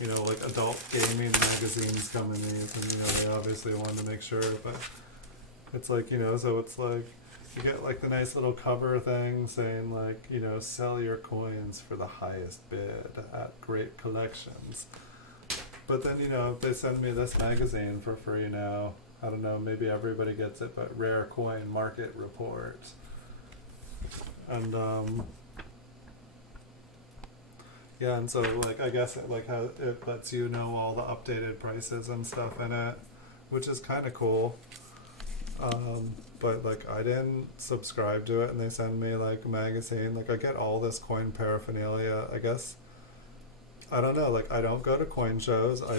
you know, like adult gaming magazines come in these, and you know, they obviously wanted to make sure, but it's like, you know, so it's like you get like the nice little cover thing saying like, you know, sell your coins for the highest bid at great collections. But then, you know, if they send me this magazine for free now, I don't know, maybe everybody gets it, but Rare Coin Market Report. And yeah, and so like I guess it like it lets you know all the updated prices and stuff in it, which is kind of cool. But like I didn't subscribe to it, and they send me like a magazine. Like I get all this coin paraphernalia. I guess I don't know. Like I don't go to coin shows. I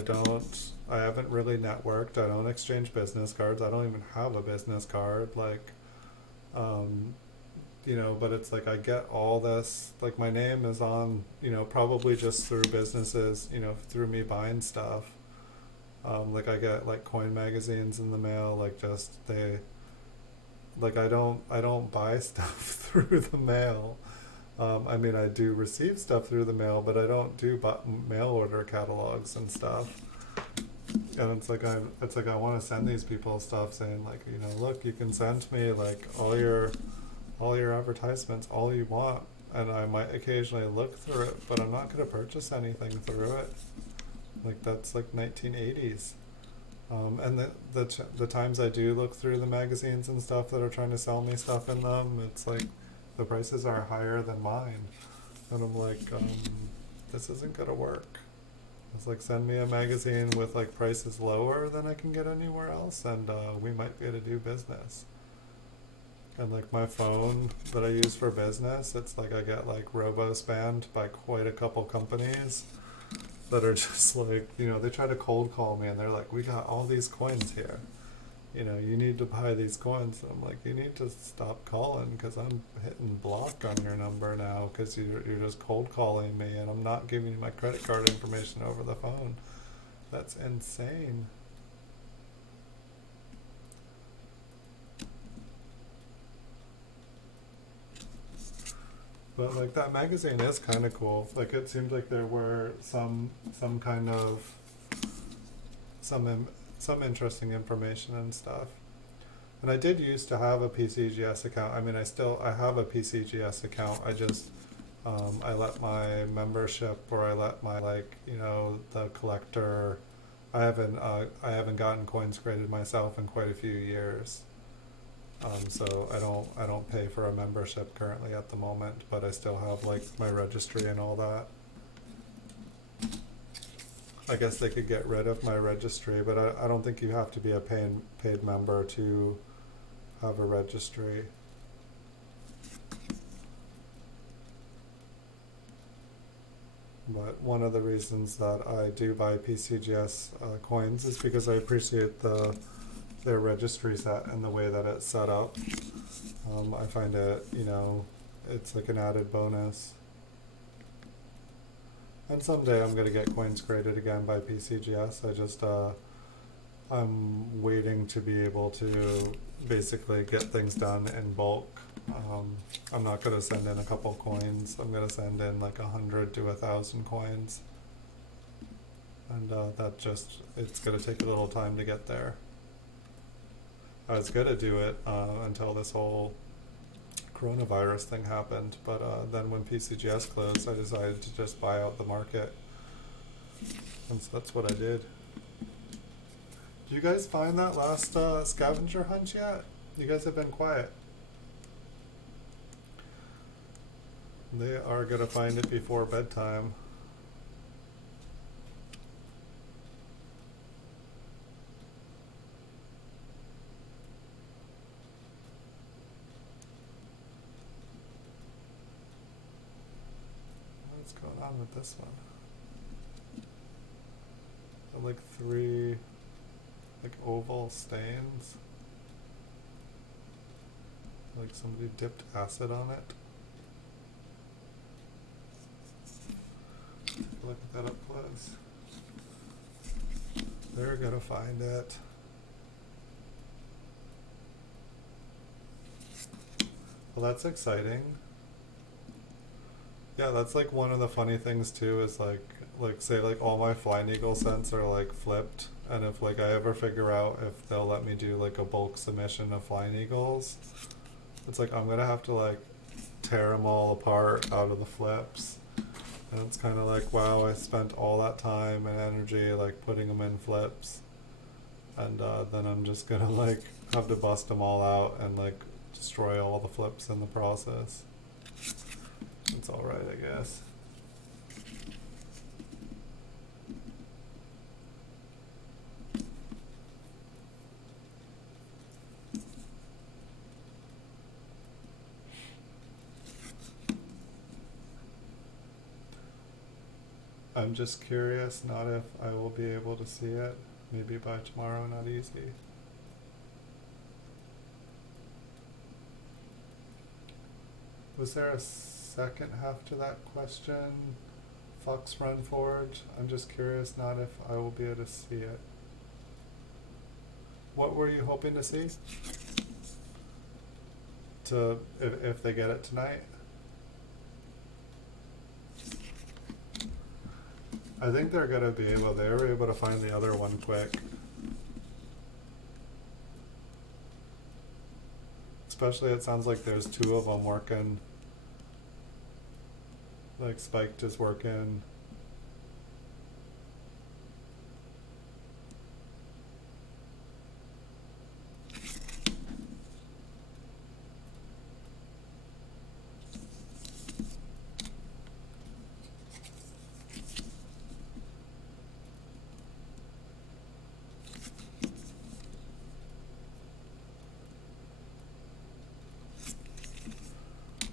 haven't really networked. I don't exchange business cards. I don't even have a business card. Like, you know, but it's like I get all this, like my name is on, you know, probably just through businesses, you know, through me buying stuff. Like I get like coin magazines in the mail, like just like I don't buy stuff through the mail. I mean, I do receive stuff through the mail, but I don't do mail order catalogs and stuff. And it's like I want to send these people stuff saying like, you know, look, you can send me like all your advertisements, all you want, and I might occasionally look through it, but I'm not going to purchase anything through it. Like that's like 1980s. And the times I do look through the magazines and stuff that are trying to sell me stuff in them, it's like the prices are higher than mine. And I'm like, this isn't going to work. It's like, send me a magazine with like prices lower than I can get anywhere else, and we might be able to do business. And like my phone that I use for business, it's like I get like robo-spammed by quite a couple companies that are just like, you know, they try to cold call me and they're like, we got all these coins here. You know, you need to buy these coins. And I'm like, you need to stop calling because I'm hitting block on your number now because you're just cold calling me and I'm not giving you my credit card information over the phone. That's insane. But like that magazine is kind of cool. Like it seemed like there were some kind of some interesting information and stuff. And I did used to have a PCGS account. I mean, I have a PCGS account. I just I let my membership, or I let my, like, you know, the collector. I haven't gotten coins created myself in quite a few years. So I don't pay for a membership currently at the moment, but I still have like my registry and all that. I guess they could get rid of my registry, but I don't think you have to be a paid member to have a registry. But one of the reasons that I do buy PCGS coins is because I appreciate their registry set and the way that it's set up. I find it, it's like an added bonus. And someday I'm gonna get coins created again by PCGS. I'm waiting to be able to basically get things done in bulk. I'm not gonna send in a couple coins. I'm gonna send in like 100 to 1,000 coins, and it's gonna take a little time to get there. I was gonna do it until this whole coronavirus thing happened, but then when PCGS closed, I decided to just buy out the market, and so that's what I did. Did you guys find that last scavenger hunt yet? You guys have been quiet. They are gonna find it before bedtime. What's going on with this one? Like 3 oval stains. Like somebody dipped acid on it. Look at that up close. They're gonna find it. Well, that's exciting. Yeah, that's like one of the funny things too, is like say like all my flying eagle scents are like flipped, and if like I ever figure out if they'll let me do like a bulk submission of flying eagles, it's like I'm gonna have to like tear them all apart out of the flips. And it's kind of like, wow, I spent all that time and energy like putting them in flips, and then I'm just gonna like have to bust them all out and like destroy all the flips in the process. It's alright, I guess. I'm just curious, not if I will be able to see it. Maybe by tomorrow, not easy. Was there a second half to that question? Fox Run Forge? I'm just curious, not if I will be able to see it. What were you hoping to see? If they get it tonight? I think they're gonna be able, they were able to find the other one quick. Especially it sounds like there's 2 of them working. Like Spiked is working.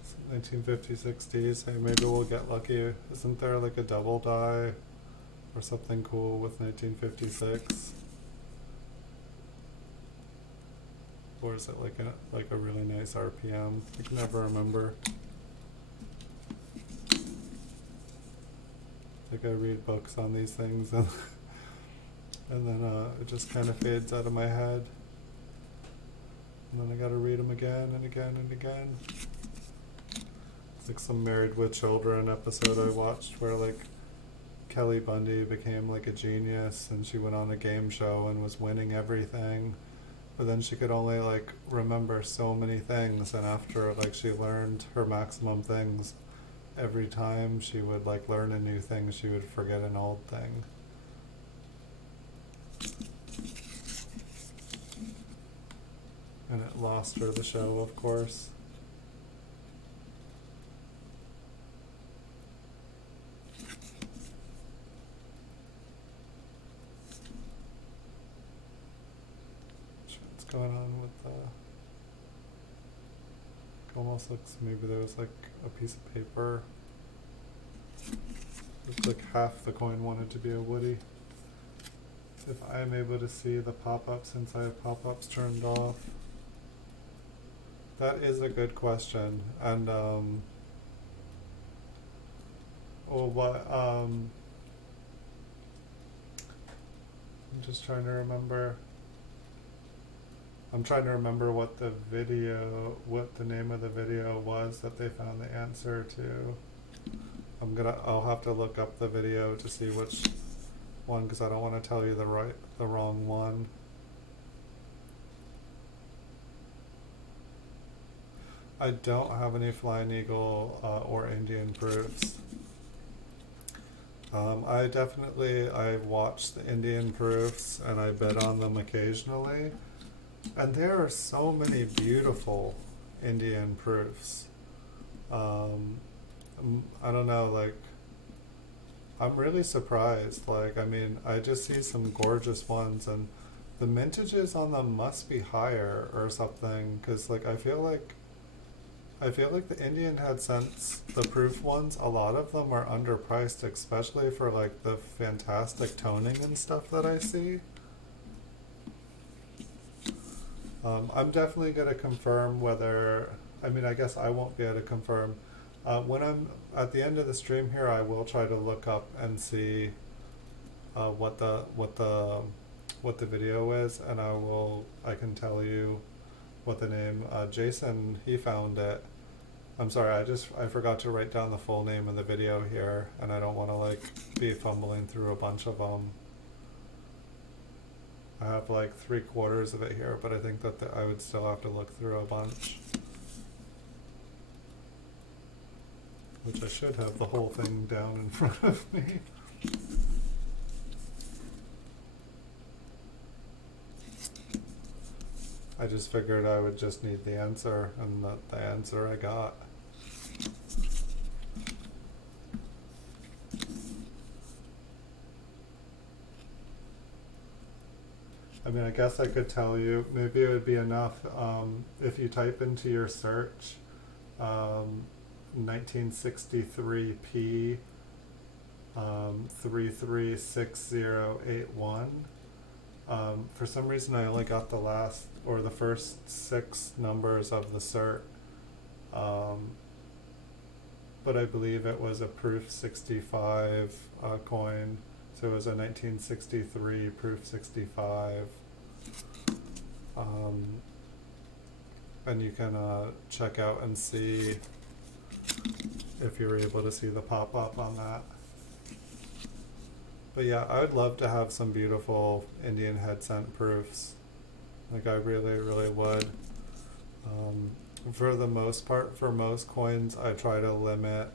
So 1950s, hey, maybe we'll get lucky. Isn't there like a double die or something cool with 1956? Or is it like a really nice RPM? I can never remember. Like I read books on these things and then it just kind of fades out of my head. And then I gotta read them again and again and again. It's like some Married with Children episode I watched where like Kelly Bundy became like a genius and she went on a game show and was winning everything. But then she could only like remember so many things, and after like she learned her maximum things, every time she would like learn a new thing, she would forget an old thing. And it lost her the show, of course. going on with the... It almost looks, maybe there was like a piece of paper. Looks like half the coin wanted to be a Woody. If I'm able to see the pop-up since I have pop-ups turned off. That is a good question. And I'm just trying to remember. I'm trying to remember what the name of the video was that they found the answer to. I'll have to look up the video to see which one, because I don't want to tell you the wrong one. I don't have any Flying Eagle or Indian proofs. I watch the Indian proofs and I bet on them occasionally. And there are so many beautiful Indian proofs. I don't know, like, I'm really surprised. Like, I mean, I just see some gorgeous ones, and the mintages on them must be higher or something, because, like, I feel like the Indian head cents, the proof ones, a lot of them are underpriced, especially for, like, the fantastic toning and stuff that I see. I'm definitely going to confirm whether, I mean, I guess I won't be able to confirm. When I'm at the end of the stream here, I will try to look up and see what the video is, and I can tell you what the name. Jason, he found it. I'm sorry, I forgot to write down the full name of the video here, and I don't want to like be fumbling through a bunch of them. I have like 3/4 of it here, but I think that I would still have to look through a bunch. Which I should have the whole thing down in front of me. I just figured I would just need the answer, and the answer I got. I mean, I guess I could tell you, maybe it would be enough if you type into your search 1963P 336081. For some reason I only got the first 6 numbers of the cert, but I believe it was a proof 65 coin, so it was a 1963 proof 65. And you can check out and see if you're able to see the pop-up on that. But yeah, I would love to have some beautiful Indian head cent proofs. Like, I really, really would. For the most part, for most coins, I try to limit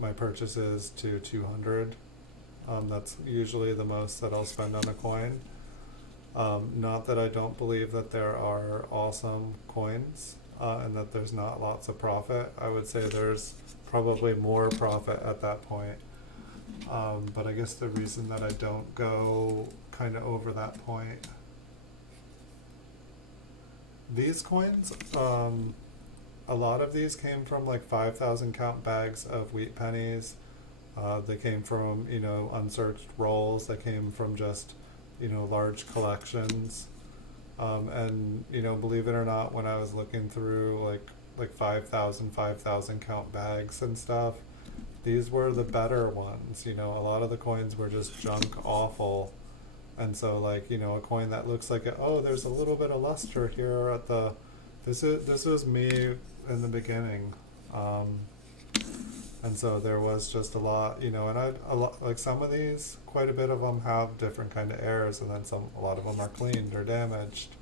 my purchases to 200. That's usually the most that I'll spend on a coin. Not that I don't believe that there are awesome coins and that there's not lots of profit. I would say there's probably more profit at that point. But I guess the reason that I don't go kind of over that point. These coins, a lot of these came from like 5,000 count bags of wheat pennies. They came from, unsearched rolls. They came from just, large collections. And, believe it or not, when I was looking through like 5,000 count bags and stuff, these were the better ones. A lot of the coins were just junk awful. And so, like, a coin that looks like there's a little bit of luster here at the, this was me in the beginning. And so there was just a lot, and like some of these, quite a bit of them have different kind of errors, and then a lot of them are cleaned or damaged.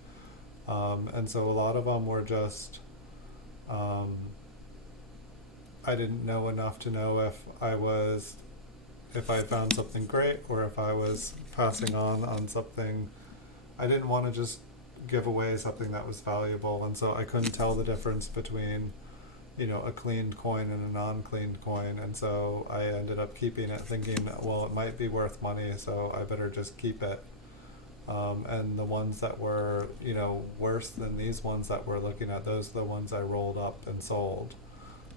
And so a lot of them were just, I didn't know enough to know if I had found something great, or if I was passing on something. I didn't want to just give away something that was valuable, and so I couldn't tell the difference between a cleaned coin and a non-cleaned coin, and so I ended up keeping it, thinking, well, it might be worth money, so I better just keep it. And the ones that were, worse than these ones that we're looking at, those are the ones I rolled up and sold.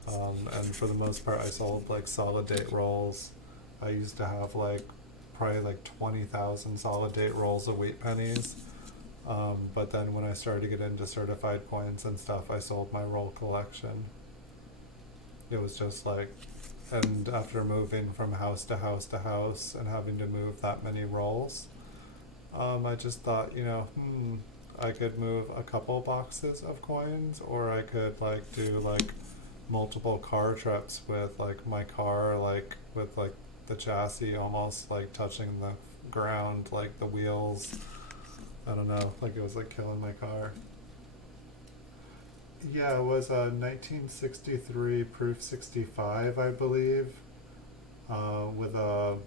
And for the most part, I sold like solid date rolls. I used to have like probably like 20,000 solid date rolls of wheat pennies. But then when I started to get into certified coins and stuff, I sold my roll collection. It was just like, and after moving from house to house to house and having to move that many rolls, I just thought, I could move a couple boxes of coins, or I could like do like multiple car trips with like my car, like with like the chassis almost like touching the ground, like the wheels. I don't know, like it was like killing my car. Yeah, it was a 1963 Proof 65, I believe, with the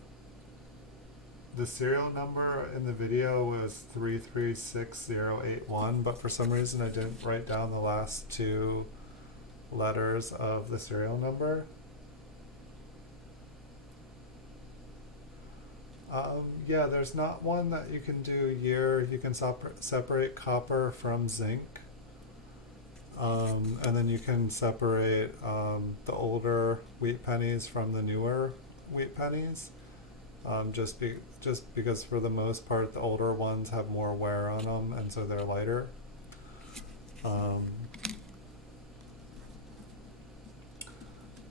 serial number in the video was 336081, but for some reason I didn't write down the last two letters of the serial number. Yeah, there's not one that you can do year. You can separate copper from zinc. And then you can separate the older wheat pennies from the newer wheat pennies. Just because for the most part the older ones have more wear on them, and so they're lighter.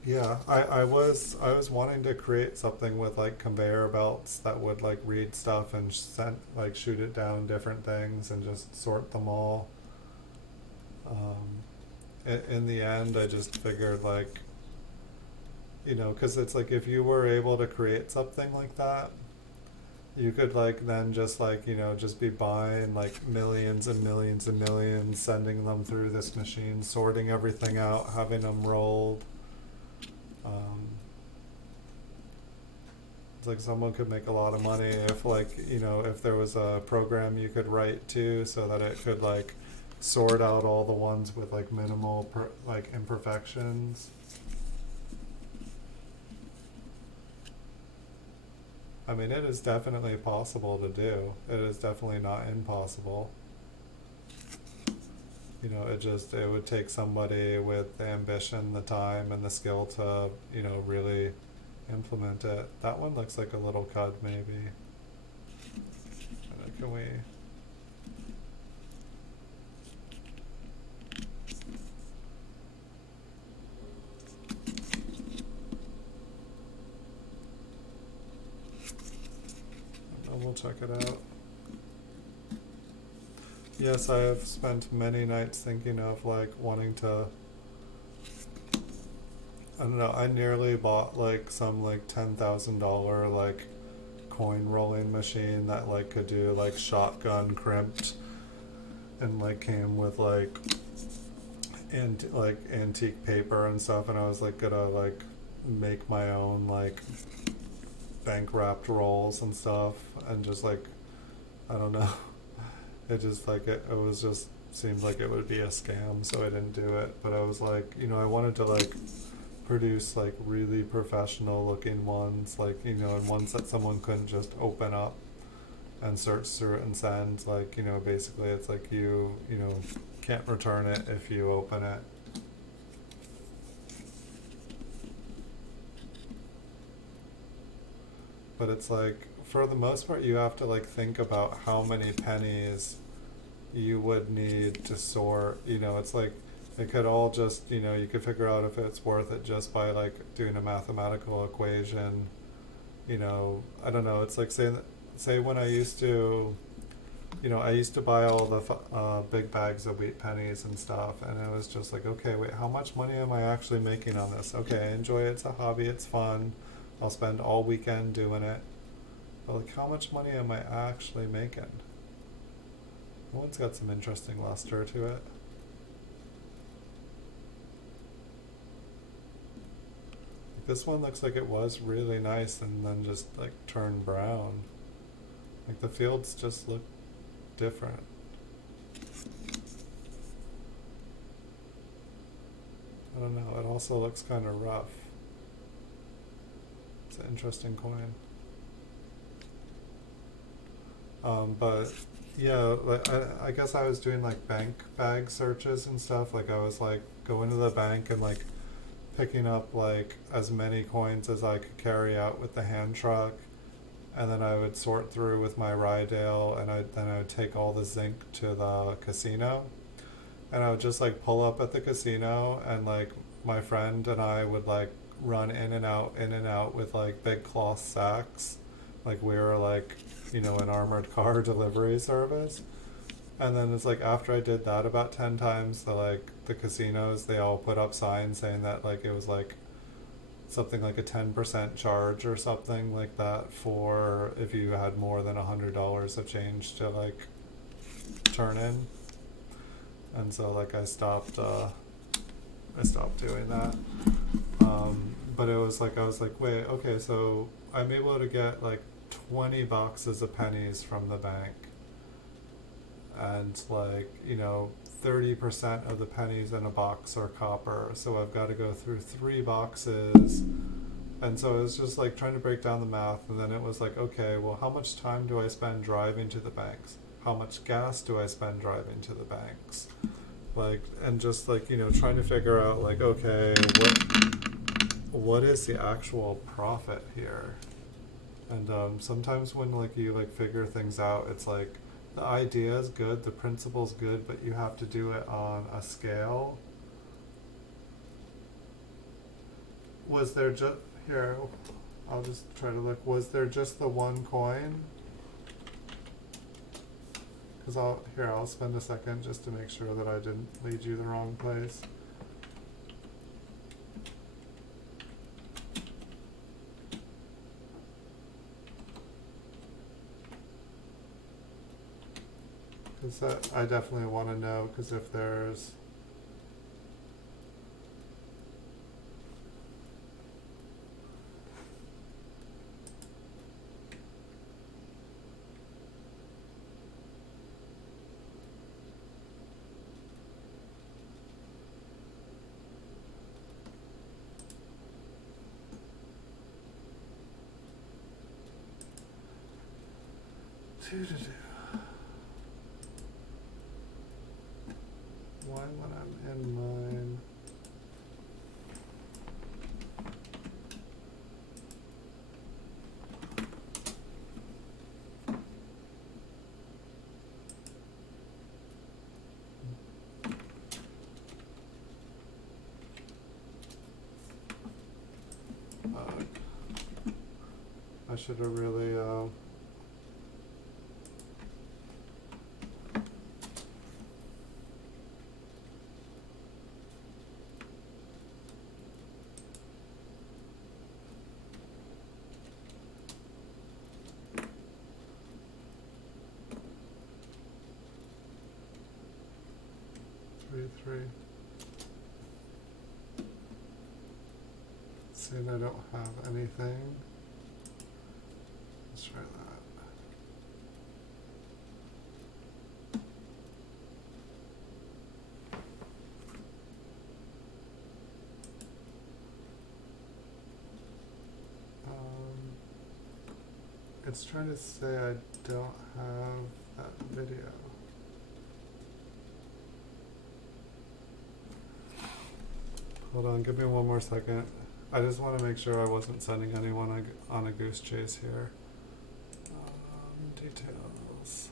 Yeah, I was wanting to create something with like conveyor belts that would like read stuff and shoot it down different things and just sort them all. In the end, I just figured like, because it's like if you were able to create something like that, you could like then just like, just be buying like millions and millions and millions, sending them through this machine, sorting everything out, having them rolled. It's like someone could make a lot of money if like, if there was a program you could write to so that it could like sort out all the ones with like minimal imperfections. I mean, it is definitely possible to do. It is definitely not impossible. It would take somebody with the ambition, the time, and the skill to, really implement it. That one looks like a little cud, maybe. Can we... We'll check it out. Yes, I have spent many nights thinking of like wanting to, I don't know, I nearly bought like some like $10,000 like coin rolling machine that like could do like shotgun crimped and like came with like antique paper and stuff, and I was like gonna like make my own like bank wrapped rolls and stuff, and just like, I don't know, it just like it was just seemed like it would be a scam, so I didn't do it. But I was like, I wanted to like produce like really professional looking ones, like, and ones that someone couldn't just open up and search through it and send, like, basically it's like you can't return it if you open it. But it's like, for the most part, you have to like think about how many pennies you would need to sort. It's like, it could all just, you could figure out if it's worth it just by like doing a mathematical equation. I don't know, it's like say when I used to, I used to buy all the big bags of wheat pennies and stuff, and it was just like, okay, wait, how much money am I actually making on this? Okay, I enjoy it, it's a hobby, it's fun, I'll spend all weekend doing it. But like, how much money am I actually making? That one's got some interesting luster to it. This one looks like it was really nice and then just like turned brown. Like the fields just look different. I don't know, it also looks kind of rough. It's an interesting coin. But yeah, like I guess I was doing like bank bag searches and stuff. Like I was like going to the bank and like picking up like as many coins as I could carry out with the hand truck, and then I would sort through with my Rydale, and then I would take all the zinc to the casino, and I would just like pull up at the casino, and like my friend and I would like run in and out with like big cloth sacks, like we were like, you know, an armored car delivery service. And then it's like after I did that about 10 times, the casinos, they all put up signs saying that like it was like something like a 10% charge or something like that for if you had more than $100 of change to like turn in. And so like I stopped doing that. But it was like I was like, wait, okay, so I'm able to get like 20 boxes of pennies from the bank, and like, you know, 30% of the pennies in a box are copper, so I've got to go through 3 boxes. And so it was just like trying to break down the math, and then it was like, okay, well, how much time do I spend driving to the banks? How much gas do I spend driving to the banks? Like, and just like, you know, trying to figure out like, okay, what is the actual profit here? And sometimes when like you like figure things out, it's like the idea is good, the principle's good, but you have to do it on a scale. Was there just here? I'll just try to look. Was there just the one coin? Because I'll spend a second just to make sure that I didn't lead you the wrong place. Because I definitely want to know, because if there's... Why when I'm in mine... I should have really... 3. Saying I don't have anything. Let's try that. It's trying to say I don't have that video. Hold on, give me one more second. I just want to make sure I wasn't sending anyone on a goose chase here. Details.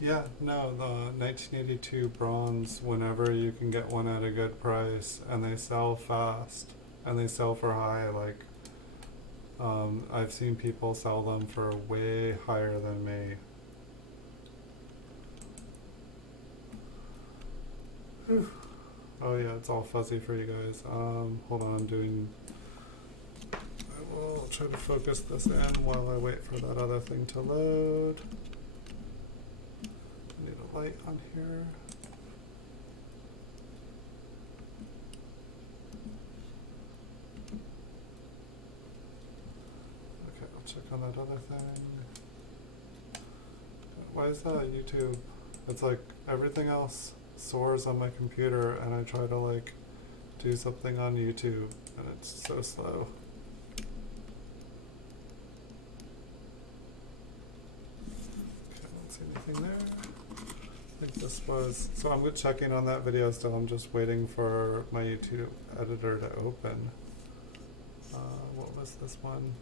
Yeah, no, the 1982 bronze, whenever you can get one at a good price, and they sell fast, and they sell for high, like, I've seen people sell them for way higher than me. Whew. Oh yeah, it's all fuzzy for you guys. Hold on, I will try to focus this in while I wait for that other thing to load. I need a light on here. Okay, I'll check on that other thing. Why is that YouTube? It's like everything else soars on my computer and I try to like do something on YouTube and it's so slow. Okay, I don't see anything there. I think this was, so I'm checking on that video still. I'm just waiting for my YouTube editor to open. What was this one?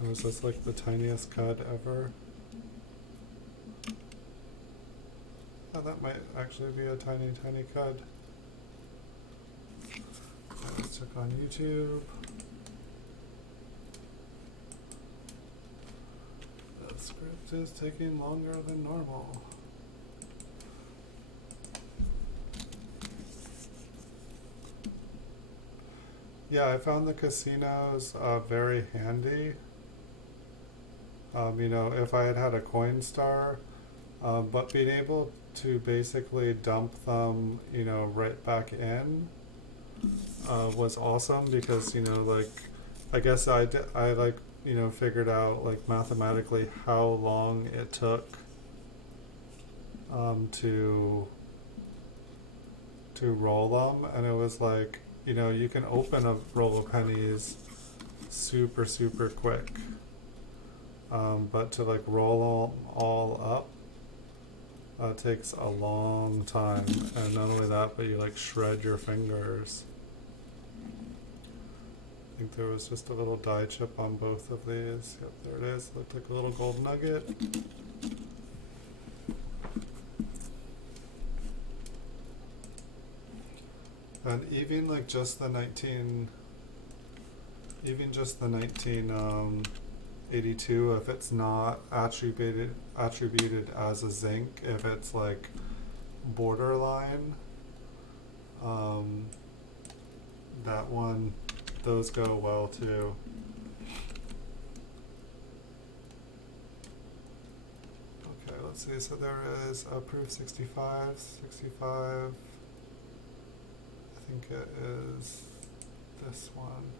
Or is this like the tiniest cud ever? Oh, that might actually be a tiny, tiny cud. Let's check on YouTube. The script is taking longer than normal. Yeah, I found the casinos very handy. You know, if I had had a Coinstar, but being able to basically dump them, you know, right back in was awesome because, you know, like, I guess I like, you know, figured out like mathematically how long it took to roll them, and it was like, you know, you can open a roll of pennies super, super quick. But to like roll all up takes a long time, and not only that, but you like shred your fingers. I think there was just a little die chip on both of these. Yep, there it is. Looked like a little gold nugget. And even like just the 1982, if it's not attributed as a zinc, if it's like borderline, that one, those go well too. Okay, let's see, so there is a proof 65. I think it is this one.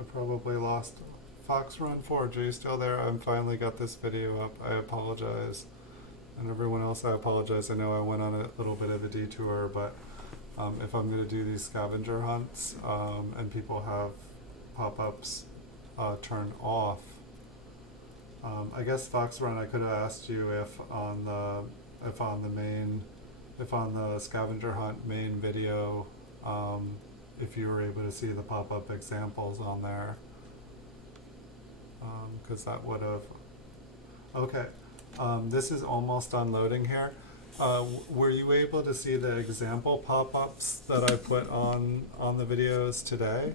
I probably lost Fox Run 4G. Are you still there? I finally got this video up. I apologize. And everyone else, I apologize. I know I went on a little bit of a detour, but if I'm going to do these scavenger hunts and people have pop-ups turned off, I guess Fox Run, I could have asked you if on the scavenger hunt main video, if you were able to see the pop-up examples on there, because that would have. Okay, this is almost unloading here. Were you able to see the example pop-ups that I put on the videos today?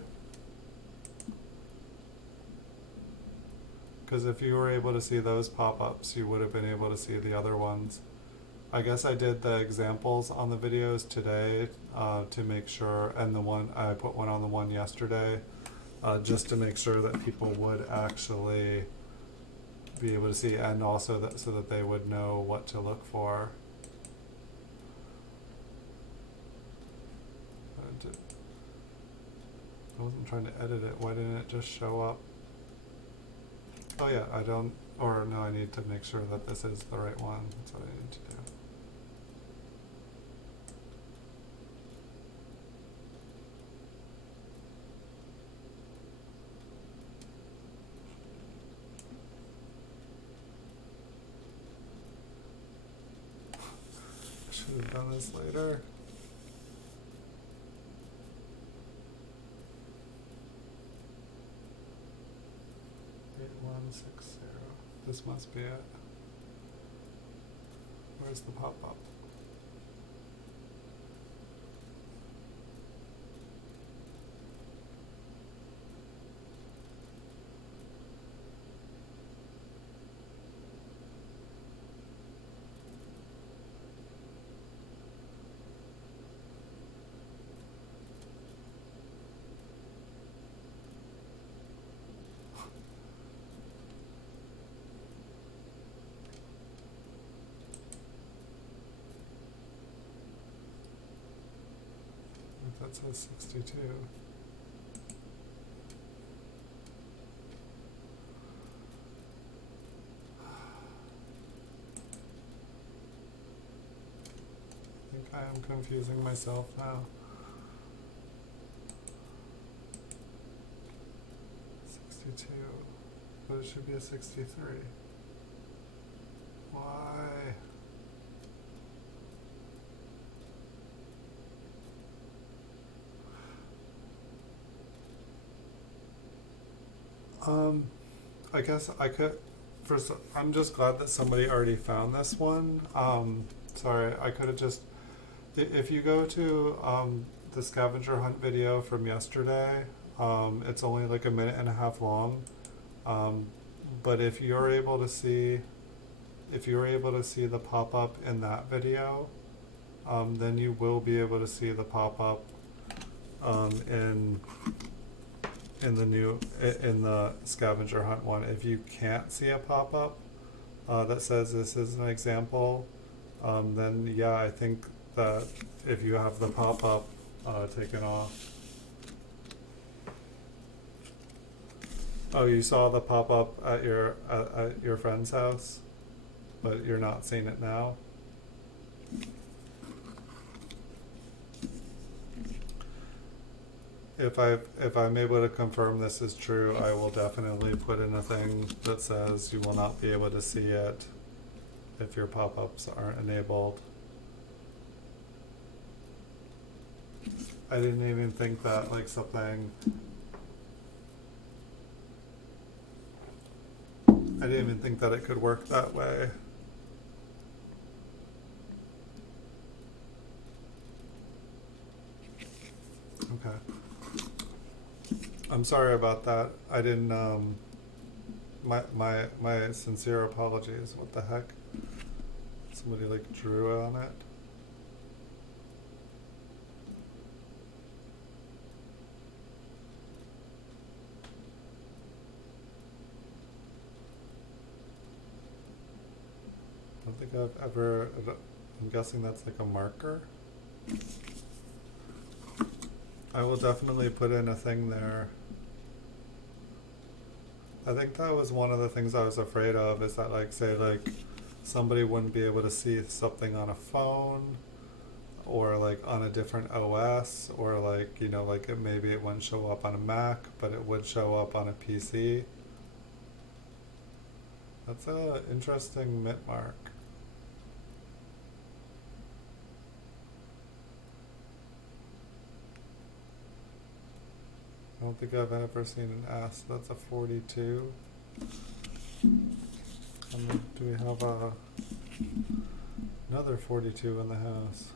Because if you were able to see those pop-ups, you would have been able to see the other ones. I guess I did the examples on the videos today to make sure, and I put one on the one yesterday just to make sure that people would actually be able to see, and also that so that they would know what to look for. I wasn't trying to edit it. Why didn't it just show up? Oh yeah, I need to make sure that this is the right one. That's what I need to do. Should have done this later. 160. This must be it. Where's the pop-up? That says 62. I think I am confusing myself now. 62, but it should be a 63. Why? I guess I could, first, I'm just glad that somebody already found this one. Sorry, I could have just, if you go to the scavenger hunt video from yesterday, it's only like a minute and a half long. But if you're able to see the pop-up in that video, then you will be able to see the pop-up in the scavenger hunt one. If you can't see a pop-up that says this is an example, then yeah, I think that if you have the pop-up taken off. Oh, you saw the pop-up at your friend's house, but you're not seeing it now? If I'm able to confirm this is true, I will definitely put in a thing that says you will not be able to see it if your pop-ups aren't enabled. I didn't even think that like something. I didn't even think that it could work that way. Okay. I'm sorry about that. I didn't, my sincere apologies. What the heck? Somebody like drew on it. I don't think I've ever, I'm guessing that's like a marker. I will definitely put in a thing there. I think that was one of the things I was afraid of, is that like, say like somebody wouldn't be able to see something on a phone or like on a different OS, or like, you know, like maybe it wouldn't show up on a Mac, but it would show up on a PC. That's a interesting mint mark. I don't think I've ever seen an S. That's a 42. And then do we have another 42 in the house?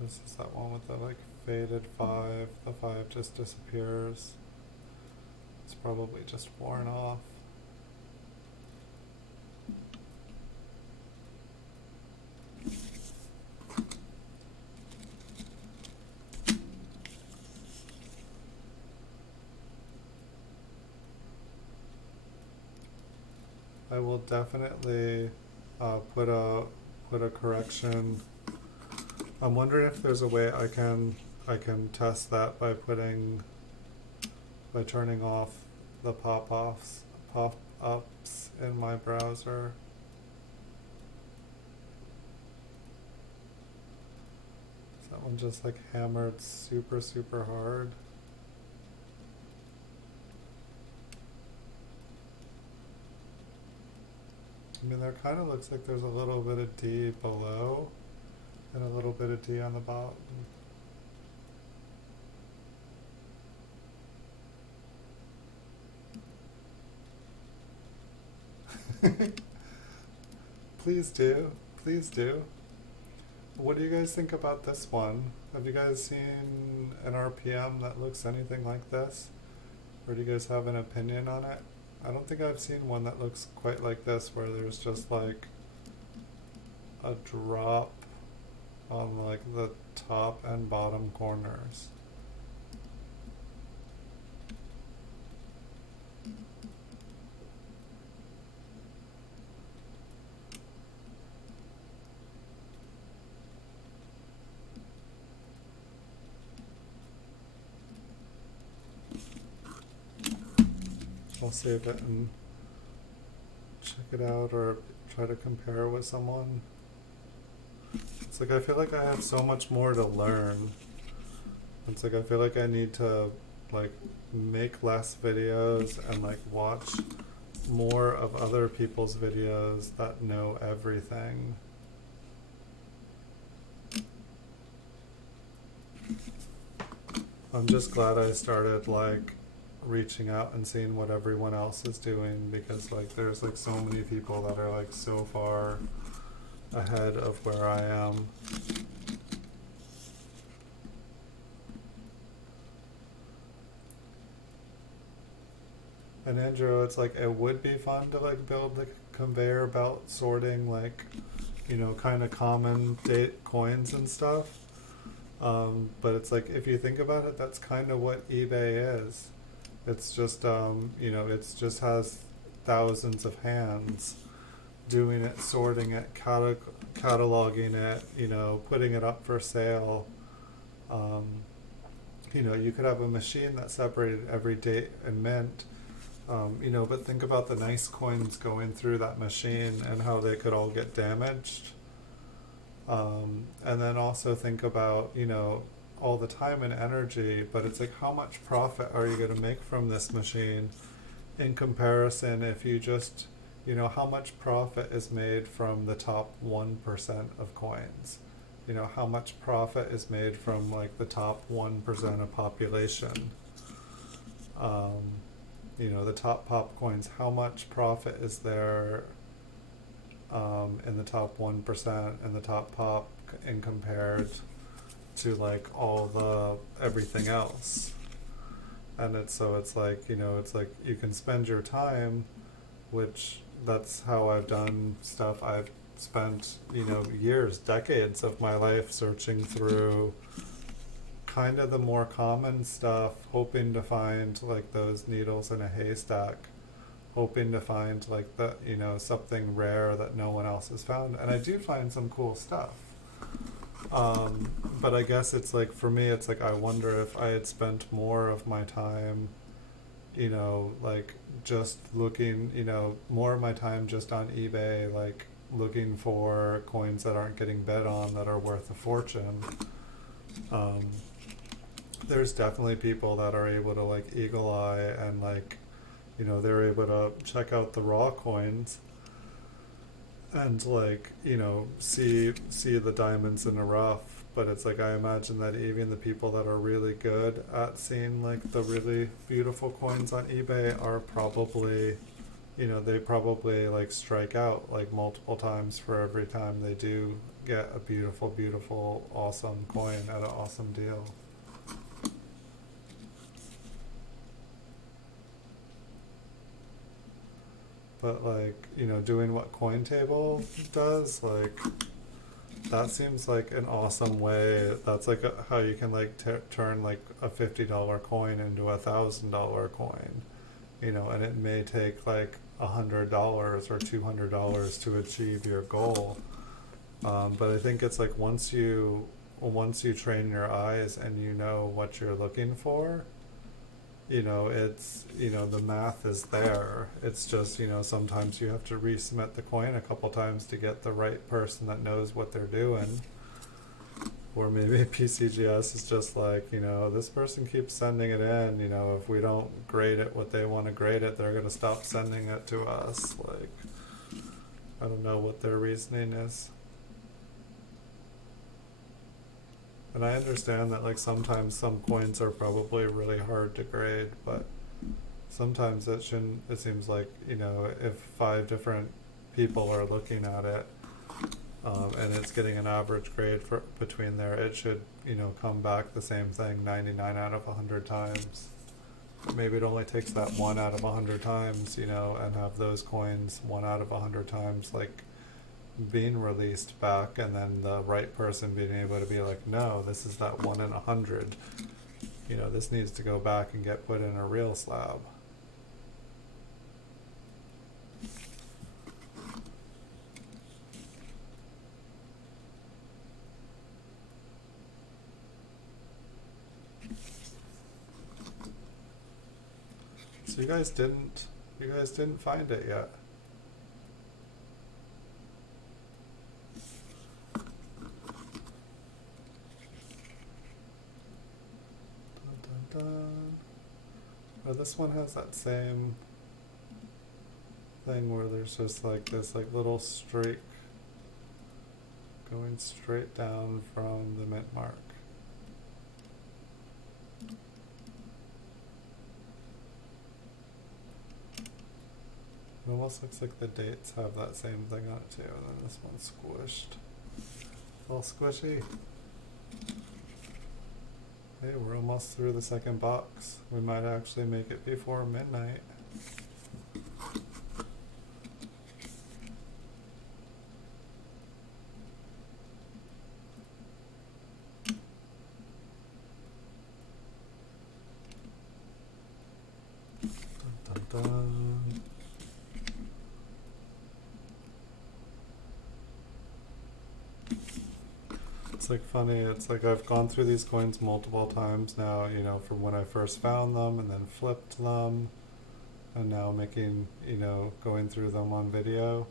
This is that one with the like faded 5. The 5 just disappears. It's probably just worn off. I will definitely put a correction. I'm wondering if there's a way I can test that by turning off the pop-ups in my browser. Is that one just like hammered super hard? I mean, there kind of looks like there's a little bit of D below and a little bit of D on the bottom. Please do. Please do. What do you guys think about this one? Have you guys seen an RPM that looks anything like this? Or do you guys have an opinion on it? I don't think I've seen one that looks quite like this, where there's just like a drop on like the top and bottom corners. I'll save it and check it out, or try to compare with someone. It's like I feel like I have so much more to learn. It's like I feel like I need to like make less videos and like watch more of other people's videos that know everything. I'm just glad I started like reaching out and seeing what everyone else is doing, because like there's like so many people that are like so far ahead of where I am. And Andrew, it's like it would be fun to like build like a conveyor belt sorting, like, you know, kind of common date coins and stuff. But it's like if you think about it, that's kind of what eBay is. It's just you know, it's just has thousands of hands doing it, sorting it, cataloging it, you know, putting it up for sale. You know, you could have a machine that separated every date and mint. You know, but think about the nice coins going through that machine and how they could all get damaged. And then also think about, you know, all the time and energy, but it's like how much profit are you going to make from this machine in comparison if you just, you know, how much profit is made from the top 1% of coins? You know, how much profit is made from like the top 1% of population? You know, the top pop coins, how much profit is there in the top 1% and the top pop in compared to like all the everything else? And it's so it's like, you know, it's like you can spend your time, which that's how I've done stuff. I've spent, you know, years, decades of my life searching through kind of the more common stuff, hoping to find like those needles in a haystack, hoping to find like the, you know, something rare that no one else has found. And I do find some cool stuff. But I guess it's like, for me, it's like I wonder if I had spent more of my time, you know, like just looking, you know, more of my time just on eBay, like looking for coins that aren't getting bid on that are worth a fortune. There's definitely people that are able to like eagle eye and like, you know, they're able to check out the raw coins and like, you know, see the diamonds in the rough. But it's like I imagine that even the people that are really good at seeing like the really beautiful coins on eBay are probably, you know, they probably like strike out like multiple times for every time they do get a beautiful awesome coin at an awesome deal. But like, you know, doing what CoinTable does, like that seems like an awesome way. That's like how you can like turn like a $50 coin into $1,000 coin, you know, and it may take like $100 or $200 to achieve your goal. But I think it's like once you train your eyes and you know what you're looking for, you know, it's, you know, the math is there. It's just, you know, sometimes you have to resubmit the coin a couple times to get the right person that knows what they're doing. Or maybe PCGS is just like, you know, this person keeps sending it in, you know, if we don't grade it what they want to grade it, they're going to stop sending it to us. Like, I don't know what their reasoning is. And I understand that like sometimes some coins are probably really hard to grade, but sometimes it shouldn't, it seems like, you know, if 5 different people are looking at it, and it's getting an average grade for between there, it should, you know, come back the same thing 99 out of 100 times. Maybe it only takes that 1 out of 100 times, you know, and have those coins 1 out of 100 times, like, being released back, and then the right person being able to be like, no, this is that 1 in 100. You know, this needs to go back and get put in a real slab. So you guys didn't find it yet. Dun, dun, dun. Oh, this one has that same thing where there's just like this like little streak going straight down from the mint mark. It almost looks like the dates have that same thing on it too, and then this one's squished. All squishy. Hey, we're almost through the second box. We might actually make it before midnight. Dun, dun, dun. It's like funny, it's like I've gone through these coins multiple times now, you know, from when I first found them and then flipped them, and now making, you know, going through them on video.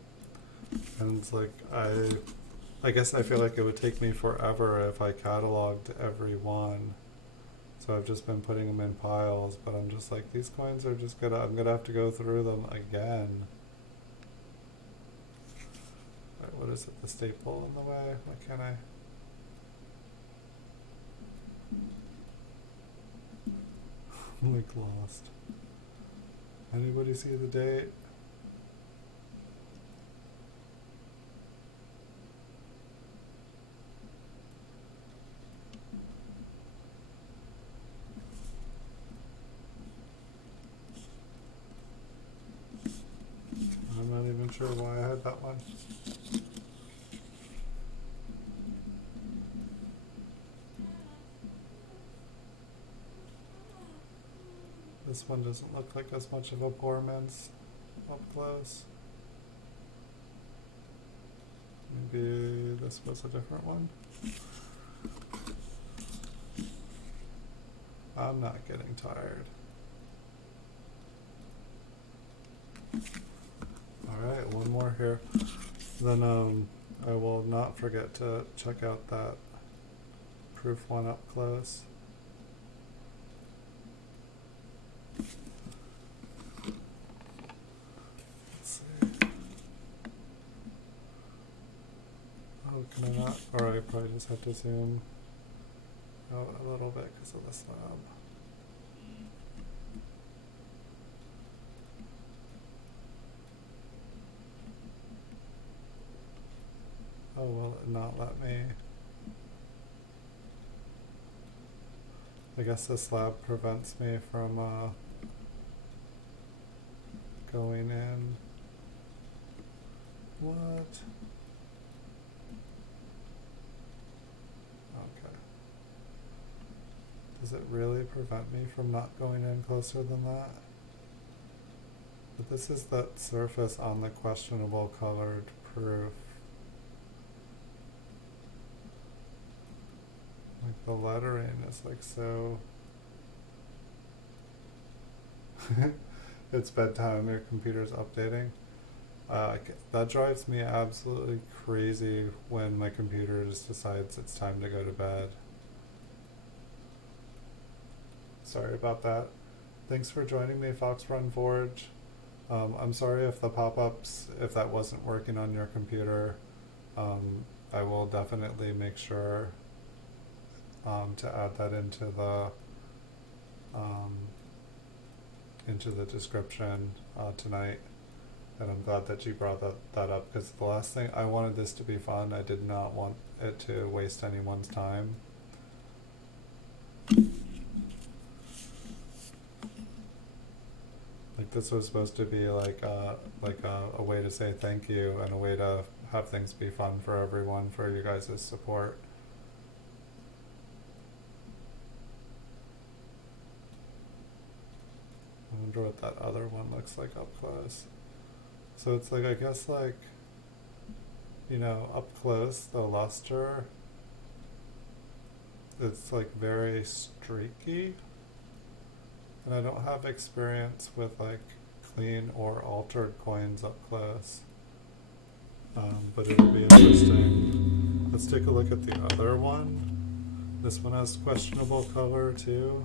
And it's like, I guess I feel like it would take me forever if I cataloged every one. So I've just been putting them in piles, but I'm just like, these coins are just I'm gonna have to go through them again. Alright, what is it, the staple in the way? Why can't I? I'm like lost. Anybody see the date? I'm not even sure why I had that one. This one doesn't look like as much of a poor man's up close. Maybe this was a different one. I'm not getting tired. Alright, one more here. Then I will not forget to check out that proof one up close. Let's see. Oh, can I not? Or I probably just have to zoom out a little bit because of the slab. Oh, will it not let me? I guess the slab prevents me from going in. What? Okay. Does it really prevent me from not going in closer than that? But this is that surface on the questionable colored proof. Like the lettering is like so. It's bedtime, your computer's updating. That drives me absolutely crazy when my computer just decides it's time to go to bed. Sorry about that. Thanks for joining me, Fox Run Forge. I'm sorry if the pop-ups, if that wasn't working on your computer. I will definitely make sure to add that into the into the description tonight. And I'm glad that you brought that up, because the last thing, I wanted this to be fun. I did not want it to waste anyone's time. Like, this was supposed to be like a way to say thank you and a way to have things be fun for everyone, for you guys' support. I wonder what that other one looks like up close. So it's like, I guess, like, you know, up close, the luster, it's like very streaky. And I don't have experience with like clean or altered coins up close. But it'll be interesting. Let's take a look at the other one. This one has questionable color too.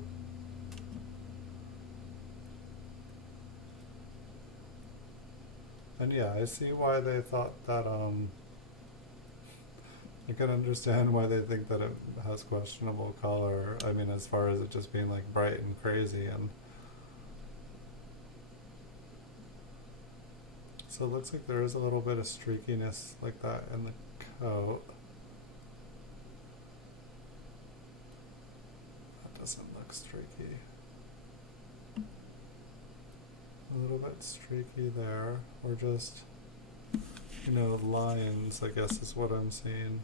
And yeah, I see why they thought that, I can understand why they think that it has questionable color. I mean, as far as it just being like bright and crazy, and so it looks like there is a little bit of streakiness like that in the coat. That doesn't look streaky. A little bit streaky there, or just, you know, lines, I guess is what I'm seeing.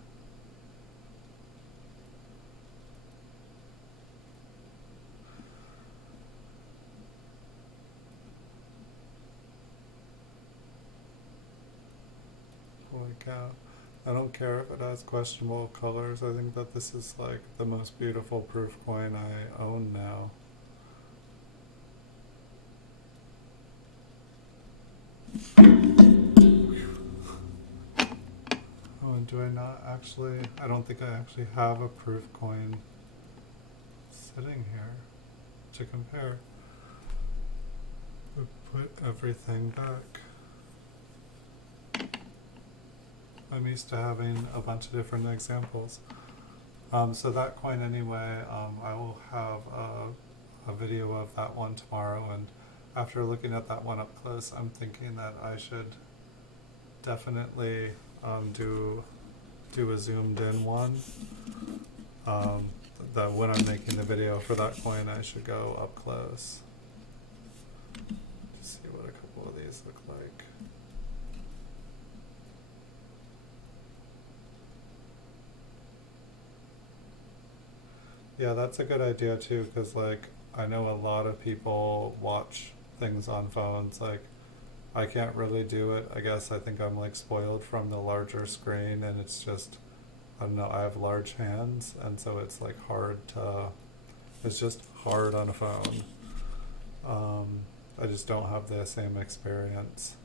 Holy cow. I don't care if it has questionable colors. I think that this is like the most beautiful proof coin I own now. Oh, and do I not actually, I don't think I actually have a proof coin sitting here to compare. We put everything back. I'm used to having a bunch of different examples. So that coin anyway, I will have a video of that one tomorrow, and after looking at that one up close, I'm thinking that I should definitely do a zoomed in one. That when I'm making the video for that coin, I should go up close to see what a couple of these look like. Yeah, that's a good idea too, because like I know a lot of people watch things on phones. Like, I can't really do it. I guess I think I'm like spoiled from the larger screen, and it's just, I don't know, I have large hands, and so it's like hard to, it's just hard on a phone. I just don't have the same experience.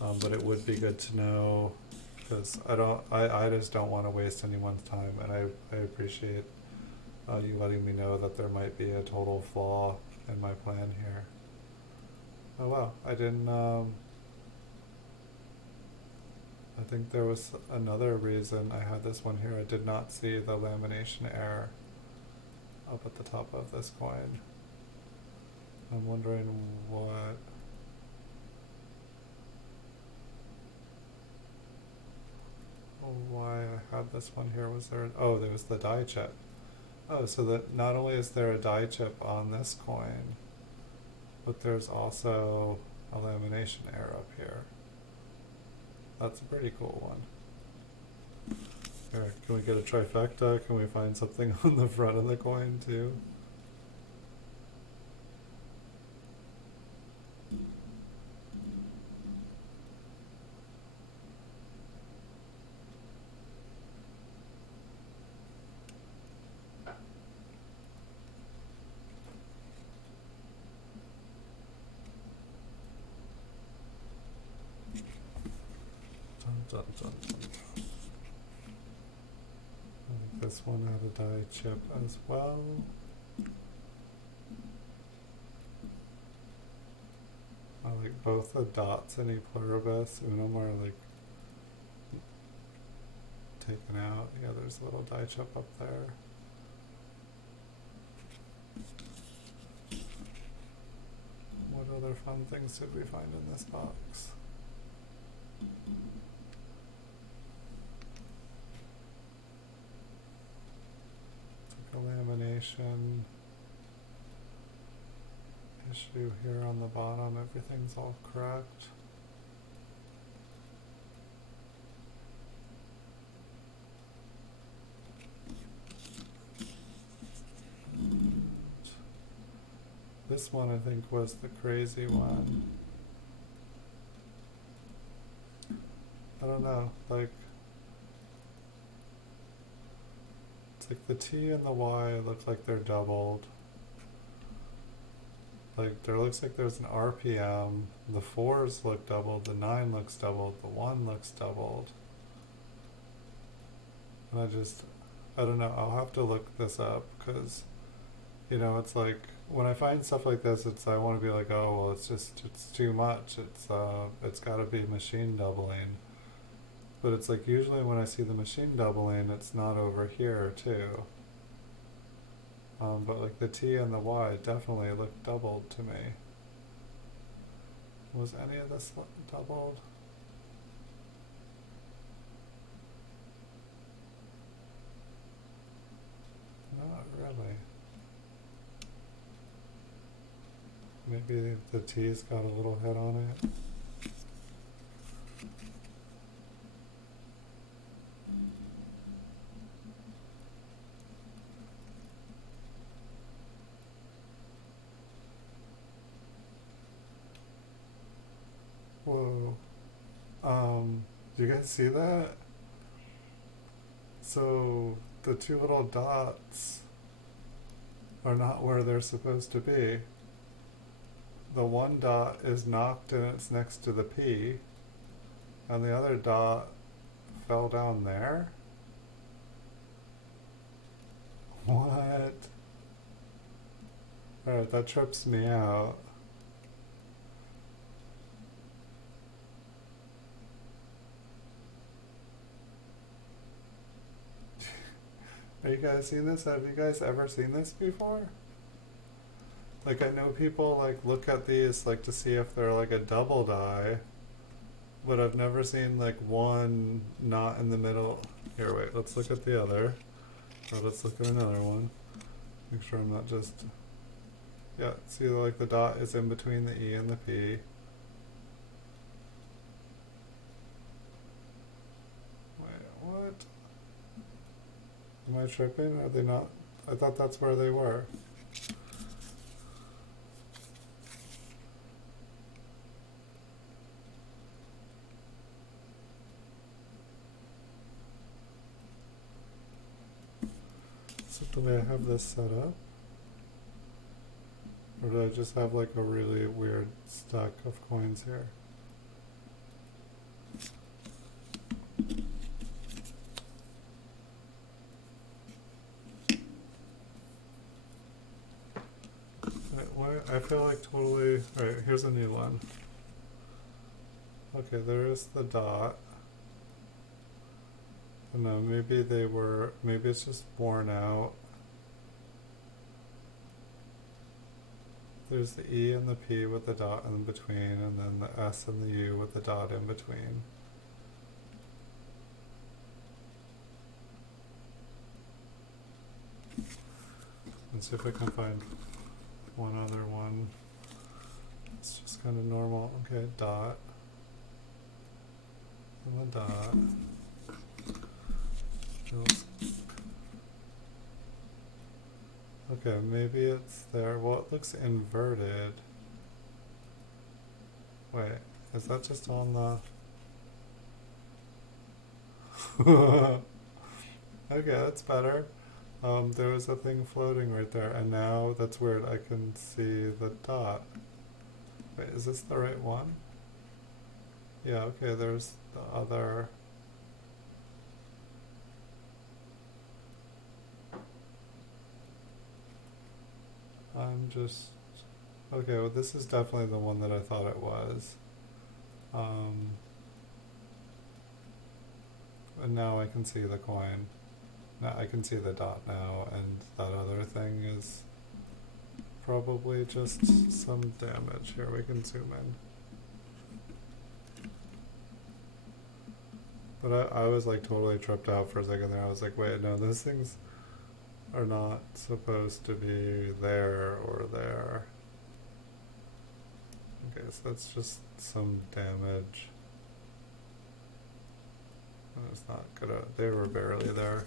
But it would be good to know, because I just don't want to waste anyone's time, and I appreciate you letting me know that there might be a total flaw in my plan here. Oh wow, I didn't, I think there was another reason I had this one here. I did not see the lamination error up at the top of this coin. I'm wondering why I had this one here. Was there, oh, there was the die chip. Oh, so that not only is there a die chip on this coin, but there's also a lamination error up here. That's a pretty cool one. Here, can we get a trifecta? Can we find something on the front of the coin too? Dun, dun, dun. I think this one had a die chip as well. I like both the dots in E pluribus. Unum are like taken out. Yeah, there's a little die chip up there. other fun things did we find in this box? It's like a lamination issue here on the bottom. Everything's all cracked. This one I think was the crazy one. I don't know, like it's like the T and the Y look like they're doubled. Like there looks like there's an RPM, the 4s look doubled, the 9 looks doubled, the 1 looks doubled. And I don't know, I'll have to look this up because, you know, it's like, when I find stuff like this, I want to be like, oh, well, it's too much. It's got to be machine doubling. But it's like usually when I see the machine doubling, it's not over here too. But like the T and the Y definitely look doubled to me. Was any of this doubled? Not really. Maybe the T's got a little head on it. Whoa. Do you guys see that? So the two little dots are not where they're supposed to be. The one dot is knocked and it's next to the P, and the other dot fell down there? What? Alright, that trips me out. Are you guys seeing this? Have you guys ever seen this before? Like I know people like look at these like to see if they're like a double die, but I've never seen like one not in the middle. Here, wait, let's look at the other. Or let's look at another one. Make sure I'm not just... Yeah, see like the dot is in between the E and the P. Wait, what? Am I tripping? Are they not? I thought that's where they were. So the way I have this set up? Or do I just have like a really weird stack of coins here? I feel like totally... Alright, here's a new one. Okay, there's the dot. No, maybe they were... Maybe it's just worn out. There's the E and the P with the dot in between, and then the S and the U with the dot in between. Let's see if I can find one other one. It's just kind of normal. Okay, dot. And the dot. Okay, maybe it's there. Well, it looks inverted. Wait, is that just on the... Okay, that's better. There was a thing floating right there, and now that's weird. I can see the dot. Wait, is this the right one? Yeah, okay, there's the other... I'm just... Okay, well this is definitely the one that I thought it was. And now I can see the coin. Now I can see the dot now, and that other thing is probably just some damage. Here, we can zoom in. But I was like totally tripped out for a second there. I was like, wait, no, those things are not supposed to be there or there. Okay, so that's just some damage. It's not gonna, they were barely there.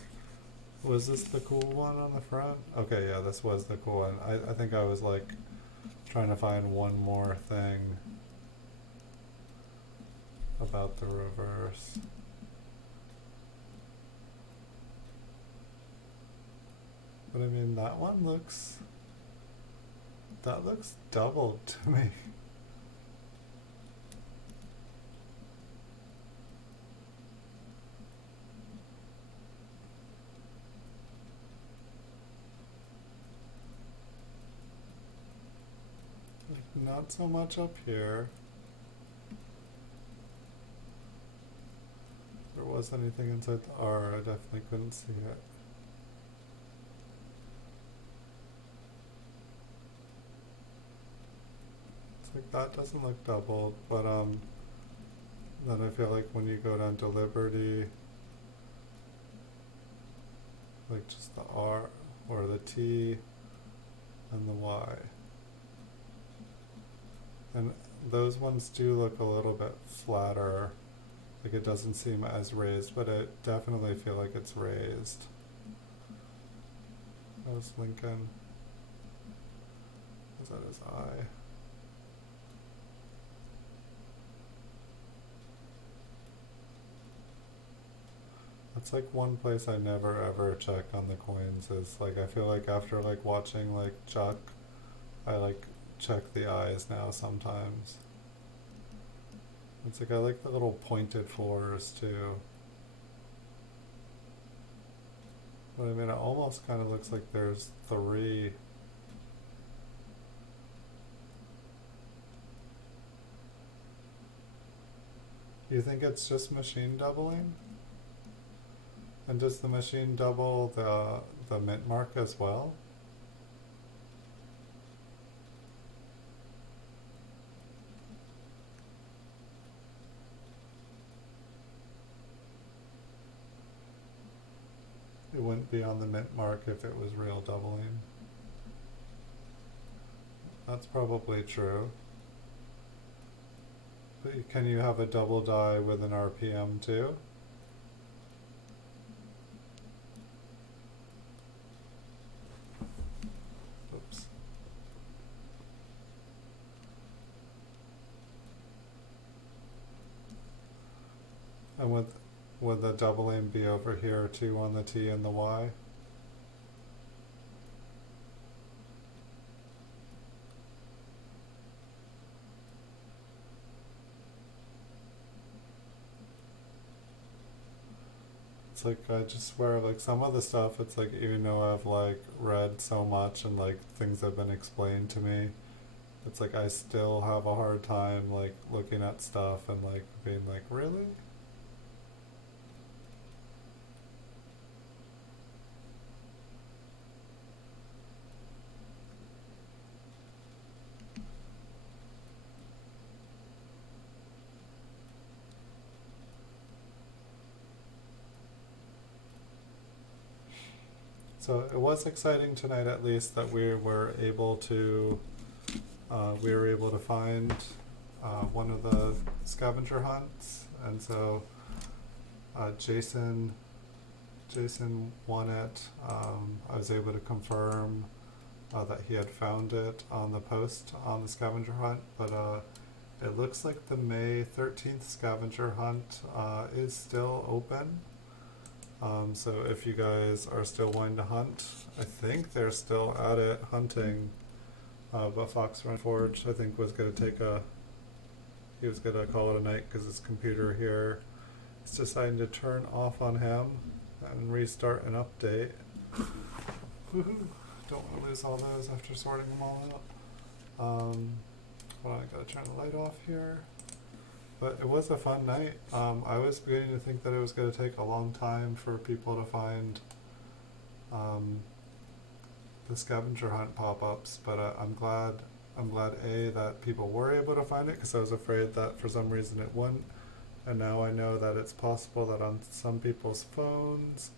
Was this the cool one on the front? Okay, yeah, this was the cool one. I think I was like trying to find one more thing about the reverse. But I mean, that looks doubled to me. Like, not so much up here. If there was anything inside the R, I definitely couldn't see it. Like, that doesn't look doubled, but then I feel like when you go down to Liberty, like just the R or the T and the Y, and those ones do look a little bit flatter, like it doesn't seem as raised, but I definitely feel like it's raised. That was Lincoln. Is that his eye? That's like one place I never ever check on the coins is like, I feel like after like watching like Chuck, I like check the eyes now sometimes. It's like I like the little pointed fours too. But I mean, it almost kind of looks like there's three. You think it's just machine doubling? And does the machine double the mint mark as well? It wouldn't be on the mint mark if it was real doubling. That's probably true. But can you have a double die with an RPM too? Oops. And would the doubling be over here too on the T and the Y? It's like I just swear like some of the stuff, it's like even though I've like read so much and like things have been explained to me, it's like I still have a hard time like looking at stuff and like being like, really? So it was exciting tonight, at least, that we were able to find one of the scavenger hunts, and so Jason won it. I was able to confirm that he had found it on the post on the scavenger hunt, but it looks like the May 13th scavenger hunt is still open. So if you guys are still wanting to hunt, I think they're still at it hunting. But Fox Run Forge, I think, was going to he was going to call it a night because his computer here is deciding to turn off on him and restart an update. Woohoo! Don't want to lose all those after sorting them all out. Hold on, I gotta turn the light off here. But it was a fun night. I was beginning to think that it was going to take a long time for people to find the scavenger hunt pop-ups, but I'm glad A, that people were able to find it, because I was afraid that for some reason it wouldn't, and now I know that it's possible that on some people's phones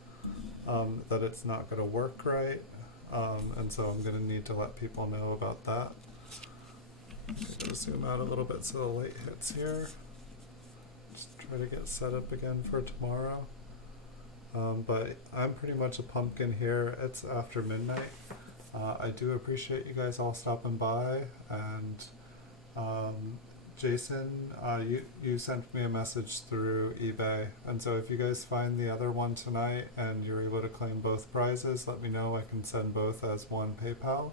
that it's not going to work right, and so I'm going to need to let people know about that. I'm going to zoom out a little bit so the light hits here. Just try to get set up again for tomorrow. But I'm pretty much a pumpkin here. It's after midnight. I do appreciate you guys all stopping by, and Jason, you sent me a message through eBay, and so if you guys find the other one tonight and you're able to claim both prizes, let me know. I can send both as one PayPal.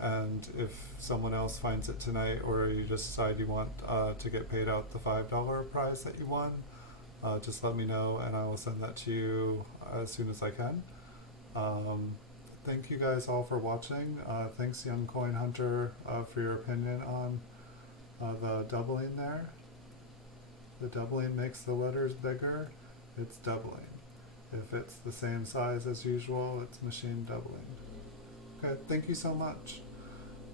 And if someone else finds it tonight, or you just decide you want to get paid out the $5 prize that you won, just let me know and I will send that to you as soon as I can. Thank you guys all for watching. Thanks, Young Coin Hunter, for your opinion on the doubling there. The doubling makes the letters bigger. It's doubling. If it's the same size as usual, it's machine doubling. Okay, thank you so much.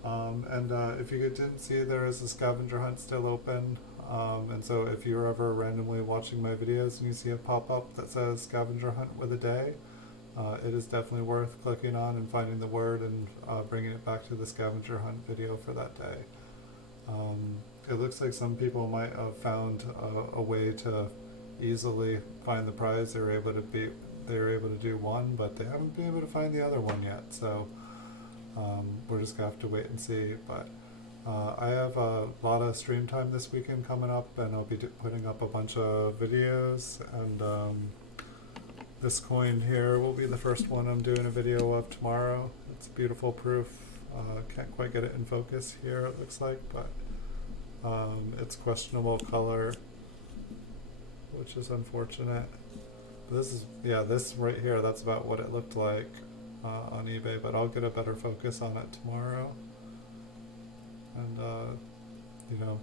And if you didn't see, there is a scavenger hunt still open. And so if you're ever randomly watching my videos and you see a pop-up that says scavenger hunt with a day, it is definitely worth clicking on and finding the word and bringing it back to the scavenger hunt video for that day. It looks like some people might have found a way to easily find the prize. They were able to do one, but they haven't been able to find the other one yet. So we're just gonna have to wait and see. But I have a lot of stream time this weekend coming up, and I'll be putting up a bunch of videos, and this coin here will be the first one I'm doing a video of tomorrow. It's beautiful proof. Can't quite get it in focus here, it looks like, but it's questionable color, which is unfortunate. This is, yeah, this right here, that's about what it looked like on eBay, but I'll get a better focus on it tomorrow. And you know,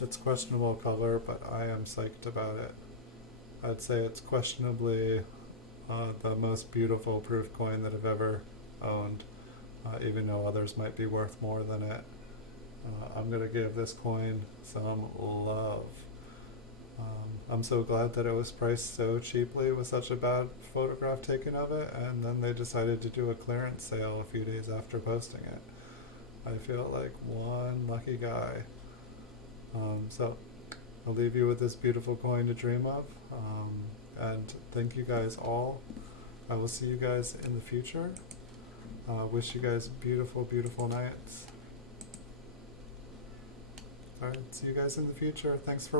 it's questionable color, but I am psyched about it. I'd say it's questionably the most beautiful proof coin that I've ever owned, even though others might be worth more than it. I'm gonna give this coin some love. I'm so glad that it was priced so cheaply with such a bad photograph taken of it, and then they decided to do a clearance sale a few days after posting it. I feel like one lucky guy. So I'll leave you with this beautiful coin to dream of, and thank you guys all. I will see you guys in the future. Wish you guys beautiful, beautiful nights. Alright, see you guys in the future. Thanks for